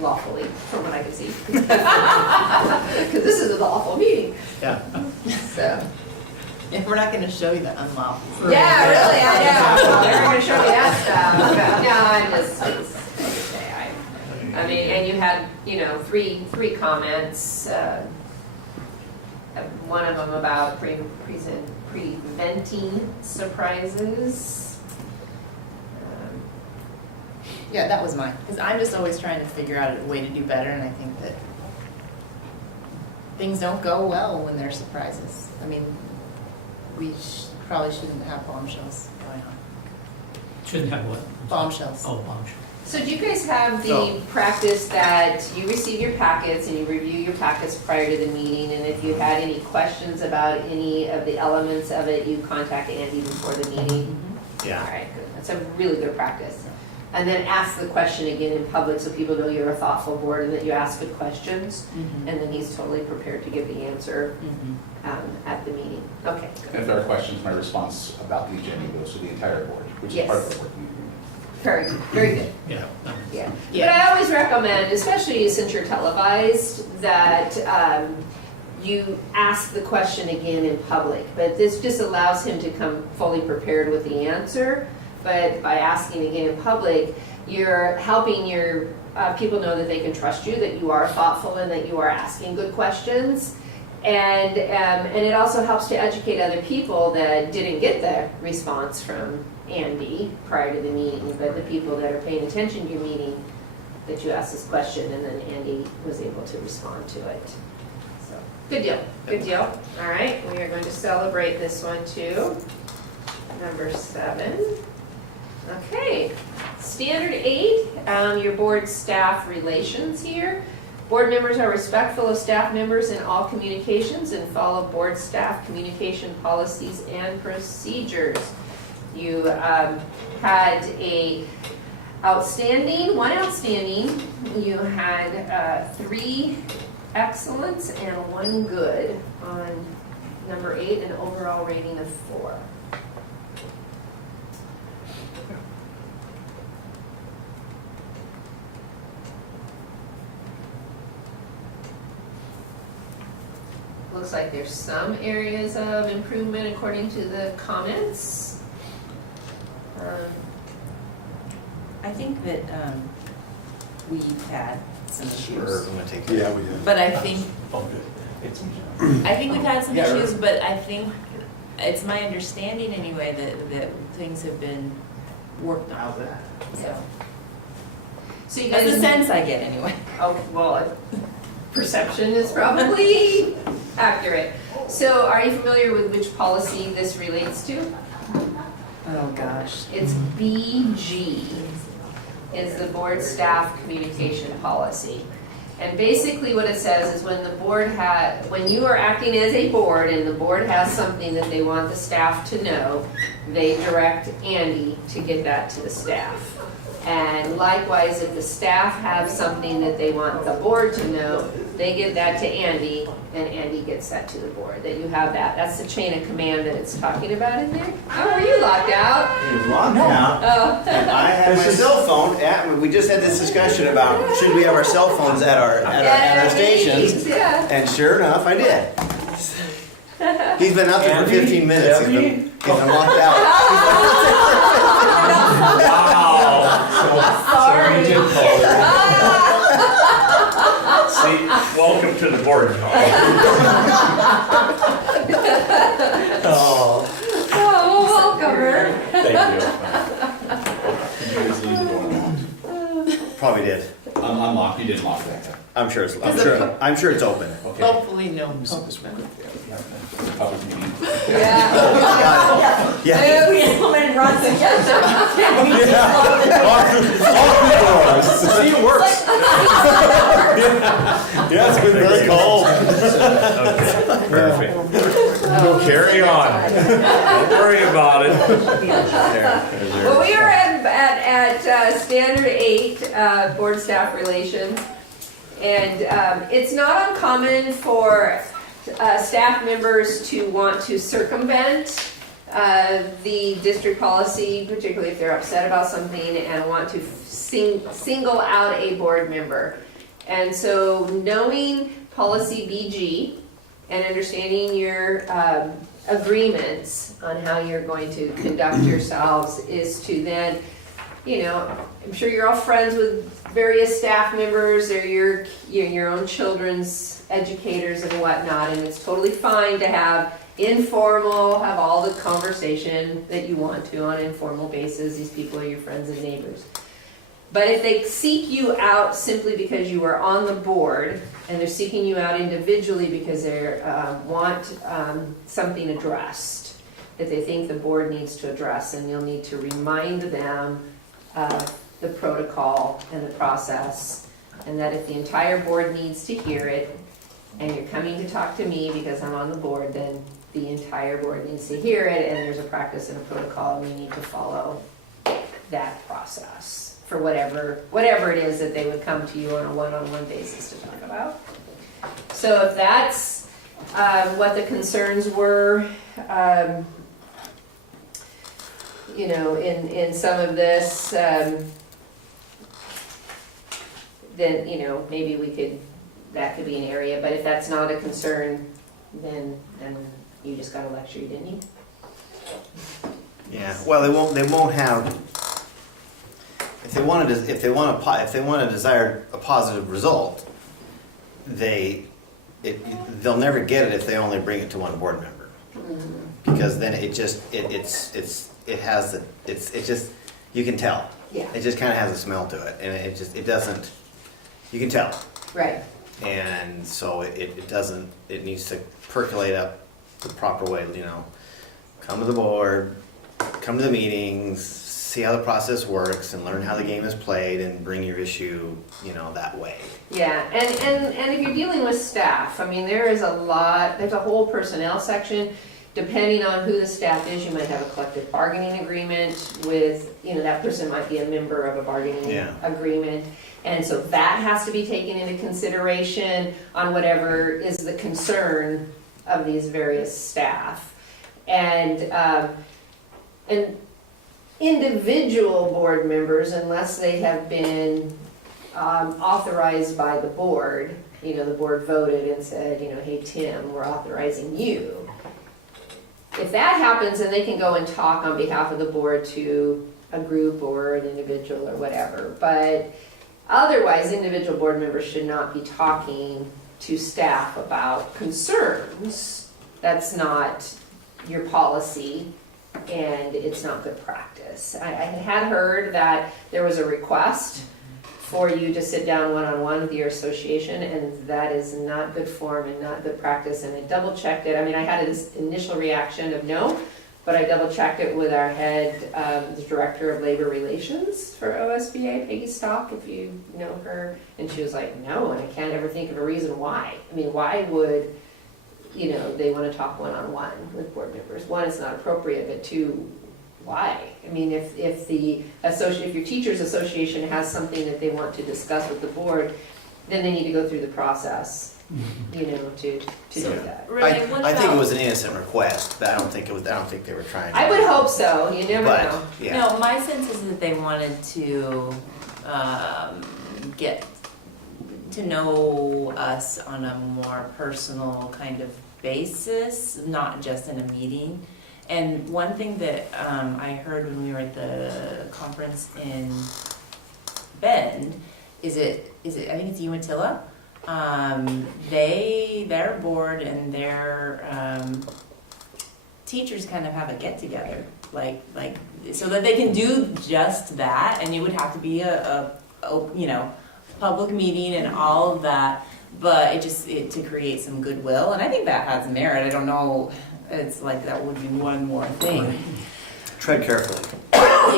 lawfully, from what I can see. Because this is a lawful meeting, Yeah. so. Yeah, we're not gonna show you the unlawful. Yeah, really, I know. They're gonna show me that stuff. But no, I'm just say, I mean, and you had, 3 comments. One of them about preventing surprises. Yeah, that was mine, because I'm just always trying to figure out a way to do better, and I think that things don't go well when they're surprises. I mean, we probably shouldn't have bombshells going on. Shouldn't have what? Bombshells. Oh, bombshell. So do you guys have the So- practice that you receive your packets and you review your packets prior to the meeting, and if you had any questions about any of the elements of it, you contact Andy before the meeting? All Yeah. right, good. That's a really good practice. And then ask the question again in public so people know you're a thoughtful board and that you ask good questions. Mhm. And then he's totally prepared to give the answer Mhm. at the meeting. Okay, And if there are questions, my response about the agenda goes to the entire board, which is part of the working agreement. very good, very good. Yeah. no. Yeah, Yeah. but I always recommend, especially since you're televised, that you ask the question again in public. But this just allows him to come fully prepared with the answer. But by asking again in public, you're helping your people know that they can trust you, that you are thoughtful, and that you are asking good questions. And it also helps to educate other people that didn't get the response from Andy prior to the meeting, but the people that are paying attention to your meeting, that you asked this question and then Andy was able to respond to it. So, good deal, good deal. All right, we are going to celebrate this one too. Number 7. Okay, standard 8, your board staff relations here. Board members are respectful of staff members in all communications and follow board staff communication policies and procedures. You had one outstanding, you had 3 excellents and 1 good on number 8, an overall rating of 4. Looks like there's some areas of improvement according to the comments. I think that we've had some We're issues, gonna take Yeah, we have. but I think we've had some Yeah, issues, but I think it's my understanding anyway that things have been worked out. So So you that's the guys, sense I get anyway. oh, well, perception is probably accurate. So are you familiar with which policy this relates to? Oh gosh. It's BG, is the board staff communication policy. And basically what it says is when when you are acting as a board and the board has something that they want the staff to know, they direct Andy to get that to the staff. And likewise, if the staff have something that they want the board to know, they give that to Andy, and Andy gets that to the board, that you have that. That's the chain of command that it's talking about in there. Oh, were you locked out? It was locked out. Oh. And I had my cell phone. We just had this discussion about should we have our cell phones at our stations, Yeah. and sure enough, I did. He's been out there for 15 minutes. He's been locked out. Sorry. See, welcome to the board. Oh, Oh, welcome her. Thank you. Did you guys leave the door unlocked? probably did. Unlocked, you didn't lock that. I'm sure it's open. Okay. Hopefully no. Public meeting. Yeah. Yeah. We implemented Ron's suggestion. See, it works. Yeah, it's been very cold. Perfect. Carry on. Don't worry about it. Well, we are at standard 8, board staff relations. And it's not uncommon for staff members to want to circumvent the district policy, particularly if they're upset about something and want to single out a board member. And so knowing policy BG and understanding your agreements on how you're going to conduct yourselves is to then, I'm sure you're all friends with various staff members or your own children's educators and whatnot, and it's totally fine to have all the conversation that you want to on an informal basis. These people are your friends and neighbors. But if they seek you out simply because you are on the board, and they're seeking you out individually because they want something addressed that they think the board needs to address, and you'll need to remind them of the protocol and the process, and that if the entire board needs to hear it, and you're coming to talk to me because I'm on the board, then the entire board needs to hear it, and there's a practice and a protocol, and we need to follow that process for whatever it is that they would come to you on a one-on-one basis to talk about. So if that's what the concerns were, you know, in some of this, then, you know, maybe we could, that could be an area, but if that's not a concern, then you just got a lecture, didn't you? Yeah, well, they won't have, if they want to desire a positive result, they'll never get it if they only bring it to one board member. Because then it just, you can tell. Yeah. It just kind of has a smell to it, and it doesn't, you can tell. Right. And so it needs to percolate up the proper way, you know. Come to the board, come to the meetings, see how the process works, and learn how the game is played, and bring your issue, you know, that way. Yeah, and if you're dealing with staff, I mean, there's a whole personnel section. Depending on who the staff is, you might have a collective bargaining agreement with, you know, that person might be a member of a bargaining agreement. And so that has to be taken into consideration on whatever is the concern of these various staff. And individual board members, unless they have been authorized by the board, you know, the board voted and said, you know, hey, Tim, we're authorizing you. If that happens, then they can go and talk on behalf of the board to a group or an individual or whatever. But otherwise, individual board members should not be talking to staff about concerns. That's not your policy, and it's not good practice. I had heard that there was a request for you to sit down one-on-one with your association, and that is not good form and not good practice, and I double-checked it. I mean, I had this initial reaction of no, but I double-checked it with our head, the Director of Labor Relations for OSBA, Peggy Stock, if you know her, and she was like, no, and I can't ever think of a reason why. I mean, why would, you know, they want to talk one-on-one with board members? One, it's not appropriate, but two, why? I mean, if your teachers association has something that they want to discuss with the board, then they need to go through the process, you know, to do that. Renee, what I think it about- was an innocent request, but I don't think they were trying to. I would hope so. You never But, know. yeah. No, my sense is that they wanted to get to know us on a more personal kind of basis, not just in a meeting. And one thing that I heard when we were at the conference in Bend is I think it's Umatilla. Their board and their teachers kind of have a get together, like so that they can do just that. And it would have to be a you know, public meeting and all of that, but to create some goodwill. And I think that has merit. I don't know. It's like that would be one more thing. Tread carefully.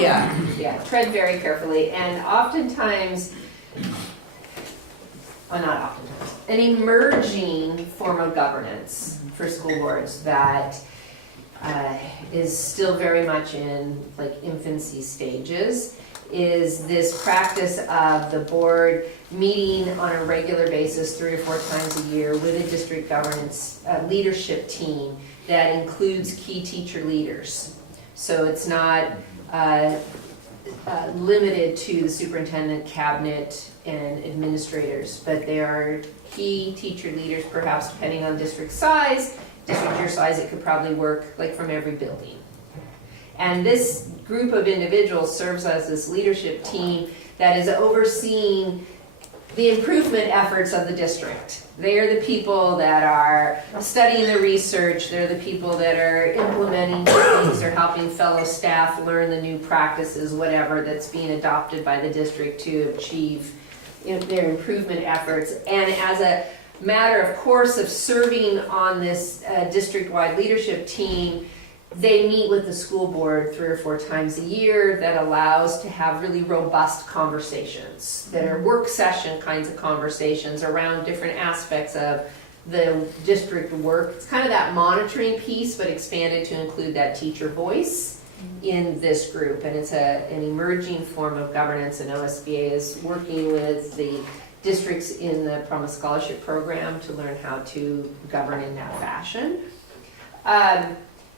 Yeah, tread very carefully. And oftentimes, well, not oftentimes, an emerging form of governance for school boards that is still very much in like infancy stages is this practice of the board meeting on a regular basis 3 or 4 times a year with a district governance leadership team that includes key teacher leaders. So it's not limited to the superintendent, cabinet, and administrators, but there are key teacher leaders, perhaps depending on district size. District your size, it could probably work like from every building. And this group of individuals serves as this leadership team that is overseeing the improvement efforts of the district. They're the people that are studying the research, they're the people that are implementing things, they're helping fellow staff learn the new practices, whatever that's being adopted by the district to achieve their improvement efforts. And as a matter of course of serving on this district-wide leadership team, they meet with the school board 3 or 4 times a year that allows to have really robust conversations that are work session kinds of conversations around different aspects of the district work. It's kind of that monitoring piece, but expanded to include that teacher voice in this group. And it's an emerging form of governance, and OSBA is working with the districts in the Promise Scholarship Program to learn how to govern in that fashion.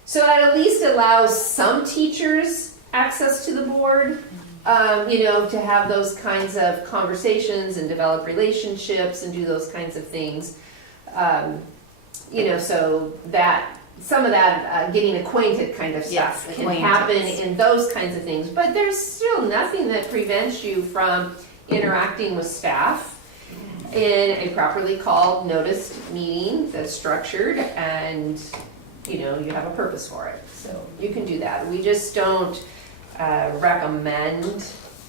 So that at least allows some teachers access to the board, to have those kinds of conversations and develop relationships and do those kinds of things. So that some of that getting acquainted kind of stuff can happen in those kinds of things. But there's still nothing that prevents you from interacting with staff in a properly called noticed meeting that's structured and you have a purpose for it. So you can do that. We just don't recommend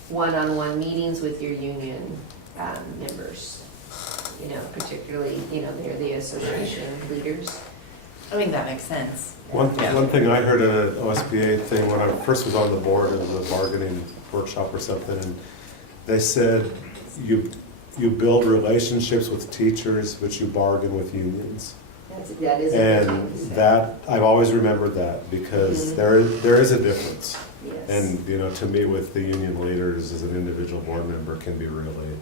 one-on-one meetings with your union members, particularly, they're the association leaders. I mean, that makes sense. One thing I heard at an OSBA thing when I first was on the board of the bargaining workshop or something, and they said you build relationships with teachers, but you bargain with unions. That is And that, I've always remembered that because there is a difference. Yes. And, to meet with the union leaders as an individual board member can be really,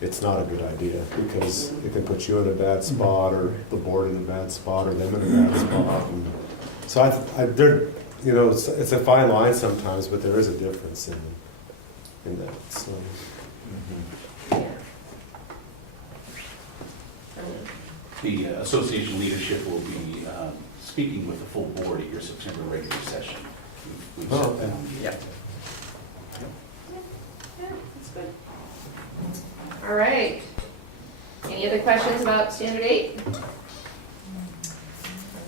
it's not a good idea because it can put you in a bad spot or the board in a bad spot or them in a bad spot. And so it's a fine line sometimes, but there is a difference in that. So. The association leadership will be speaking with the full board at your September regular session. We've set that. Yeah. Yeah, that's good. All right. Any other questions about Standard 8? All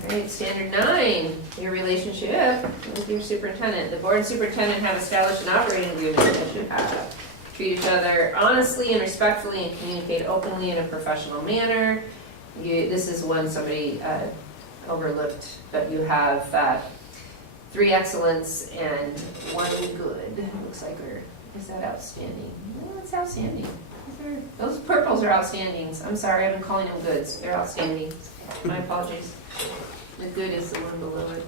right, Standard 9, your relationship with your superintendent. The board and superintendent have established an operating agreement that you have. Treat each other honestly and respectfully and communicate openly in a professional manner. This is one somebody overlooked, but you have 3 excellence and 1 good. Looks like is that outstanding? No, it's outstanding. Those purples are outstandings. I'm sorry, I've been calling them goods. They're outstanding. My apologies. The good is the one below it.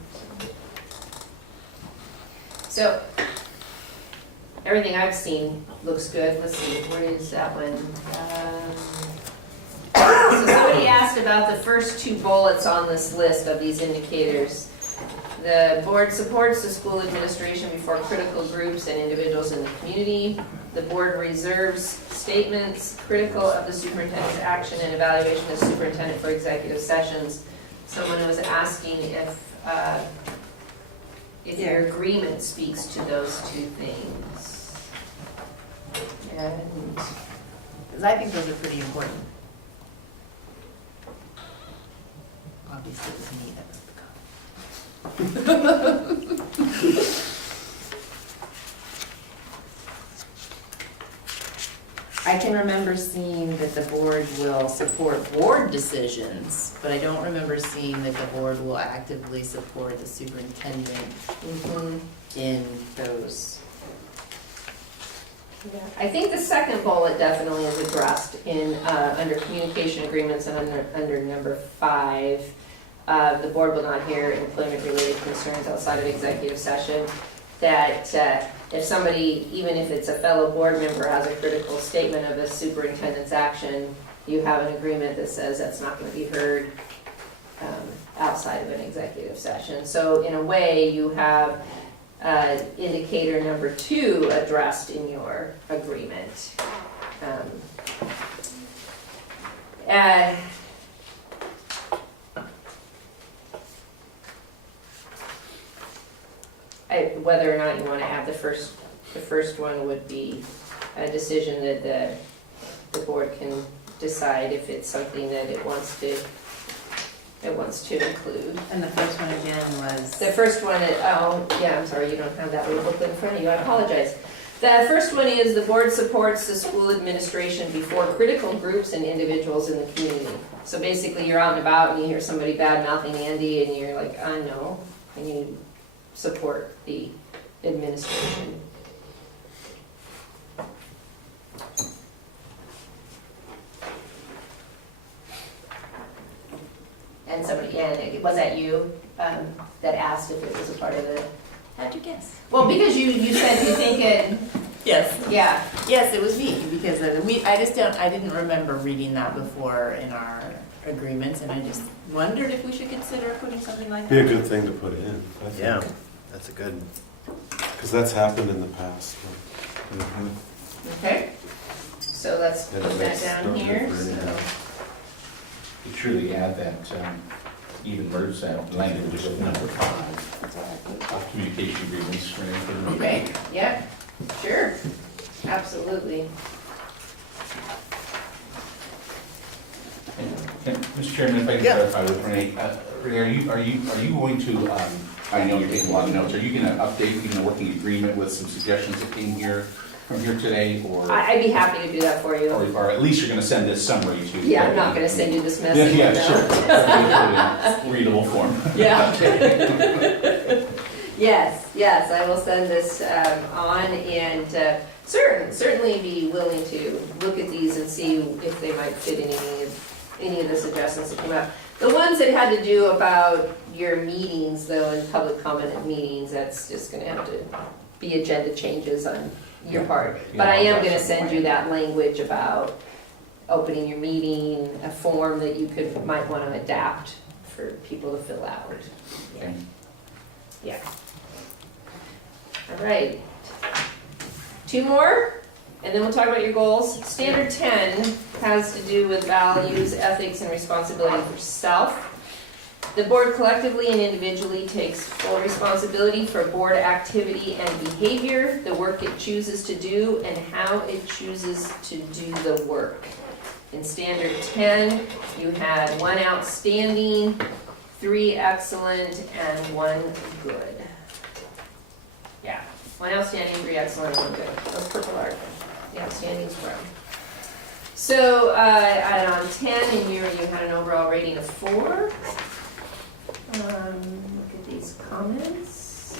So, everything I've seen looks good. Let's see, where is that one? So somebody asked about the first 2 bullets on this list of these indicators. The board supports the school administration before critical groups and individuals in the community. The board reserves statements critical of the superintendent's action and evaluation as superintendent for executive sessions. Someone was asking if your agreement speaks to those 2 things. And Because I think those are pretty important. Obviously, it was me that wrote the comment. I can remember seeing that the board will support board decisions, but I don't remember seeing that the board will actively support the superintendent in those. yeah, I think the second bullet definitely is addressed in under communication agreements and under number 5. The board will not hear employment-related concerns outside of executive session. That if somebody, even if it's a fellow board member, has a critical statement of a superintendent's action, you have an agreement that says that's not going to be heard outside of an executive session. So in a way, you have indicator number 2 addressed in your agreement. Whether or not you want to add the first one would be a decision that the board can decide if it's something that it wants to include. And the first one again was? The first one, I'm sorry, you don't have that little booklet in front of you, I apologize. The first one is the board supports the school administration before critical groups and individuals in the community. So basically, you're out and about and you hear somebody bad-mouthing Andy and you're like, no, and you support the administration. And was that you that asked if it was a part of the? How'd you guess? Well, because you said you think it, Yes. yeah. Yes, it was me, because I didn't remember reading that before in our agreements, and I just wondered if we should consider putting something like that. Be a good thing to put in, I think. Yeah, that's a good, Because that's happened in the past. Okay. So let's And put it that makes down no here. difference. So. You truly add that, even merge that language of number 5, of communication agreements for anything. Okay, yeah, sure, absolutely. And, Mr. Chairman, if I can Yeah. clarify with Renee, Renee, are you going to, I know you're taking a lot of notes, are you going to update even the working agreement with some suggestions that came here from here today, or? I'd be happy to do that for you. Or at least you're going to send this summary to. Yeah, I'm not gonna send you this Yeah, message. yeah, no. sure. Readable form. Yeah. Yes, I will send this on and certainly be willing to look at these and see if they might fit in any of the suggestions that come up. The ones that had to do about your meetings though, and public comment at meetings, that's just gonna have to be agenda changes on your part. But I am gonna send you that language about opening your meeting, a form that you might wanna adapt for people to fill out. Okay. Yeah. All right. 2 more, and then we'll talk about your goals. Standard 10 has to do with values, ethics, and responsibility for self. The board collectively and individually takes full responsibility for board activity and behavior, the work it chooses to do, and how it chooses to do the work. In Standard 10, you had 1 outstanding, 3 excellent, and 1 good. Yeah, 1 outstanding, 3 excellent, and 1 good. Those purple are the outstandings from. So, and on 10, in you had an overall rating of 4. Look at these comments.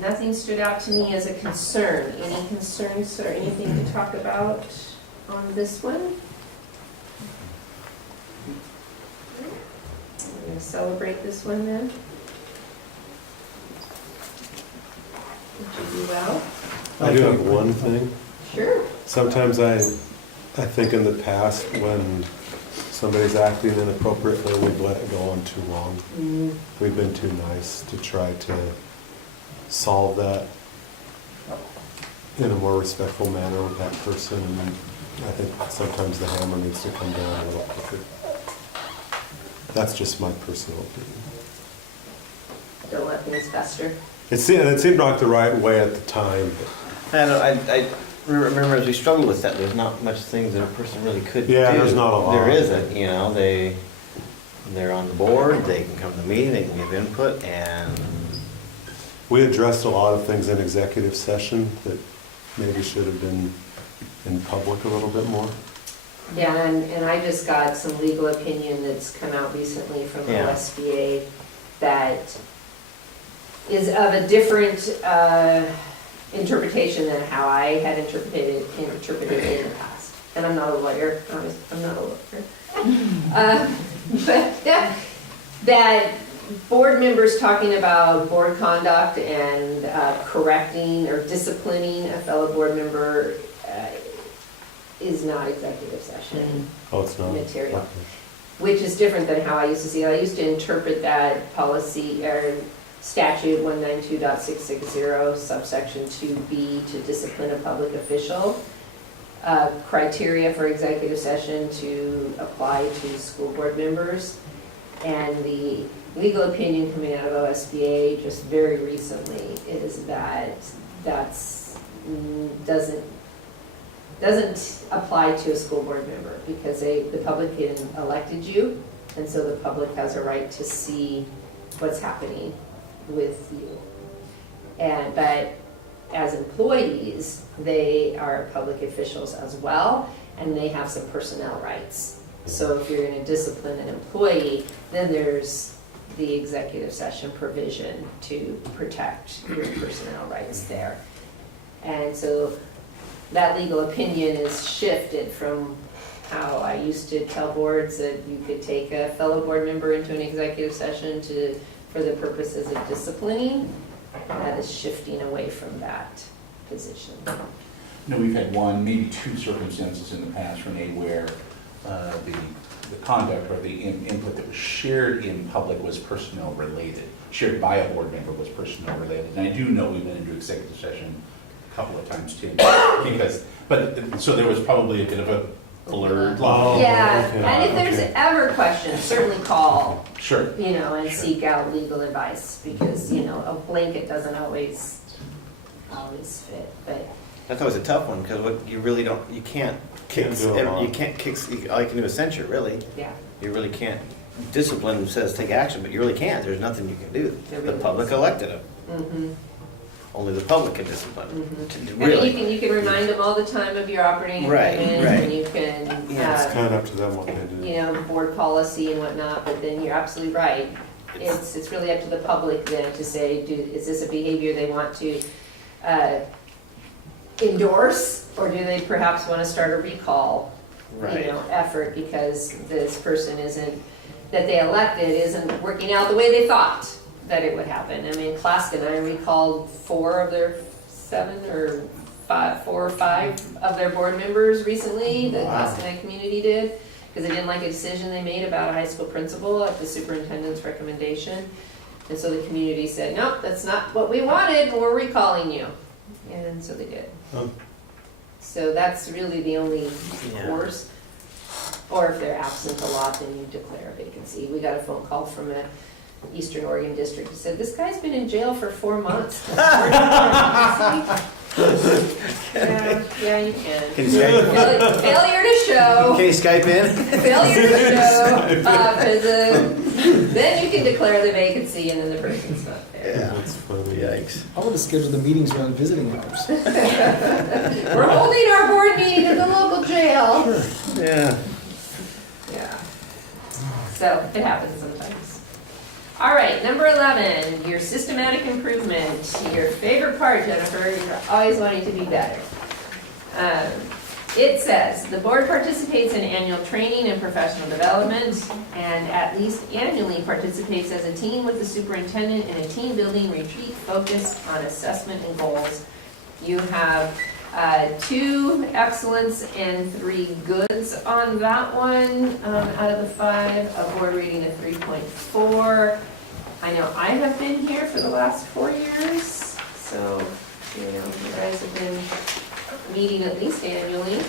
Nothing stood out to me as a concern. Any concerns or anything to talk about on this one? I'm going to celebrate this one then. Did you do well? I do have one thing. Sure. Sometimes I think in the past when somebody's acting inappropriately, we've let it go on too long. We've been too nice to try to solve that in a more respectful manner with that person. And I think sometimes the hammer needs to come down a little quicker. That's just my personal opinion. Don't let things fester. It seemed like the right way at the time. I remember as we struggled with that, there's not much things that a person really could do. Yeah, there's not a lot. There isn't, they're on the board, they can come to the meeting, they can give input, and We addressed a lot of things in executive session that maybe should have been in public a little bit more. Yeah, and I just got some legal opinion that's come out recently from the Yeah. OSBA that is of a different interpretation than how I had interpreted it in the past. And I'm not a lawyer, I'm not a lawyer. But that board members talking about board conduct and correcting or disciplining a fellow board member is not executive session Oh, it's not? material, which is different than how I used to see it. I used to interpret that policy or statute 192.660 subsection 2B to discipline a public official. Criteria for executive session to apply to school board members. And the legal opinion coming out of OSBA just very recently is that that's doesn't apply to a school board member because the public elected you, and so the public has a right to see what's happening with you. But as employees, they are public officials as well, and they have some personnel rights. So if you're going to discipline an employee, then there's the executive session provision to protect your personnel rights there. And so that legal opinion is shifted from how I used to tell boards that you could take a fellow board member into an executive session for the purposes of disciplining. That is shifting away from that position. No, we've had one, maybe two circumstances in the past, Renee, where the conduct or the input that was shared in public was personnel related. Shared by a board member was personnel related. And I do know we've been into executive session a couple of times too. So there was probably a bit of a blurred line. Yeah, okay. and if there's ever questions, certainly call, Sure. and seek out legal advice, because, a blanket doesn't always fit, but. That's always a tough one, because what you really don't, you can't kick, Can't do a lot. all you can do is censure, really. Yeah. You really can't. Discipline says take action, but you really can't. There's nothing you can do. There The really public isn't. elected him. Mm-hmm. Only the public can discipline. Mm-hmm. Really. I mean, you can remind them all the time of your operating Right, agreement, right. and you can, Yeah, It's kind of up to them what they do. board policy and whatnot, but then you're absolutely right. It's really up to the public then to say, is this a behavior they want to endorse, or do they perhaps want to start a recall, Right. effort because this person that they elected isn't working out the way they thought that it would happen. I mean, Klask and I recalled 4 of their 7 or 5, 4 or 5 of their board members recently. The Wow. Klask and I community did, because they didn't like a decision they made about a high school principal at the superintendent's recommendation. And so the community said, nope, that's not what we wanted, we're recalling you. And so they did. Oh. So that's really the only Yeah. course. Or if they're absent a lot, then you declare a vacancy. We got a phone call from a Eastern Oregon district who said, this guy's been in jail for 4 months. Yeah, you can. Can you Skype? Failure to show. Can you Skype in? Failure to show. Then you can declare the vacancy and then the person's not there. Yeah. That's funny. Yikes. How about to schedule the meetings around visiting hours? We're holding our board meeting at the local jail. Yeah. Yeah. So it happens sometimes. All right, number 11, your systematic improvement. Your favorite part, Jennifer, you're always wanting to be better. It says, the board participates in annual training and professional development, and at least annually participates as a team with the superintendent in a team building retreat focused on assessment and goals. You have 2 excellents and 3 goods on that one out of the 5, a board rating of 3.4. I know I have been here for the last 4 years, so you guys have been meeting at least annually.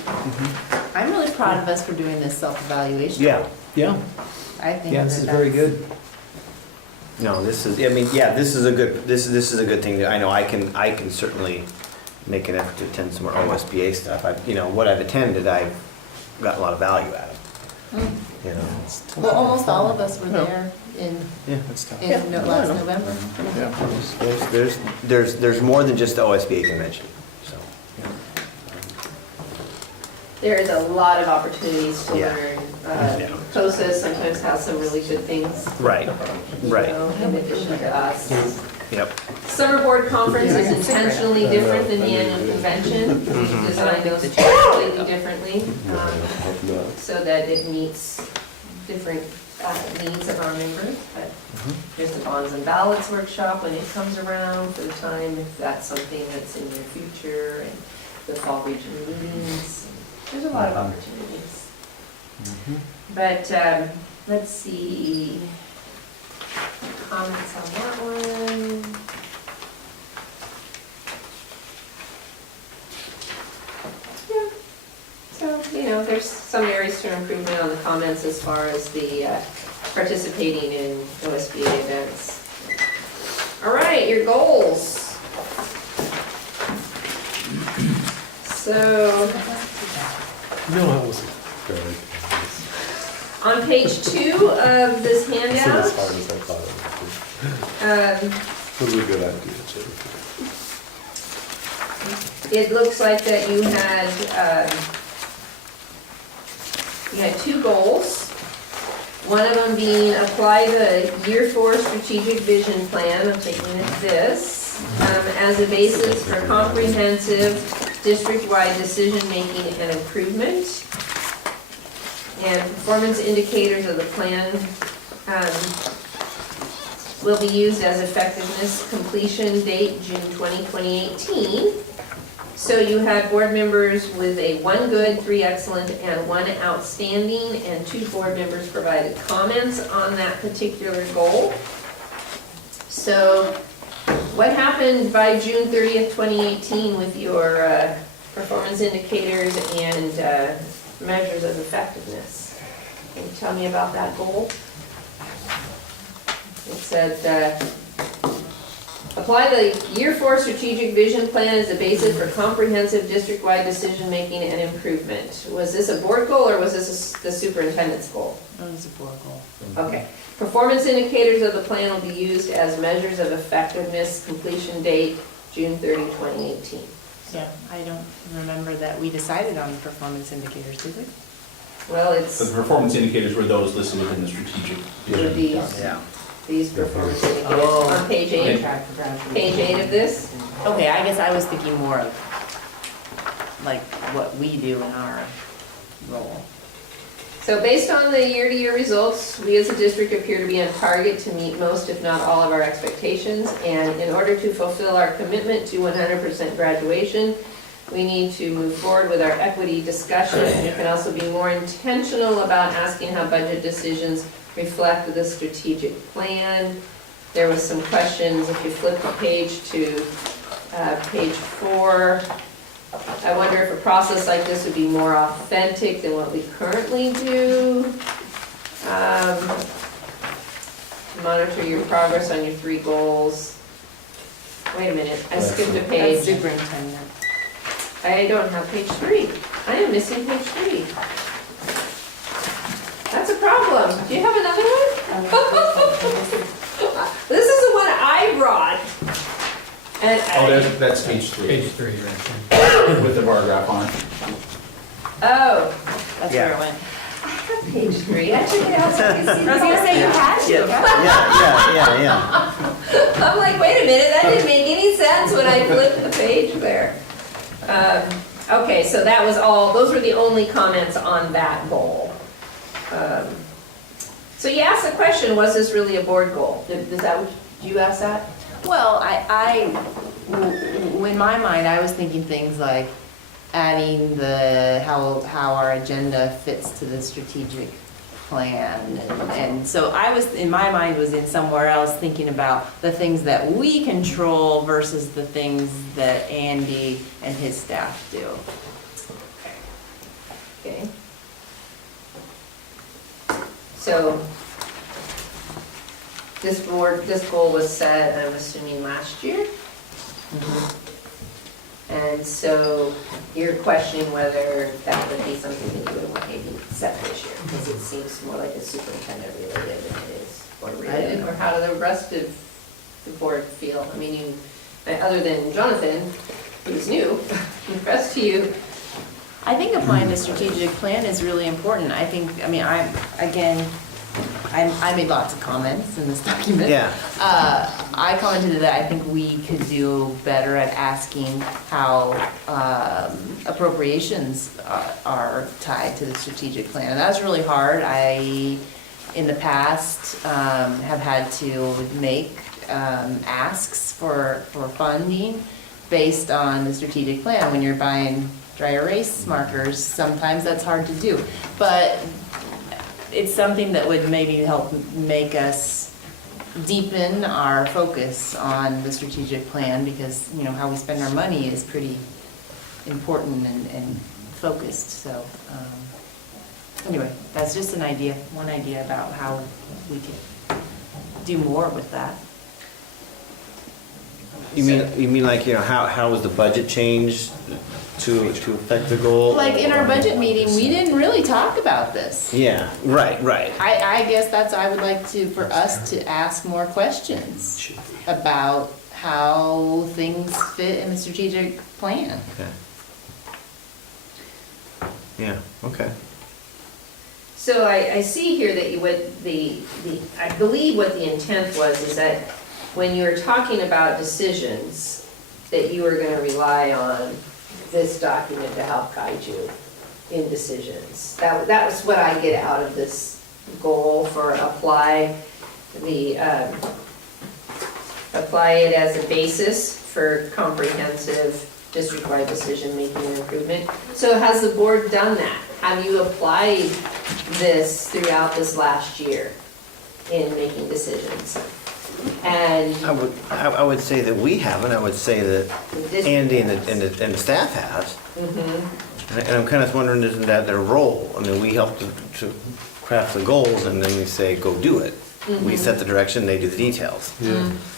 I'm really proud of us for doing this self-evaluation. Yeah. Yeah, I think yeah, this is very good. No, this is. I mean, yeah, this is a good. This is a good thing. I know I can certainly make an effort to attend some more OSBA stuff. What I've attended, I've got a lot of value out of. Well, almost all of us were there in That's tough. last November. There's more than just the OSBA convention. So. There is a lot of opportunities to Yeah. learn. Yeah. COSA sometimes has some really good things. Right. Right. In addition to us. Yep. Summer board conference is intentionally different than the annual convention. We designed those completely differently, so that it meets different needs of our members. But there's the bonds and ballots workshop when it comes around for the time, if that's something that's in your future, and the fall regional meetings. There's a lot of opportunities. But let's see, comments on that one. Yeah, so, there's some areas for improvement on the comments as far as the participating in OSBA events. All right, your goals. So No, I wasn't very. on page 2 of this It's not as handout, hard as I thought it would be. It was a good idea, Jennifer. it looks like that you had 2 goals. One of them being apply the Year 4 strategic vision plan, I'm thinking of this, as a basis for comprehensive district-wide decision-making and improvement. And performance indicators of the plan will be used as effectiveness completion date June 20, 2018. So you had board members with a 1 good, 3 excellent, and 1 outstanding, and 2 board members provided comments on that particular goal. So what happened by June 30th, 2018 with your performance indicators and measures of effectiveness? Can you tell me about that goal? It said, apply the Year 4 strategic vision plan as a basis for comprehensive district-wide decision-making and improvement. Was this a board goal or was this the superintendent's goal? That was a board goal. Okay. Performance indicators of the plan will be used as measures of effectiveness, completion date, June 30, 2018. Yeah, I don't remember that we decided on performance indicators, did we? Well, So it's the performance indicators were those listed within the strategic vision. these, Yeah. these performance indicators Oh. on page 8. Track for graduation. Page 8 of this. Okay, I guess I was thinking more of like what we do in our role. So based on the year-to-year results, we as a district appear to be on target to meet most, if not all, of our expectations. And in order to fulfill our commitment to 100% graduation, we need to move forward with our equity discussion. And we can also be more intentional about asking how budget decisions reflect the strategic plan. There was some questions, if you flip the page to page 4. I wonder if a process like this would be more authentic than what we currently do. Monitor your progress on your 3 goals. Wait a minute, I skipped a That's page. superintendent. I don't have page 3. I am missing page 3. That's a problem. Do you have another one? This is the one I brought. And Oh, that's page 3. Page 3, right With the bar graph on it. Oh, That's Yeah. where it went. I have page 3. I took it out so I could see. I was gonna say you had to. Yeah. I'm like, wait a minute, that didn't make any sense when I flipped the page there. Okay, so that was all, those were the only comments on that goal. So you asked the question, was this really a board goal? Is that what you asked that? Well, in my mind, I was thinking things like adding how our agenda fits to the strategic plan. And so I was, in my mind, was in somewhere else thinking about the things that we control versus the things that Andy and his staff do. Okay. So this goal was set, I'm assuming, last year? And so you're questioning whether that would be something that you would want maybe set this year, because it seems more like a superintendent related than it is board related, or how do the rest of the board feel? I mean, you, other than Jonathan, who's new, the rest of you. I think applying the strategic plan is really important. I made lots of comments in this document. Yeah. I commented that I think we could do better at asking how appropriations are tied to the strategic plan. And that's really hard. I, in the past, have had to make asks for funding based on the strategic plan. When you're buying dry erase markers, sometimes that's hard to do. But it's something that would maybe help make us deepen our focus on the strategic plan, because, you know, how we spend our money is pretty important and focused. So anyway, that's just an idea, one idea about how we could do more with that. You mean like, how was the budget changed to affect the goal? Like in our budget meeting, we didn't really talk about this. Yeah, right. I guess I would like for us to ask more questions about how things fit in the strategic plan. Okay. Yeah, okay. So I see here that you would, I believe what the intent was is that when you're talking about decisions, that you are going to rely on this document to help guide you in decisions. That was what I get out of this goal for apply it as a basis for comprehensive district-wide decision-making and improvement. So has the board done that? Have you applied this throughout this last year in making decisions? And I would say that we haven't. I would say that Andy and the staff has. And I'm kind of wondering, isn't that their role? I mean, we help to craft the goals, and then we say, go do it. We set the direction, they do the details.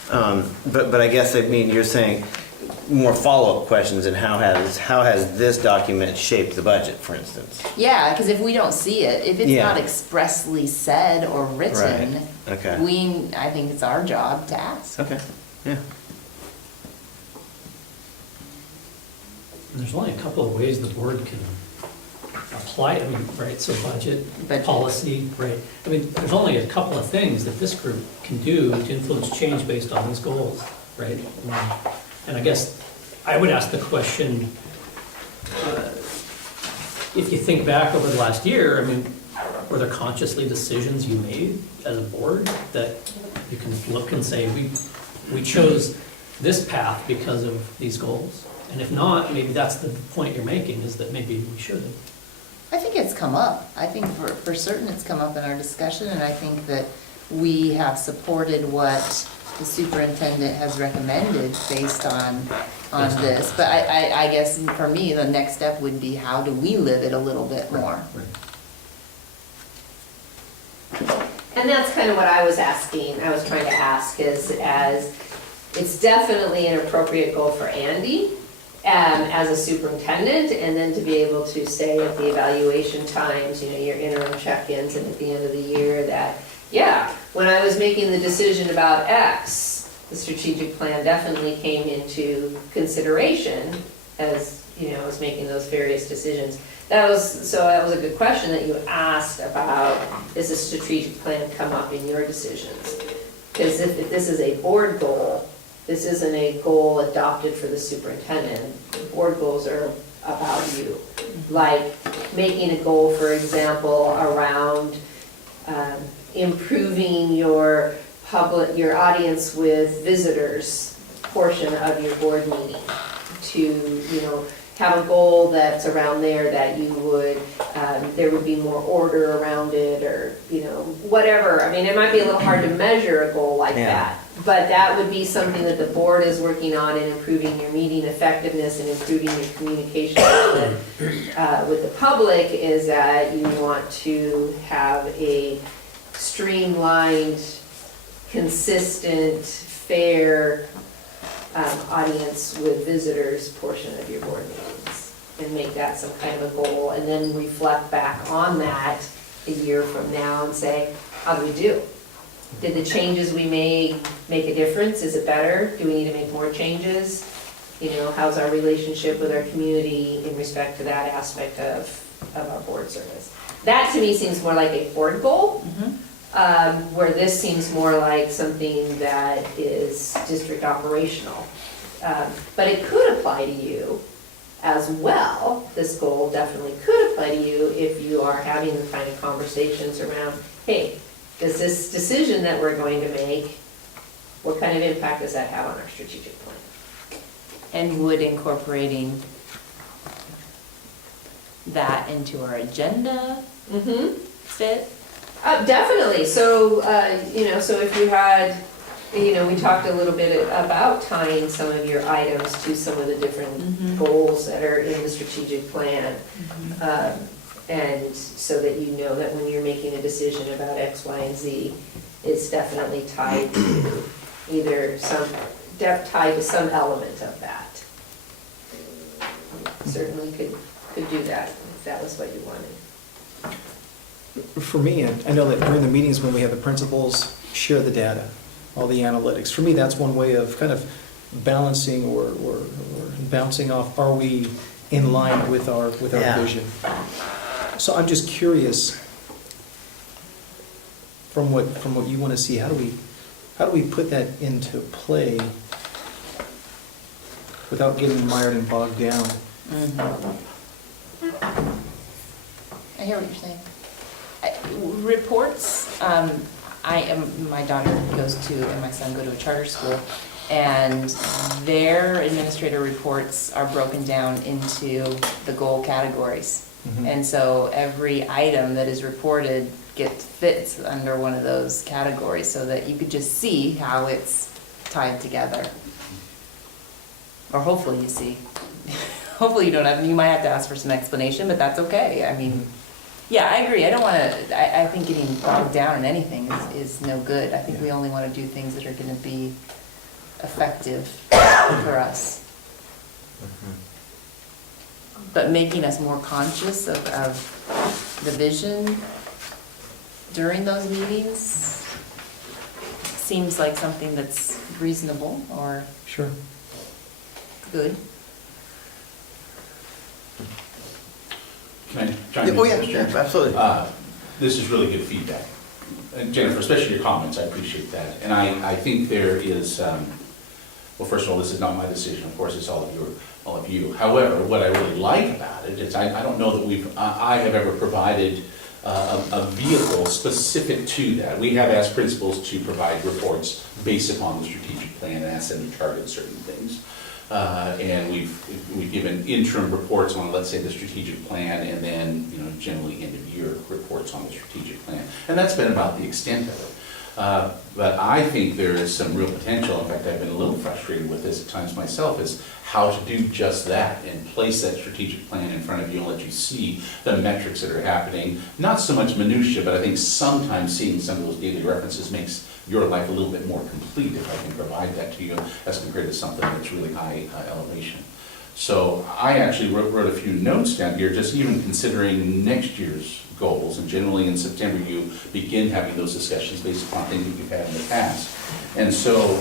But I guess, you're saying more follow-up questions, and how has this document shaped the budget, for instance? Yeah, because if we don't see it, if it's not expressly said or written, Right. Okay. I think it's our job to ask. Okay, yeah. And there's only a couple of ways the board can apply it, right, so budget, policy, right. There's only a couple of things that this group can do to influence change based on these goals, right? And I guess I would ask the question, if you think back over the last year, were there consciously decisions you made as a board that you can look and say, we chose this path because of these goals? And if not, maybe that's the point you're making, is that maybe we shouldn't. I think it's come up. I think for certain it's come up in our discussion, and I think that we have supported what the superintendent has recommended based on this. But I guess for me, the next step would be, how do we live it a little bit more? And that's kind of what I was asking, I was trying to ask, is as, it's definitely an appropriate goal for Andy as a superintendent, and then to be able to say at the evaluation times, your interim check-ins and at the end of the year that, when I was making the decision about X, the strategic plan definitely came into consideration as, I was making those various decisions. That was a good question that you asked about, does a strategic plan come up in your decisions? Because if this is a board goal, this isn't a goal adopted for the superintendent. The board goals are about you. Like making a goal, for example, around improving your audience with visitors portion of your board meeting, to have a goal that's around there that you would there would be more order around it, or whatever. It might be a little hard to measure a goal like that, but that would be something that the board is working on in improving your meeting effectiveness and improving your communication with the public, is that you want to have a streamlined, consistent, fair audience with visitors portion of your board meetings, and make that some kind of a goal, and then reflect back on that a year from now and say, how do we do? Did the changes we made make a difference? Is it better? Do we need to make more changes? How's our relationship with our community in respect to that aspect of our board service? That to me seems more like a board goal, where this seems more like something that is district operational. But it could apply to you as well. This goal definitely could apply to you if you are having the kind of conversations around, hey, does this decision that we're going to make, what kind of impact does that have on our strategic plan? And would incorporating that into our agenda fit? Definitely. So, so if you had, we talked a little bit about tying some of your items to some of the different goals that are in the strategic plan. And so that that when you're making a decision about X, Y, and Z, it's definitely tied to either tied to some element of that. Certainly could do that if that was what you wanted. For me, I know that during the meetings when we have the principals share the data, all the analytics, for me, that's one way of kind of balancing or bouncing off, are we in line with our Yeah. vision? So I'm just curious, from what you want to see, how do we put that into play without getting mired and bogged down? I hear what you're saying. Reports, my daughter goes to, and my son go to a charter school, and their administrator reports are broken down into the goal categories. Mhm. And so every item that is reported fits under one of those categories, so that you could just see how it's tied together. Or hopefully you see. Hopefully you might have to ask for some explanation, but that's okay. I mean, yeah, I agree. I don't want to, I think getting bogged down in anything is no good. I think we only want to do things that are going to be effective for us. But making us more conscious of the vision during those meetings seems like something that's reasonable or Sure. good. Can I chime in? Oh, yeah, sure, absolutely. This is really good feedback. And Jennifer, especially your comments, I appreciate that. And I think there is, well, first of all, this is not my decision, of course, it's all of you. However, what I really like about it is I don't know that I have ever provided a vehicle specific to that. We have asked principals to provide reports based upon the strategic plan and asked them to target certain things. And we've given interim reports on, let's say, the strategic plan, and then, generally end-of-year reports on the strategic plan. And that's been about the extent of it. But I think there is some real potential. In fact, I've been a little frustrated with this at times myself, is how to do just that and place that strategic plan in front of you and let you see the metrics that are happening. Not so much minutia, but I think sometimes seeing some of those daily references makes your life a little bit more complete if I can provide that to you as compared to something that's really high elevation. So I actually wrote a few notes down here, just even considering next year's goals. And generally in September, you begin having those discussions based upon things that you've had in the past. And so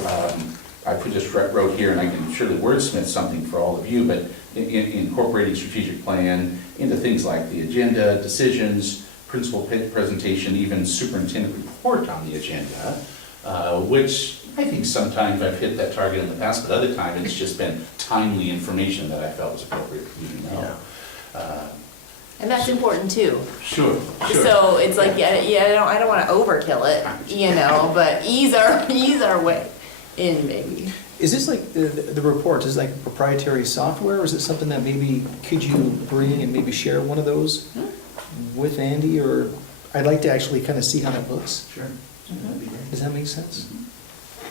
I just wrote here, and I can surely wordsmith something for all of you, but incorporating strategic plan into things like the agenda, decisions, principal presentation, even superintendent report on the agenda, which I think sometimes I've hit that target in the past, but other times it's just been timely information that I felt was appropriate for you to know. And that's important too. Sure. So it's like, I don't want to overkill it, but ease our way in maybe. Is this like the report, is it like proprietary software, or is it something that maybe could you bring and maybe share one of those with Andy? Or I'd like to actually kind of see how that looks. Sure. Does that make sense?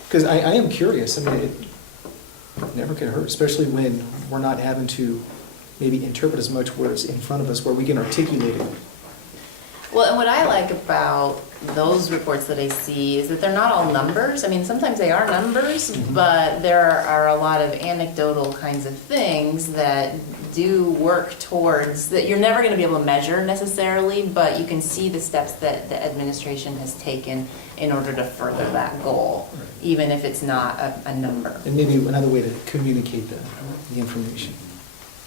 Because I am curious. I mean, it never could hurt, especially when we're not having to maybe interpret as much where it's in front of us, where we can articulate it. Well, and what I like about those reports that I see is that they're not all numbers. I mean, sometimes they are numbers, but there are a lot of anecdotal kinds of things that do work towards, that you're never going to be able to measure necessarily, but you can see the steps that the administration has taken in order to further that goal, even if it's not a number. And maybe another way to communicate the information.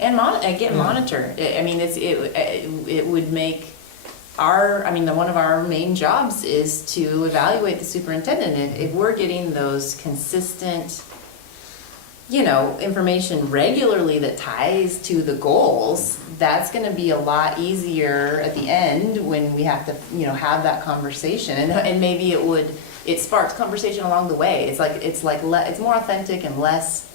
And monitor. I mean, it would make one of our main jobs is to evaluate the superintendent. If we're getting those consistent, information regularly that ties to the goals, that's going to be a lot easier at the end when we have to, have that conversation. And maybe it sparks conversation along the way. It's more authentic and less,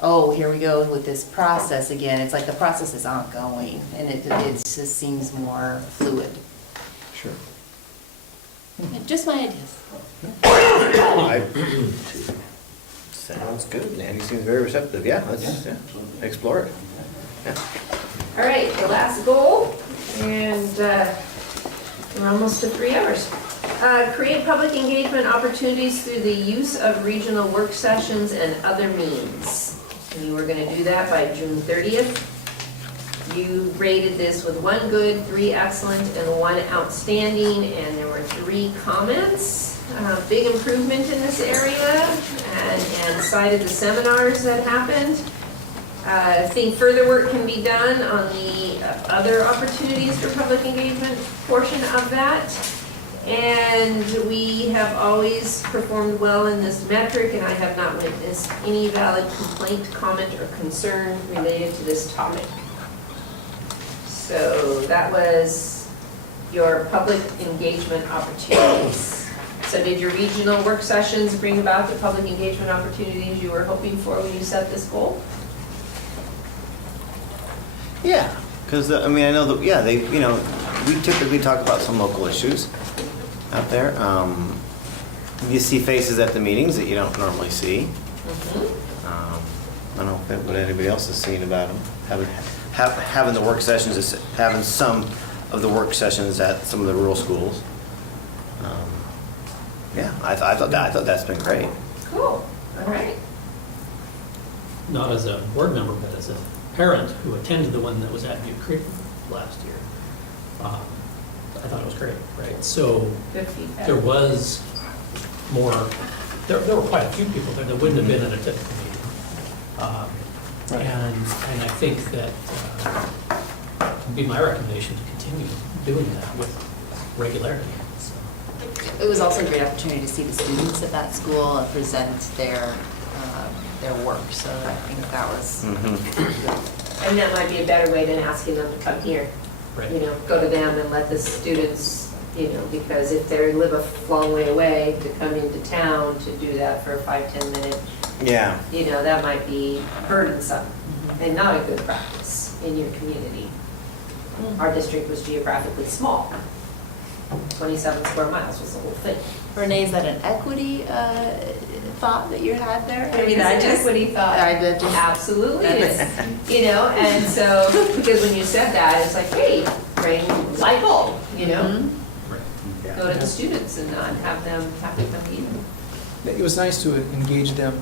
oh, here we go with this process again. It's like the process is ongoing, and it just seems more fluid. Sure. Just my ideas. Sounds good. Andy seems very receptive. Yeah, let's explore it. All right, the last goal, and we're almost to 3 hours. Create public engagement opportunities through the use of regional work sessions and other means. And you were gonna do that by June 30th. You rated this with 1 good, 3 excellent, and 1 outstanding, and there were 3 comments. Big improvement in this area, and cited the seminars that happened. I think further work can be done on the other opportunities for public engagement portion of that. And we have always performed well in this metric, and I have not witnessed any valid complaint, comment, or concern related to this topic. So that was your public engagement opportunities. So did your regional work sessions bring about the public engagement opportunities you were hoping for when you set this goal? Yeah, because, I mean, I know that, yeah, they, you know, we typically talk about some local issues out there. You see faces at the meetings that you don't normally see. I don't know what anybody else has seen about them. Having the work sessions, having some of the work sessions at some of the rural schools. Yeah, I thought that's been great. Cool, all right. Not as a board member, but as a parent who attended the one that was at Butte Creek last year. I thought it was great, right? So Good feedback. there was more, there were quite a few people there that wouldn't have been at a typical meeting. And I think that would be my recommendation to continue doing that with regularity. So. It was also a great opportunity to see the students at that school and present their work, so I think that was And that might be a better way than asking them to come here. Right. You know, go to them and let the students, you know, because if they live a long way away, to come into town to do that for a 5-10 minute, Yeah. you know, that might be burdensome and not a good practice in your community. Our district was geographically small. 27 square miles was the whole thing. Renee, is that an equity thought that you had there? I mean, It's an equity thought. Absolutely it is. You know, and so, because when you said that, it's like, hey, bring light bulb, you know? Go to the students and not have them have to come to you. It was nice to engage them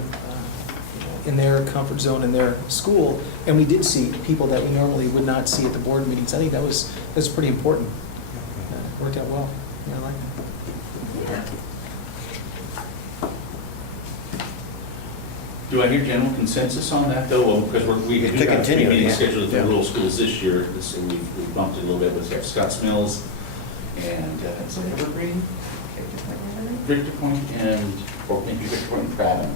in their comfort zone in their school, and we did see people that we normally would not see at the board meetings. I think that's pretty important. Worked out well. Yeah, I like that. Yeah. Do I hear general consensus on that, though? Well, because we do To have continue, 3 meetings yeah. scheduled at the Yeah. rural schools this year, so we've bumped it a little bit with Scotts Mills and is it Evergreen? Victor Point and, or maybe Victor Point and Prattville.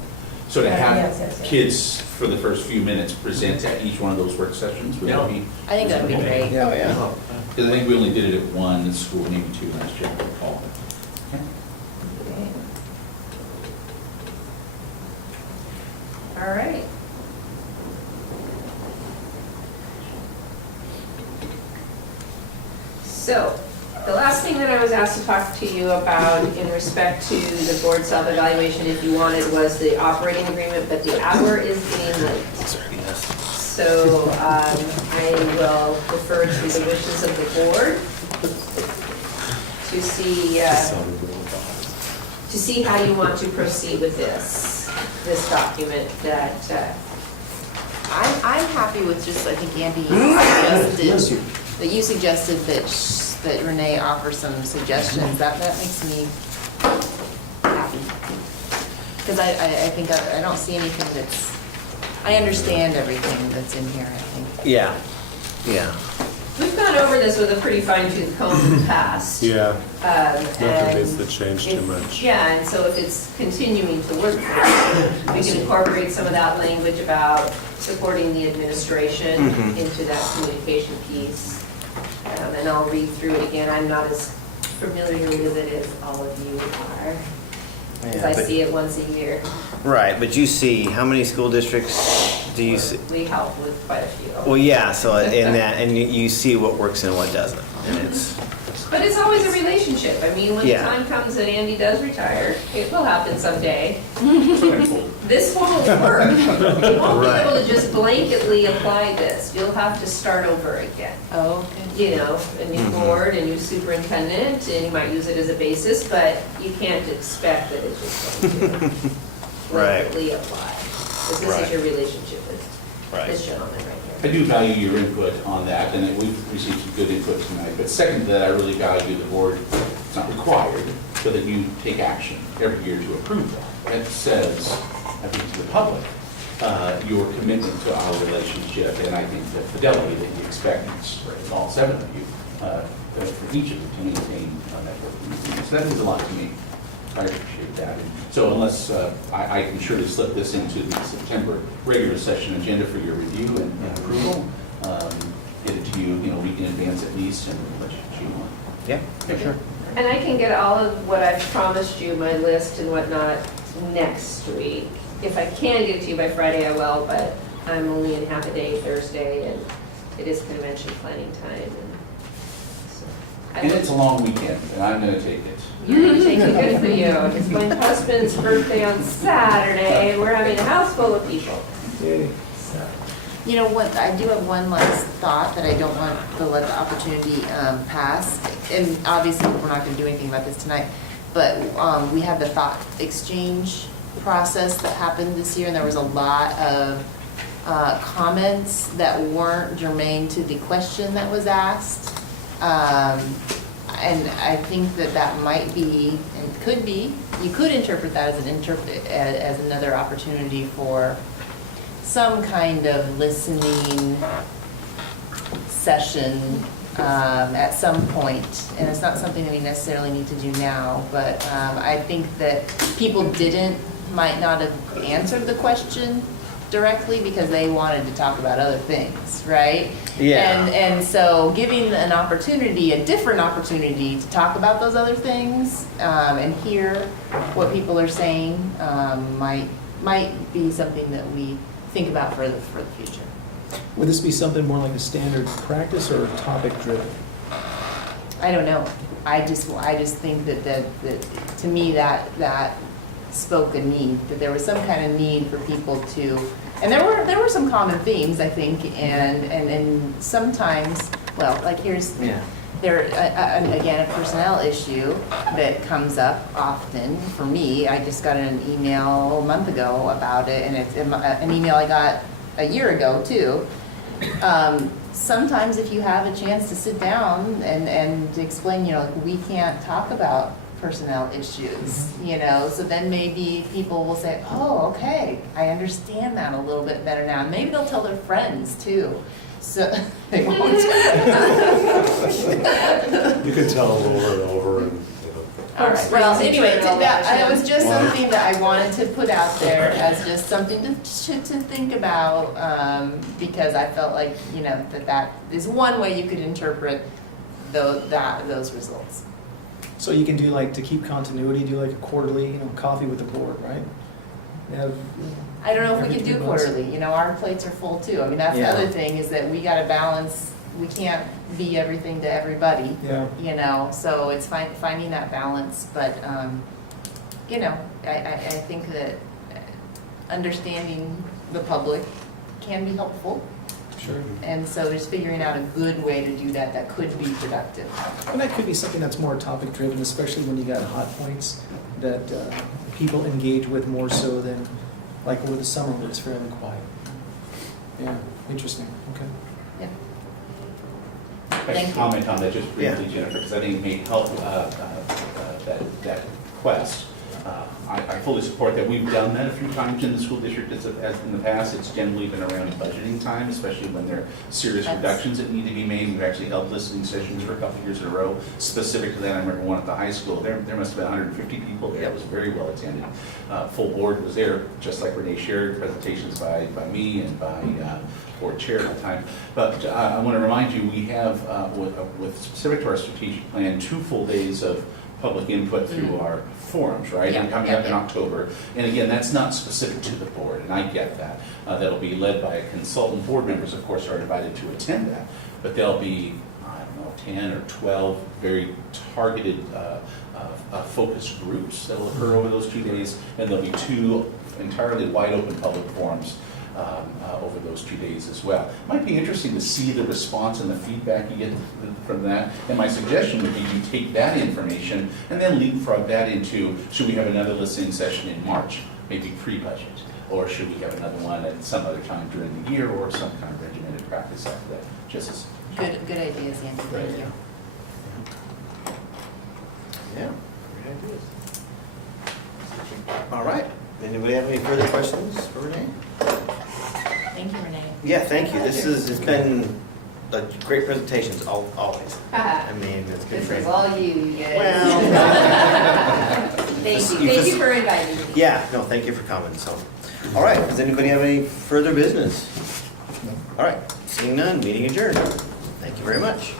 So to have Yes. kids for the first few minutes present at each one of those work sessions, would that be? I think that would be great. Yeah. Oh, yeah. Because I think we only did it at one school, maybe 2 last year, I recall. All right. So, the last thing that I was asked to talk to you about in respect to the board self-evaluation, if you wanted, was the operating agreement, but the hour is getting late. So I will defer to the wishes of the board to see how you want to proceed with this document that, I'm happy with just, I think Andy suggested that Renee offer some suggestions. That makes me happy. Because I think I don't see anything that's, I understand everything that's in here, I think. Yeah. Yeah. we've gone over this with a pretty fine tooth comb in the past. Yeah, nothing And needs to change too if- much. Yeah, and so if it's continuing to work for us, we can incorporate some of that language about supporting the administration into that communication piece. And I'll read through it again. I'm not as familiar with it as all of you are, because I but- see it once a year. Right, but you see, how many school districts do you see? We help with quite a few. Well, yeah, so in that, and you see what works and what doesn't, and it's, But it's always a relationship. I mean, when the Yeah. time comes that Andy does retire, it will happen someday. This won't work. You won't be Right. able to just blanketly apply this. You'll have to start over again. Oh, okay. You know, a new Mhm. board, a new superintendent, and you might use it as a basis, but you can't expect that it's just going to Right. blanketly apply. Because this Right. is your relationship with Right. this gentleman right I here. do value your input on that, and we've received some good input tonight. But second to that, I really value the board, it's not required, so that you take action every year to approve that. That says, I think, to the public, your commitment to our relationship, and I think the fidelity that you expect from all 7 of you, for each of you to maintain that work. So that means a lot to me. I appreciate that. And so unless, I can surely slip this into the September regular session agenda for your review and approval, get it to you, a week in advance at least, and let you chew on. Yeah, for sure. And I can get all of what I've promised you, my list and whatnot, next week. If I can get it to you by Friday, I will, but I'm only in half a day Thursday, and it is convention planning time, and so. I And it's a long weekend, and I'm gonna take it. You're gonna take it, good for you. It's my husband's birthday on Saturday, we're having a house full of people. Yay. So. You know what, I do have one last thought that I don't want to let the opportunity pass. And obviously, we're not going to do anything about this tonight, but we had the thought exchange process that happened this year, and there was a lot of comments that weren't germane to the question that was asked. And I think that might be, and could be, you could interpret that as another opportunity for some kind of listening session at some point. And it's not something that we necessarily need to do now, but I think that people might not have answered the question directly because they wanted to talk about other things, right? Yeah. And so giving an opportunity, a different opportunity to talk about those other things and hear what people are saying might be something that we think about for the future. Would this be something more like a standard practice or topic driven? I don't know. I just think that to me that spoke a need, that there was some kind of need for people to, and there were some common themes, I think, and sometimes, well, like again, a personnel issue that comes up often for me. I just got an email a month ago about it, and it's an email I got a year ago too. Sometimes if you have a chance to sit down and explain, like, we can't talk about personnel issues, so then maybe people will say, oh, okay, I understand that a little bit better now. And maybe they'll tell their friends too. So they won't. You can tell over and over and, All right. Well, anyway, it was just something that I wanted to put out there as just something to think about, because I felt like, that is one way you could interpret those results. So you can do to keep continuity, do like a quarterly, coffee with the board, right? I don't know if we Every can do 3 months. quarterly, our plates are full too. I mean, that's the Yeah. other thing, is that we gotta balance, we can't be everything to everybody. Yeah. So it's finding that balance, but, I think that understanding the public can be helpful. Sure. And so just figuring out a good way to do that could be productive. And that could be something that's more topic driven, especially when you got hot points that people engage with more so than like over the summer where it's fairly quiet. Yeah, interesting. Okay. Yeah. I Thank should you. comment on that just briefly, Jennifer, because I think it may help that quest. I fully support that. We've done that a few times in the school district as in the past. It's generally been around budgeting time, especially when there are serious reductions that need to be made. We've actually held listening sessions for a couple of years in a row specific to that. I remember one at the high school. There must have been 150 people there. It was very well attended. Full board was there, just like Renee shared, presentations by me and by board chair at the time. But I want to remind you, we have, with specific to our strategic plan, 2 full days of public input through our forums, right? Yeah, And coming up in October. And again, that's not specific to the board, and I get that. That'll be led by a consultant. Board members, of course, are invited to attend that. But there'll be, I don't know, 10 or 12 very targeted focus groups that will occur over those 2 days, and there'll be 2 entirely wide open public forums over those 2 days as well. Might be interesting to see the response and the feedback you get from that. And my suggestion would be you take that information and then leapfrog that into, should we have another listening session in March, maybe pre-budget? Or should we have another one at some other time during the year, or some kind of regimented practice after that? Just as Good ideas, Andy, thank you. Yeah, great ideas. All right, anybody have any further questions for Renee? Thank you, Renee. Yeah, thank you. It's been a great presentations, always. I mean, it's good This training. is all you guys. Well. Thank you for inviting me. Yeah, no, thank you for coming, so. All right, does anybody have any further business? All right, seeing none, meeting adjourned. Thank you very much.